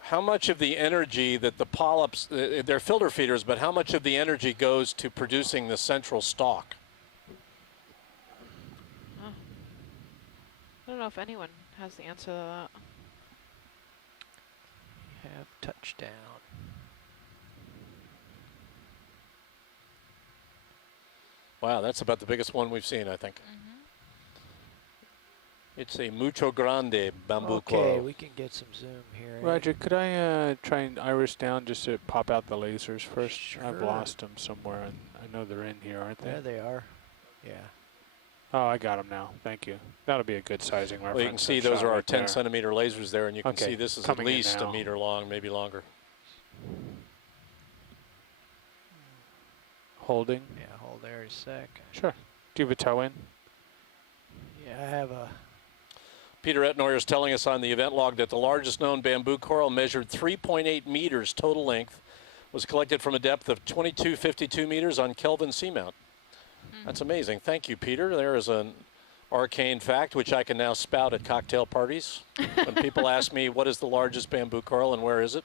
How much of the energy that the polyps, they're filter feeders, but how much of the energy goes to producing the central stalk? I don't know if anyone has the answer to that. We have touchdown. Wow, that's about the biggest one we've seen, I think. It's a mucho grande bamboo Okay, coral. we can get some zoom here. Roger, could I try and iris down just to pop out the lasers first? I've Sure. lost them somewhere, and I know they're in here, aren't they? There they are. Yeah. Oh, I got them now. Thank you. That'll be a good sizing reference. Well, you can see that those shot are our right 10 there. centimeter lasers there, and you can Okay, see this is at coming in least now. a meter long, maybe longer. Holding. Yeah, hold there a sec. Sure. Do you have a toe in? Yeah, I have a... Peter Etnoyer is telling us on the event log that the largest known bamboo coral measured 3.8 meters total length, was collected from a depth of 2252 meters on Kelvin Seamount. That's amazing. Thank you, Peter. There is an arcane fact which I can now spout at cocktail parties. When people ask me what is the largest bamboo coral and where is it,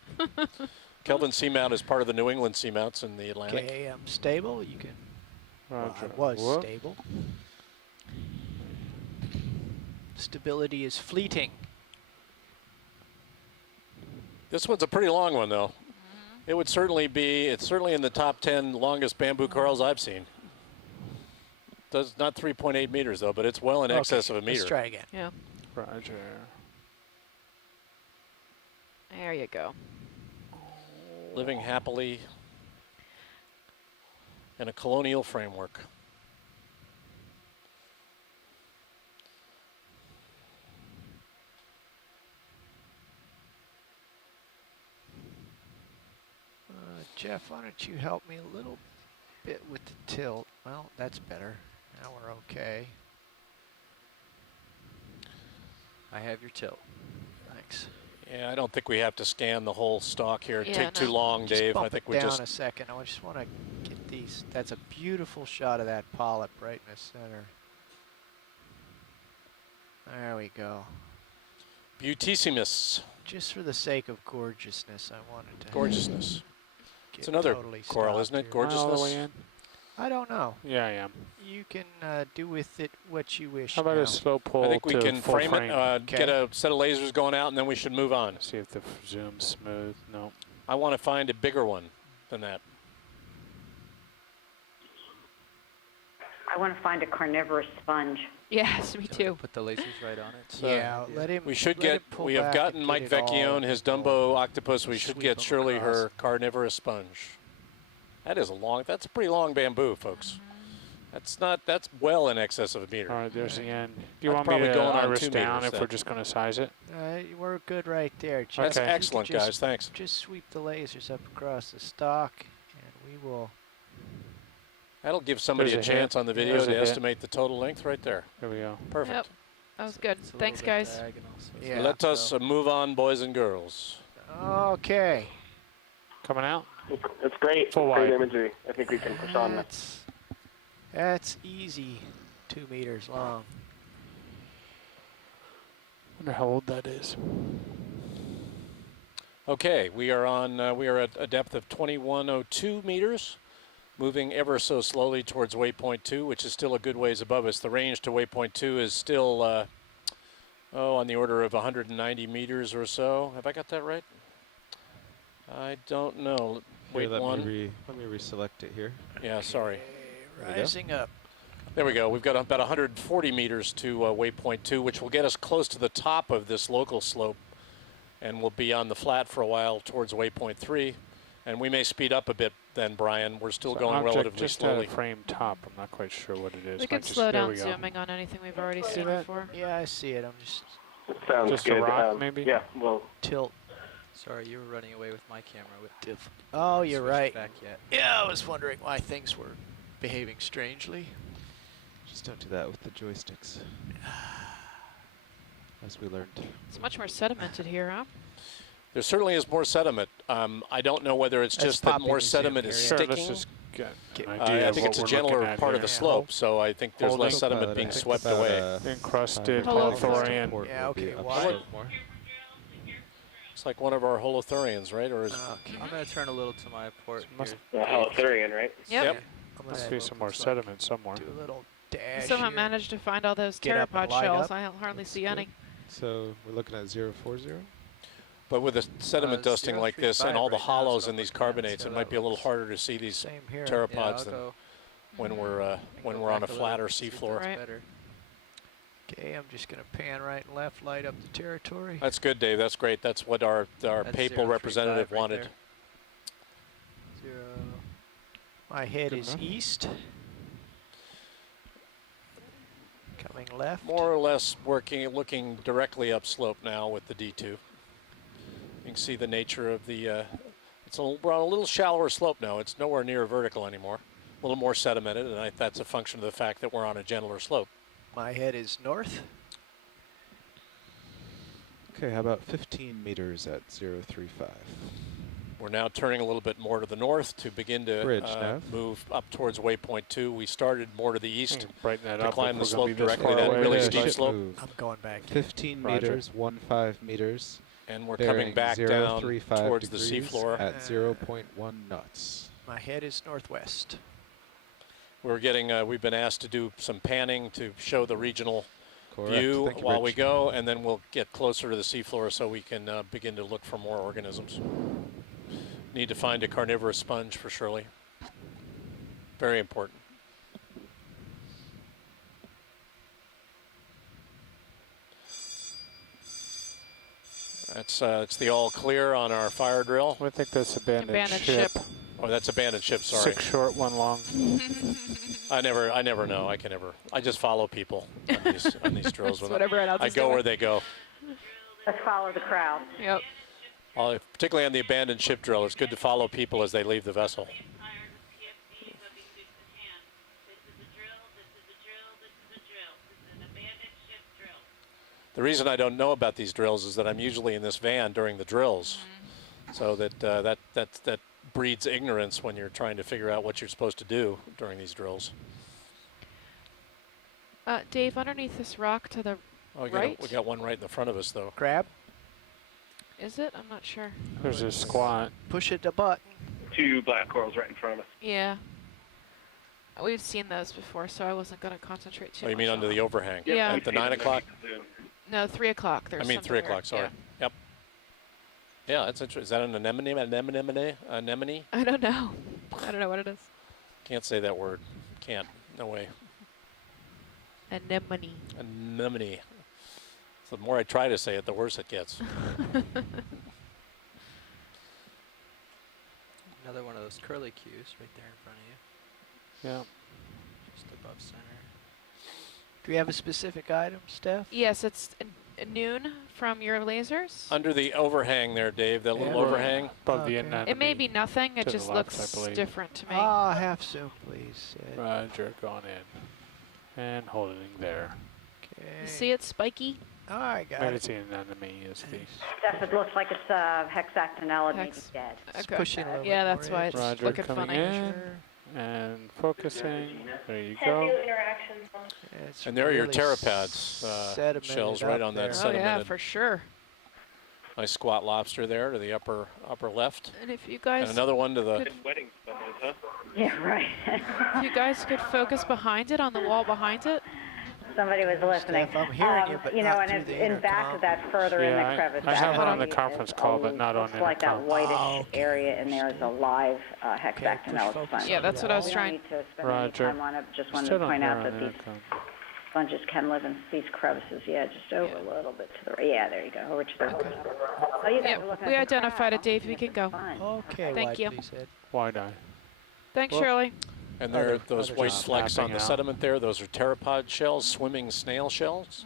Kelvin Seamount is part of the New England Seamounts in the Atlantic. Okay, I'm stable. You can... Well, I Roger. was Whoop. stable. Stability is fleeting. This one's a pretty long one, though. It would certainly be, it's certainly in the top 10 longest bamboo corals I've seen. Does not 3.8 meters, though, but it's well in excess of a meter. Let's try again. Yeah. Roger. There you go. Living happily in a colonial framework. Jeff, why don't you help me a little bit with the tilt? Well, that's better. Now we're okay. I have your tilt. Thanks. Yeah, I don't think we have to scan the whole stalk here. It'd Yeah, take too no. long, Just Dave. bump I think it we down just a second. I just want to get these. That's a beautiful shot of that polyp right in the center. There we go. beautissimus. Just for the sake of gorgeousness, I wanted to. Gorgeousness. get It's another totally coral, stopped isn't it? here. Gorgeousness. All the way in? I don't know. Yeah, I am. You can do with it what you wish. How about now. a slow pull I think we to can full frame it, Okay. get a set of lasers going out, and then we should move on. See if the zoom's smooth. No. I want to find a bigger one than that. I want to find a carnivorous sponge. Yes, me too. Put the lasers right on it. Yeah, let him. We should let get. him pull We have back gotten and Mike get it all. Vecchione his Dumbo octopus. We should sweep get 'em Shirley across. her carnivorous sponge. That is a long. That's a pretty long bamboo, folks. That's not. That's well in excess of a meter. All right, there's the end. Do you That's want me probably to going on iris 2 down meters if we're then. just going to size it? We're good right there. Just, That's you can excellent, just- guys. Thanks. Just sweep the lasers up across the stock, and we will. That'll give somebody a There's a chance hit. on the video There's to a hit. estimate the total length right there. There we go. Perfect. Yep. That was good. It's a Thanks, little bit guys. diagonal, so it's Yeah. Let us move on, boys and girls. Okay. Coming out? It's great. Full Great wide. imagery. I think we can push on that. That's easy. 2 meters long. Wonder how old that is. Okay, we are on. We are at a depth of 2102 meters, moving ever so slowly towards waypoint 2, which is still a good ways above us. The range to waypoint 2 is still, on the order of 190 meters or so. Have I got that right? I don't know. Here, Wait one. let me reselect it here. Yeah, sorry. There we go. Rising up. There we go. We've got about 140 meters to waypoint 2, which will get us close to the top of this local slope, and we'll be on the flat for a while towards waypoint 3. And we may speed up a bit then, Brian. We're still So going object relatively just slowly. at a frame top. I'm not quite sure what it is. We can Might just- slow there down we go. zooming on anything we've already See seen that? before. Yeah, I see it. I'm just Sounds Just a good. rock, maybe? Yeah, well, tilt. Sorry, you were running away with my camera with diff. Oh, you're Switched right. Back yet. Yeah, I was wondering why things were behaving strangely. Just don't do that with the joysticks. As we learned. It's much more sedimented here, huh? There certainly is more sediment. I don't know whether it's Let's just that pop more in the zoom sediment is here, Sure, sticking. let's just get an I idea of think what it's a we're looking gentler at part of here. the slope, so I think there's less Holding. sediment But being I think swept about, away. Encrusted Hello. Holothurian. Yeah, okay, Up why? slope more. It's like one of our holothurians, right? Or is Okay. I'm going to turn a little to my port Must- here. Holothurian, right? Yep. Yep. I'm Must gonna be some more looks like- sediment somewhere. do a little We dash somehow here. managed to find all those Get up and pteropod line shells. up. I hardly see any. So we're looking at 040. But with a sediment dusting like this and all the 035 right now is hollows what in I'm these looking at. carbonates, See it how might that be a little looks. harder to see these Same here. Yeah, pteropods I'll than go when we're go on a back flatter little, see if seafloor. that's Right. better. Okay, I'm just going to pan right and left, light up the territory. That's good, Dave. That's great. That's what our That's papal 035 representative right wanted. there. 0. My head Good is enough. east. Coming left. More or less looking directly upslope now with the D2. You can see the nature of the. We're on a little shallower slope now. It's nowhere near vertical anymore. A little more sedimented, and that's a function of the fact that we're on a gentler slope. My head is north. Okay, how about 15 meters at 035? We're now turning a little bit more to the north to begin to Bridge nav. move up towards waypoint 2. We started more to the east Brighten that to up climb if the we're gonna slope be this directly, far that away. really Yeah, steep ship slope. move. I'm going back. 15 Roger. meters, 15 meters. And we're bearing coming back down 035 towards the degrees seafloor. at 0.1 knots. My head is northwest. We're getting, we've been asked to do some panning to show the regional Correct. view Thank you, while we Rich. go, and then we'll get closer to the seafloor so we can begin to look for more organisms. Need to find a carnivorous sponge for Shirley. Very important. It's the all clear on our fire drill. I think that's abandoned, Abandoned ship. ship. Oh, that's abandoned ship. Sorry. 6 short, 1 long. I never know. I just follow people on these drills. That's what everyone else I is go doing. where they go. Let's follow the crowd. Yep. Particularly on the abandoned ship drill, it's good to follow people as they leave the vessel. The reason I don't know about these drills is that I'm usually in this van during the drills, so that breeds ignorance when you're trying to figure out what you're supposed to do during these drills. Dave, underneath this rock to the Oh, right? we got one right in the front of us, though. Grab. Is it? I'm not sure. There's a squat. Push it to butt. 2 black corals right in front of us. Yeah. We've seen those before, so I wasn't going to concentrate too Oh, you much mean on under the them. overhang? Yeah. At the You see 9 them underneath o'clock? the zoom. No, 3 o'clock. There's I mean something 3 there. o'clock, sorry. Yeah. Yep. Yeah, that's interesting. Is that an anemone? Anemone? I don't know. I don't know what it is. Can't say that word. Can't. No way. Anemone. Anemone. So the more I try to say it, the worse it gets. Another one of those curly cues right there in front of you. Yeah. Just above center. Do we have a specific item, Steph? Yes, it's noon from your lasers. Under the overhang there, Dave, that little overhang. Above the anemone. It may be nothing. It to the just left, looks I believe. different to me. Ah, half zoom, please. Ed. Roger, going in. And holding there. Okay. You see it spiky? All right, got Maybe it. it's the anemone is the... Steph, it looks like it's hexactinella, maybe dead. Just pushing a little Yeah, bit that's more why edge. it's Roger, looking coming funny. in. And focusing. There you 10 new go. interactions. Yeah, it's And there are your really pteropods sedimented shells right up on that there. Oh yeah, sedimented. for sure. Nice squat lobster there to the upper left. And if you guys, And another one to the... Wedding sponges, huh? Yeah, right. if you guys could focus behind it on the wall behind it. Somebody was listening. Steph, I'm hearing you, but you know, not and through it's the in back intercom. of that, further in Yeah, the crevice. I have that it on the is conference call, but not on looks like that intercom. whitish area in there is a live hexactinella focus sponge. Yeah, that's what I was We trying. don't need to spend Roger. any time on it. Just wanted Still to don't point hear out on that these intercom. sponges can live in these crevices. Yeah, just over a little bit to the right. Yeah, there you go. Over to the right. Oh, you guys Yeah, are looking we at the identified it, crowd. Dave. We can go. Fine. Okay, Thank wide, you. please, Ed. Wide eye. Thanks, Well, Shirley. And there are Other- those other white jobs. flecks on Snapping the out. sediment there. Those are pteropod shells, swimming snail shells.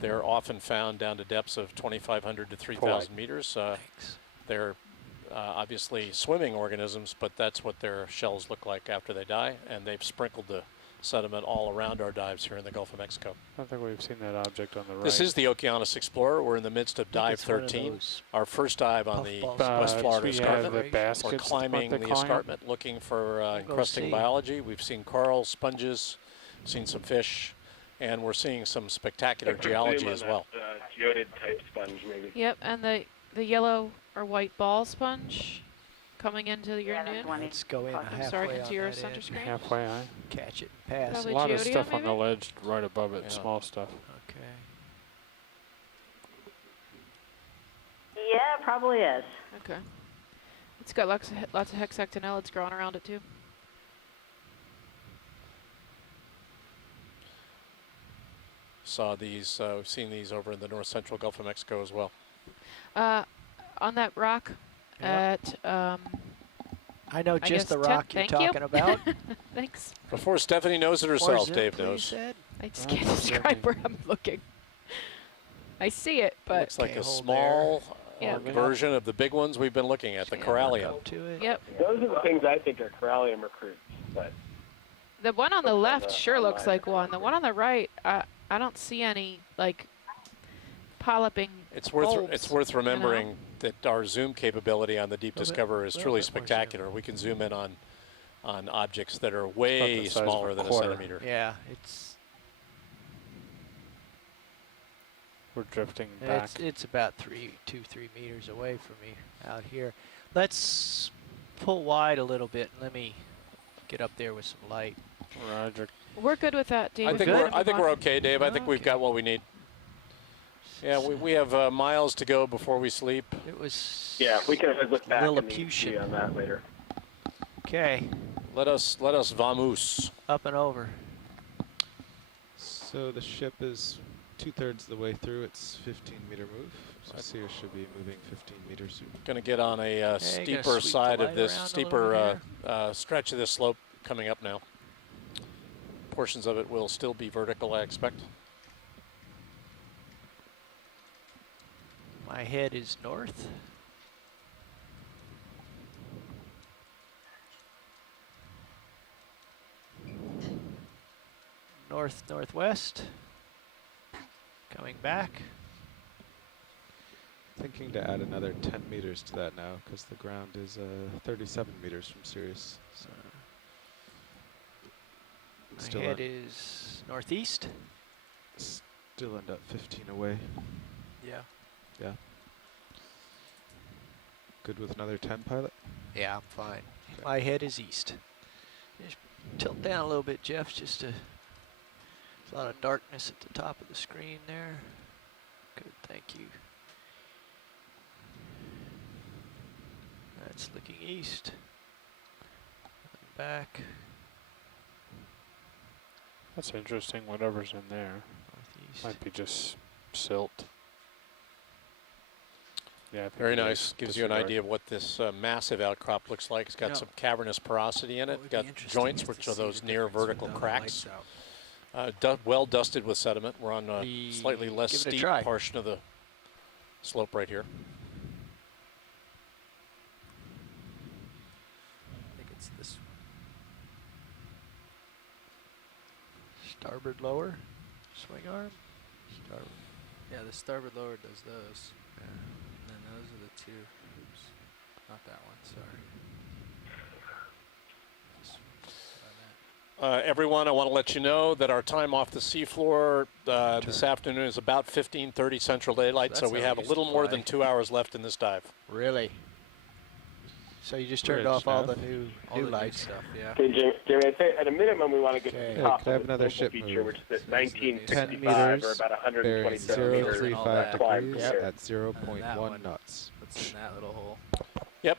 They're often found down to depths of 2,500 to 3,000 meters. They're obviously swimming organisms, but that's what their shells look like after they die, and they've sprinkled the sediment all around our dives here in the Gulf of Mexico. I don't think we've seen that object on the right. This is the Okeanos Explorer. We're in the midst of dive it's one of 13, those our first dive on the puffballs. West Florida we have escarpment. the We're baskets, climbing what the they call 'em. escarpment, looking for go encrusting see. biology. We've seen coral, sponges, seen some fish, and we're seeing some spectacular geology as well. Geodid type sponge, maybe. Yep, and the yellow or white ball sponge coming into your noon. Let's go in halfway sorry, on into your that center end. screen. Halfway eye. Catch it and pass A Probably it. lot of Geodia, stuff on the maybe? ledge right above it, Yeah. small stuff. Okay. Yeah, it probably is. Okay. It's got lots of hexactinella growing around it too. Saw these, we've seen these over in the north central Gulf of Mexico as well. On that rock at I know I just the guess 10. rock you're Thank you. talking about. Thanks. Before Stephanie knows it herself, zoom, Dave please, knows. Ed. I just can't describe where I'm looking. I see it, but Looks like Okay, a hold small Yeah. version of the big ones we've been looking at, the corallium. Up to it. yep. Those are the things I think are corallium recruits, but The one on the left the sure looks online. like one. The one on the right, I don't see any like polyping. It's bulbs, worth you know? remembering that our zoom capability on the Deep Little bit- Discoverer is little truly bit more zoom. spectacular. We can zoom in on objects that are way the size of a smaller than a quarter. centimeter. Yeah, it's We're drifting back. it's about 3 meters away from me out here. Let's pull wide a little bit and let me get up there with some light. Roger. We're good with that, Dave. I think we're okay, Dave. I think we've Okay. got what we need. Yeah, we have miles to go before we sleep. It was yeah, we can always look back and Lilliputian. see on that later. okay. Let us vamos. Up and over. So the ship is 2/3 the way through its 15-meter move. So Sear should be moving 15 meters. Going to get on a gonna steeper sweep the side of light this, around a steeper little stretch of this slope coming up now. Portions of it will still be vertical, I expect. My head is north. Northwest. Coming back. Thinking to add another 10 meters to that now because the ground is 37 meters from Sirius. So My still head end, is northeast. still end up 15 away. Yeah. Yeah. Good with another 10, pilot? Yeah, I'm fine. My head is east. Just tilt down a little bit, Jeff, just to... There's a lot of darkness at the top of the screen there. Good, thank you. That's looking east. Back. That's interesting. Whatever's in there Northeast. might be just silt. Yeah, I think Very it is. nice. Gives you an Disregard. idea of what this massive outcrop looks like. It's got Yeah. some cavernous porosity in What it. would be Got interesting joints, is which to are see those the near difference vertical without the cracks. lights out. Well dusted with sediment. We're on a slightly less give it a steep try. portion of the slope right here. I think it's this one. Starboard lower. Swing arm. Starboard. Yeah, the starboard lower does those. Yeah. And then those are the two. Oops. Not that one, sorry. This one. Everyone, I want to let you know that our time off the seafloor this afternoon is about 15:30 Central Daylight, so that's we how have we a used little to more fly. than 2 hours left in this dive. Really? So you just turned Bridge, off all huh? the new All the new lights. stuff, yeah. Okay, Jamie, I'd say at a minimum we want to get to Okay. the Hey, top could I have of the another local ship feature, move? which is at 10 1955 or meters, about bearing 127 meters. 035 Flight degrees from there. at 0.1 one. knots. What's in that little hole? Yep,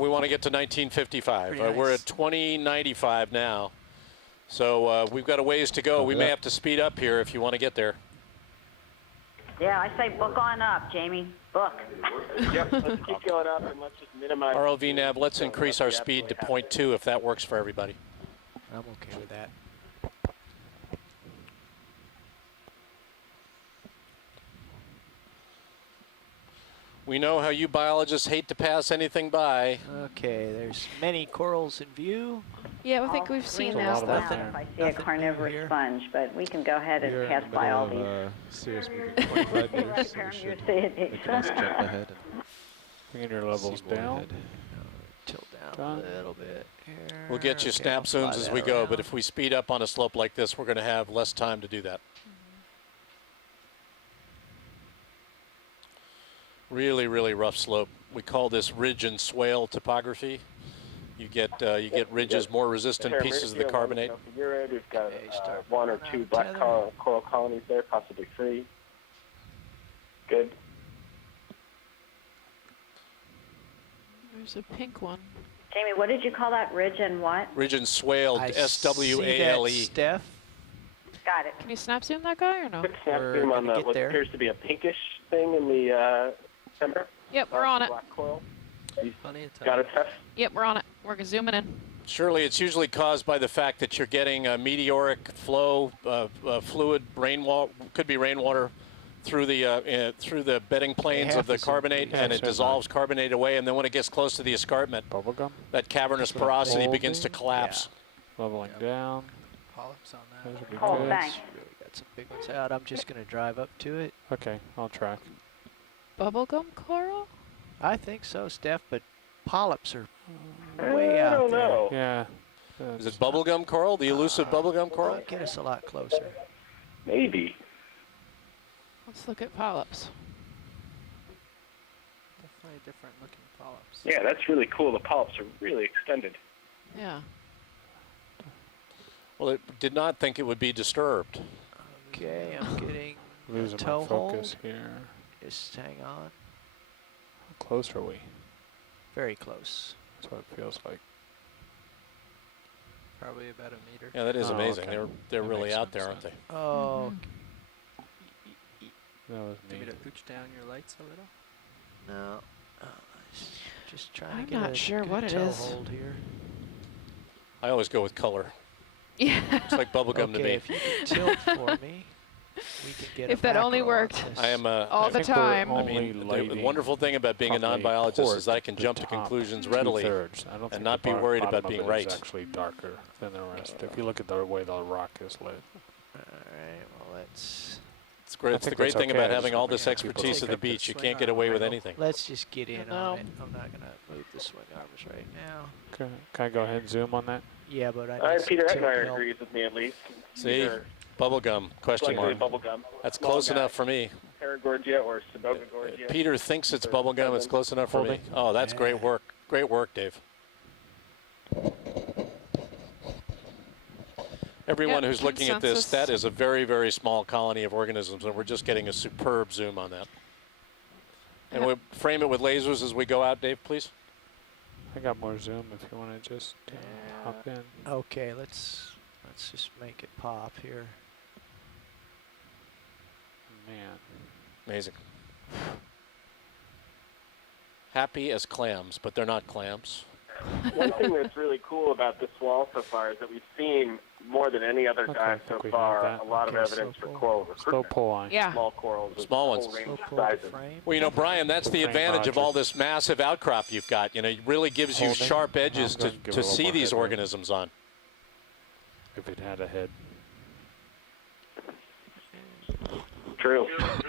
we want to get to 1955. Pretty We're nice. at 2095 now, so we've got a ways to go. We may have to speed up here if you want to get there. Yeah, I say book on up, Jamie. Book. Yep, let's keep going up and let's just minimize. ROV nav, let's increase our speed to 0.2 if that works for everybody. I'm okay with that. We know how you biologists hate to pass anything by. Okay, there's many corals in view. Yeah, I think we've seen There's that a lot of stuff. them If I see Nothing a new carnivorous here. sponge, but we can go ahead We are and in pass the by all middle these. of serious movement, 25 meters, so we Prepare should your seat. make a nice jump ahead Bringing your and levels see more down. ahead. Tilt down Done. a little bit here. We'll get you Okay, snap I'll fly zooms as that we go, but around. if we speed up on a slope like this, we're going to have less time to do that. Really, really rough slope. We call this ridge and swale topography. You get ridges, more resistant pieces of the carbonate. We've got Okay, start one or pulling two out black tether. coral colonies there, possibly three. Good. There's a pink one. Jamie, what did you call that? Ridge and what? Ridge and swale, I S-W-A-L-E. see that, Steph. Got it. Can you snap zoom that guy or no? Quick snap We're zoom on gonna get what there. appears to be a pinkish thing in the center. Yep, we're on it. Black coral. Plenty of time. Got it, Steph? Yep, we're on it. We're zooming in. Surely it's usually caused by the fact that you're getting a meteoric flow, fluid, rainwater, could be rainwater, through the bedding planes have of the to zoom, carbonate, please. and Yeah, it certainly. dissolves carbonate away, and then when it gets close to the escarpment, Bubblegum. that cavernous That's what I'm porosity begins to holding. collapse. Leveling down. Polyps on that. Those would be Oh, good. thanks. Really got some big ones out. I'm just going to drive up to it. Okay, I'll track. Bubblegum coral? I think so, Steph, but polyps are I way out don't there. know. Yeah. Is it bubblegum coral, the elusive bubblegum coral? Get us a lot closer. Maybe. Let's look at polyps. Definitely different looking polyps. Yeah, that's really cool. The polyps are really extended. Yeah. Well, it did not think it would be disturbed. Okay, I'm getting Losing toe my hold. focus here. Just hang on. How close are we? Very close. That's what it feels like. Probably about a meter. Yeah, that is Oh, amazing. okay. They're That really makes out sense there, aren't they? then. Oh, That was Do you neat. want me to pooch down your lights a little? no. Just trying I'm to get not a sure good what it toe is. hold here. I always go with color. Yeah. It's like bubblegum to Okay, me. if you can tilt for me, we can get If a that only mackerel on worked. this. I am All I the think we're- time. I Only mean, the lighting wonderful thing about being a probably non-biologist is port I can the jump to top conclusions readily. two-thirds. I don't think not the be worried bottom about of being it right. is actually darker than the rest. If you look at the way the rock is lit. All right, well, let's It's great. I It's the think great that's thing okay. about I having just all wanna this get people expertise to at the take the beach. You swing can't get arm away with right. anything. let's just get in No. on it. I'm not going to move the swing arms right now. Can I go ahead and zoom on that? Yeah, but I All right, need Peter some tilt Etmeyer help. agrees with me at least. See, Either bubblegum, question likely mark. bubblegum. That's Small close guy, enough for me. Paragorgia or Sebogagorgia. Peter thinks it's Or bubblegum. It's seven. close enough for me. Holding. Oh, that's great work. Great work, Dave. Everyone Yep, who's looking at this, consensus. that is a very, very small colony of organisms, and we're just getting a superb zoom on that. And Yep. we'll frame it with lasers as we go out, Dave, please. I got more zoom if you want to just hop in. Okay, let's just make it pop here. Man. Amazing. Happy as clams, but they're not clams. One thing that's really cool about this wall so far is that we've seen more than any other dive so far a lot of evidence for coral recruitment. Slow pull line. Yeah. Small corals, of Small a whole ones. range of sizes. Well, you know, Brian, that's the advantage of all this massive outcrop you've got. You know, it really gives you Holding. sharp edges I'm gonna give it to a little see more these headroom. organisms on. If it had a head. True. Secure from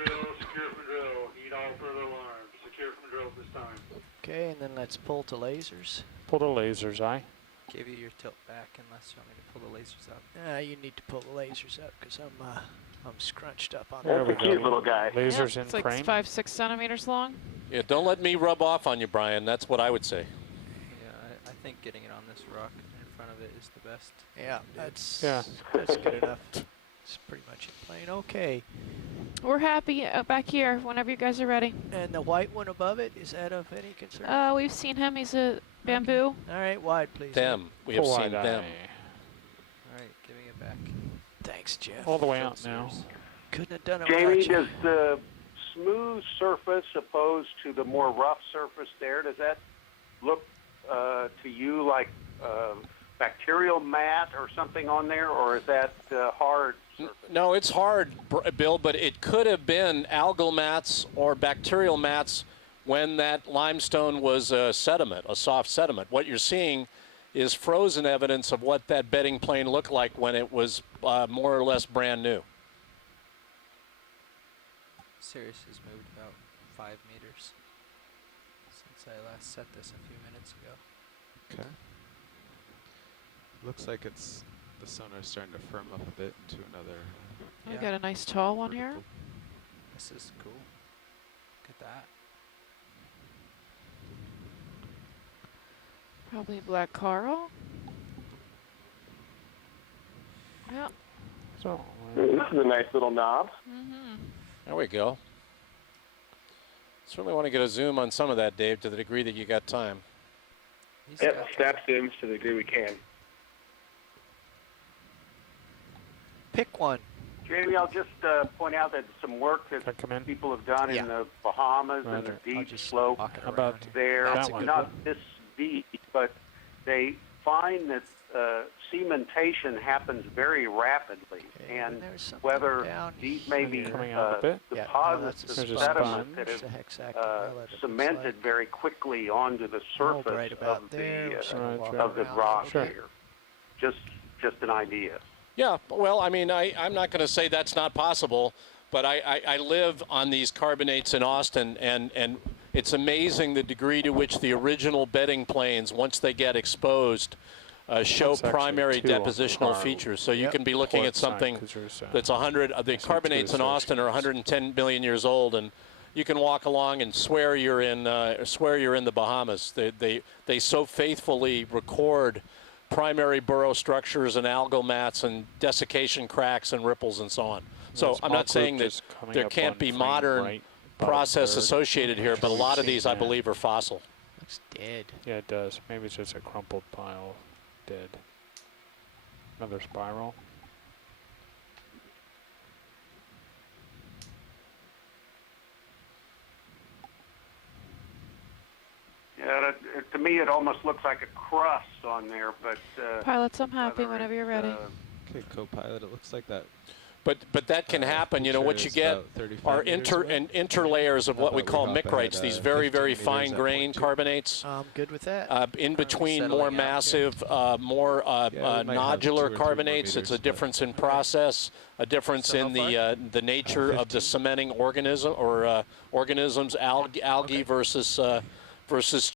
drill. Need all further alarms. Secure from drill this time. Okay, and then let's pull to lasers. Pull the lasers, aye. Give you your tilt back unless you want me to pull the lasers out. You need to pull the lasers up because I'm scrunched up on There that. we That's a cute go. little guy. Lasers Yeah, in it's like frame. 5-6 centimeters long. Yeah, don't let me rub off on you, Brian. That's what I would say. Yeah, I think getting it on this rock in front of it is the best. Yeah, that's good enough. It's pretty much in plane. Okay, We're happy back here whenever you guys are ready. and the white one above it, is that of any concern? We've seen him. He's a bamboo. All right, wide, please. Them. We have Pull seen wide them. eye. All right, giving it back. Thanks, Jeff. All the way out now. Couldn't have done it Jamie, without you. does the smooth surface opposed to the more rough surface there, does that look to you like bacterial mat or something on there, or is that hard surface? No, it's hard, Bill, but it could have been algal mats or bacterial mats when that limestone was a sediment, a soft sediment. What you're seeing is frozen evidence of what that bedding plane looked like when it was more or less brand new. Sirius has moved about 5 meters since I last set this a few minutes ago. Okay. Looks like it's the sonar's starting to firm up a bit into another. We got a nice tall one here. This is cool. Look at that. Probably black coral. Yeah. So. This is a nice little knob. There we go. Certainly want to get a zoom on some of that, Dave, to the degree that you got time. Yep, snap zooms to the degree we can. Pick one. Jamie, I'll just point out that some work that people have done in the Bahamas and the deep slope there, not this deep, but they find that cementation happens very rapidly, and whether these may be deposits of sediment that have cemented very quickly onto the surface of the rock here. Just an idea. Yeah, well, I mean, I'm not going to say that's not possible, but I live on these carbonates in Austin, and it's amazing the degree to which the original bedding planes, once they get exposed, show primary depositional features. So you can be looking at something that's 100. The carbonates in Austin are 110 million years old, and you can walk along and swear you're in the Bahamas. They so faithfully record primary burrow structures and algal mats and desiccation cracks and ripples and so on. So I'm not saying that there can't be modern process associated here, but a lot of these I believe are fossil. Looks dead. Yeah, it does. Maybe it's just a crumpled pile of dead. Another spiral. Yeah, to me it almost looks like a crust on there, but Pilots, I'm happy whenever you're ready. Okay, co-pilot, it looks like that. But that can happen. You know, what you get are interlayers of what we call micrites, these very, very fine-grained carbonates. I'm good with that. In between more massive, more nodular carbonates, it's a difference in process, a difference in the nature of the cementing organism or organisms, algae versus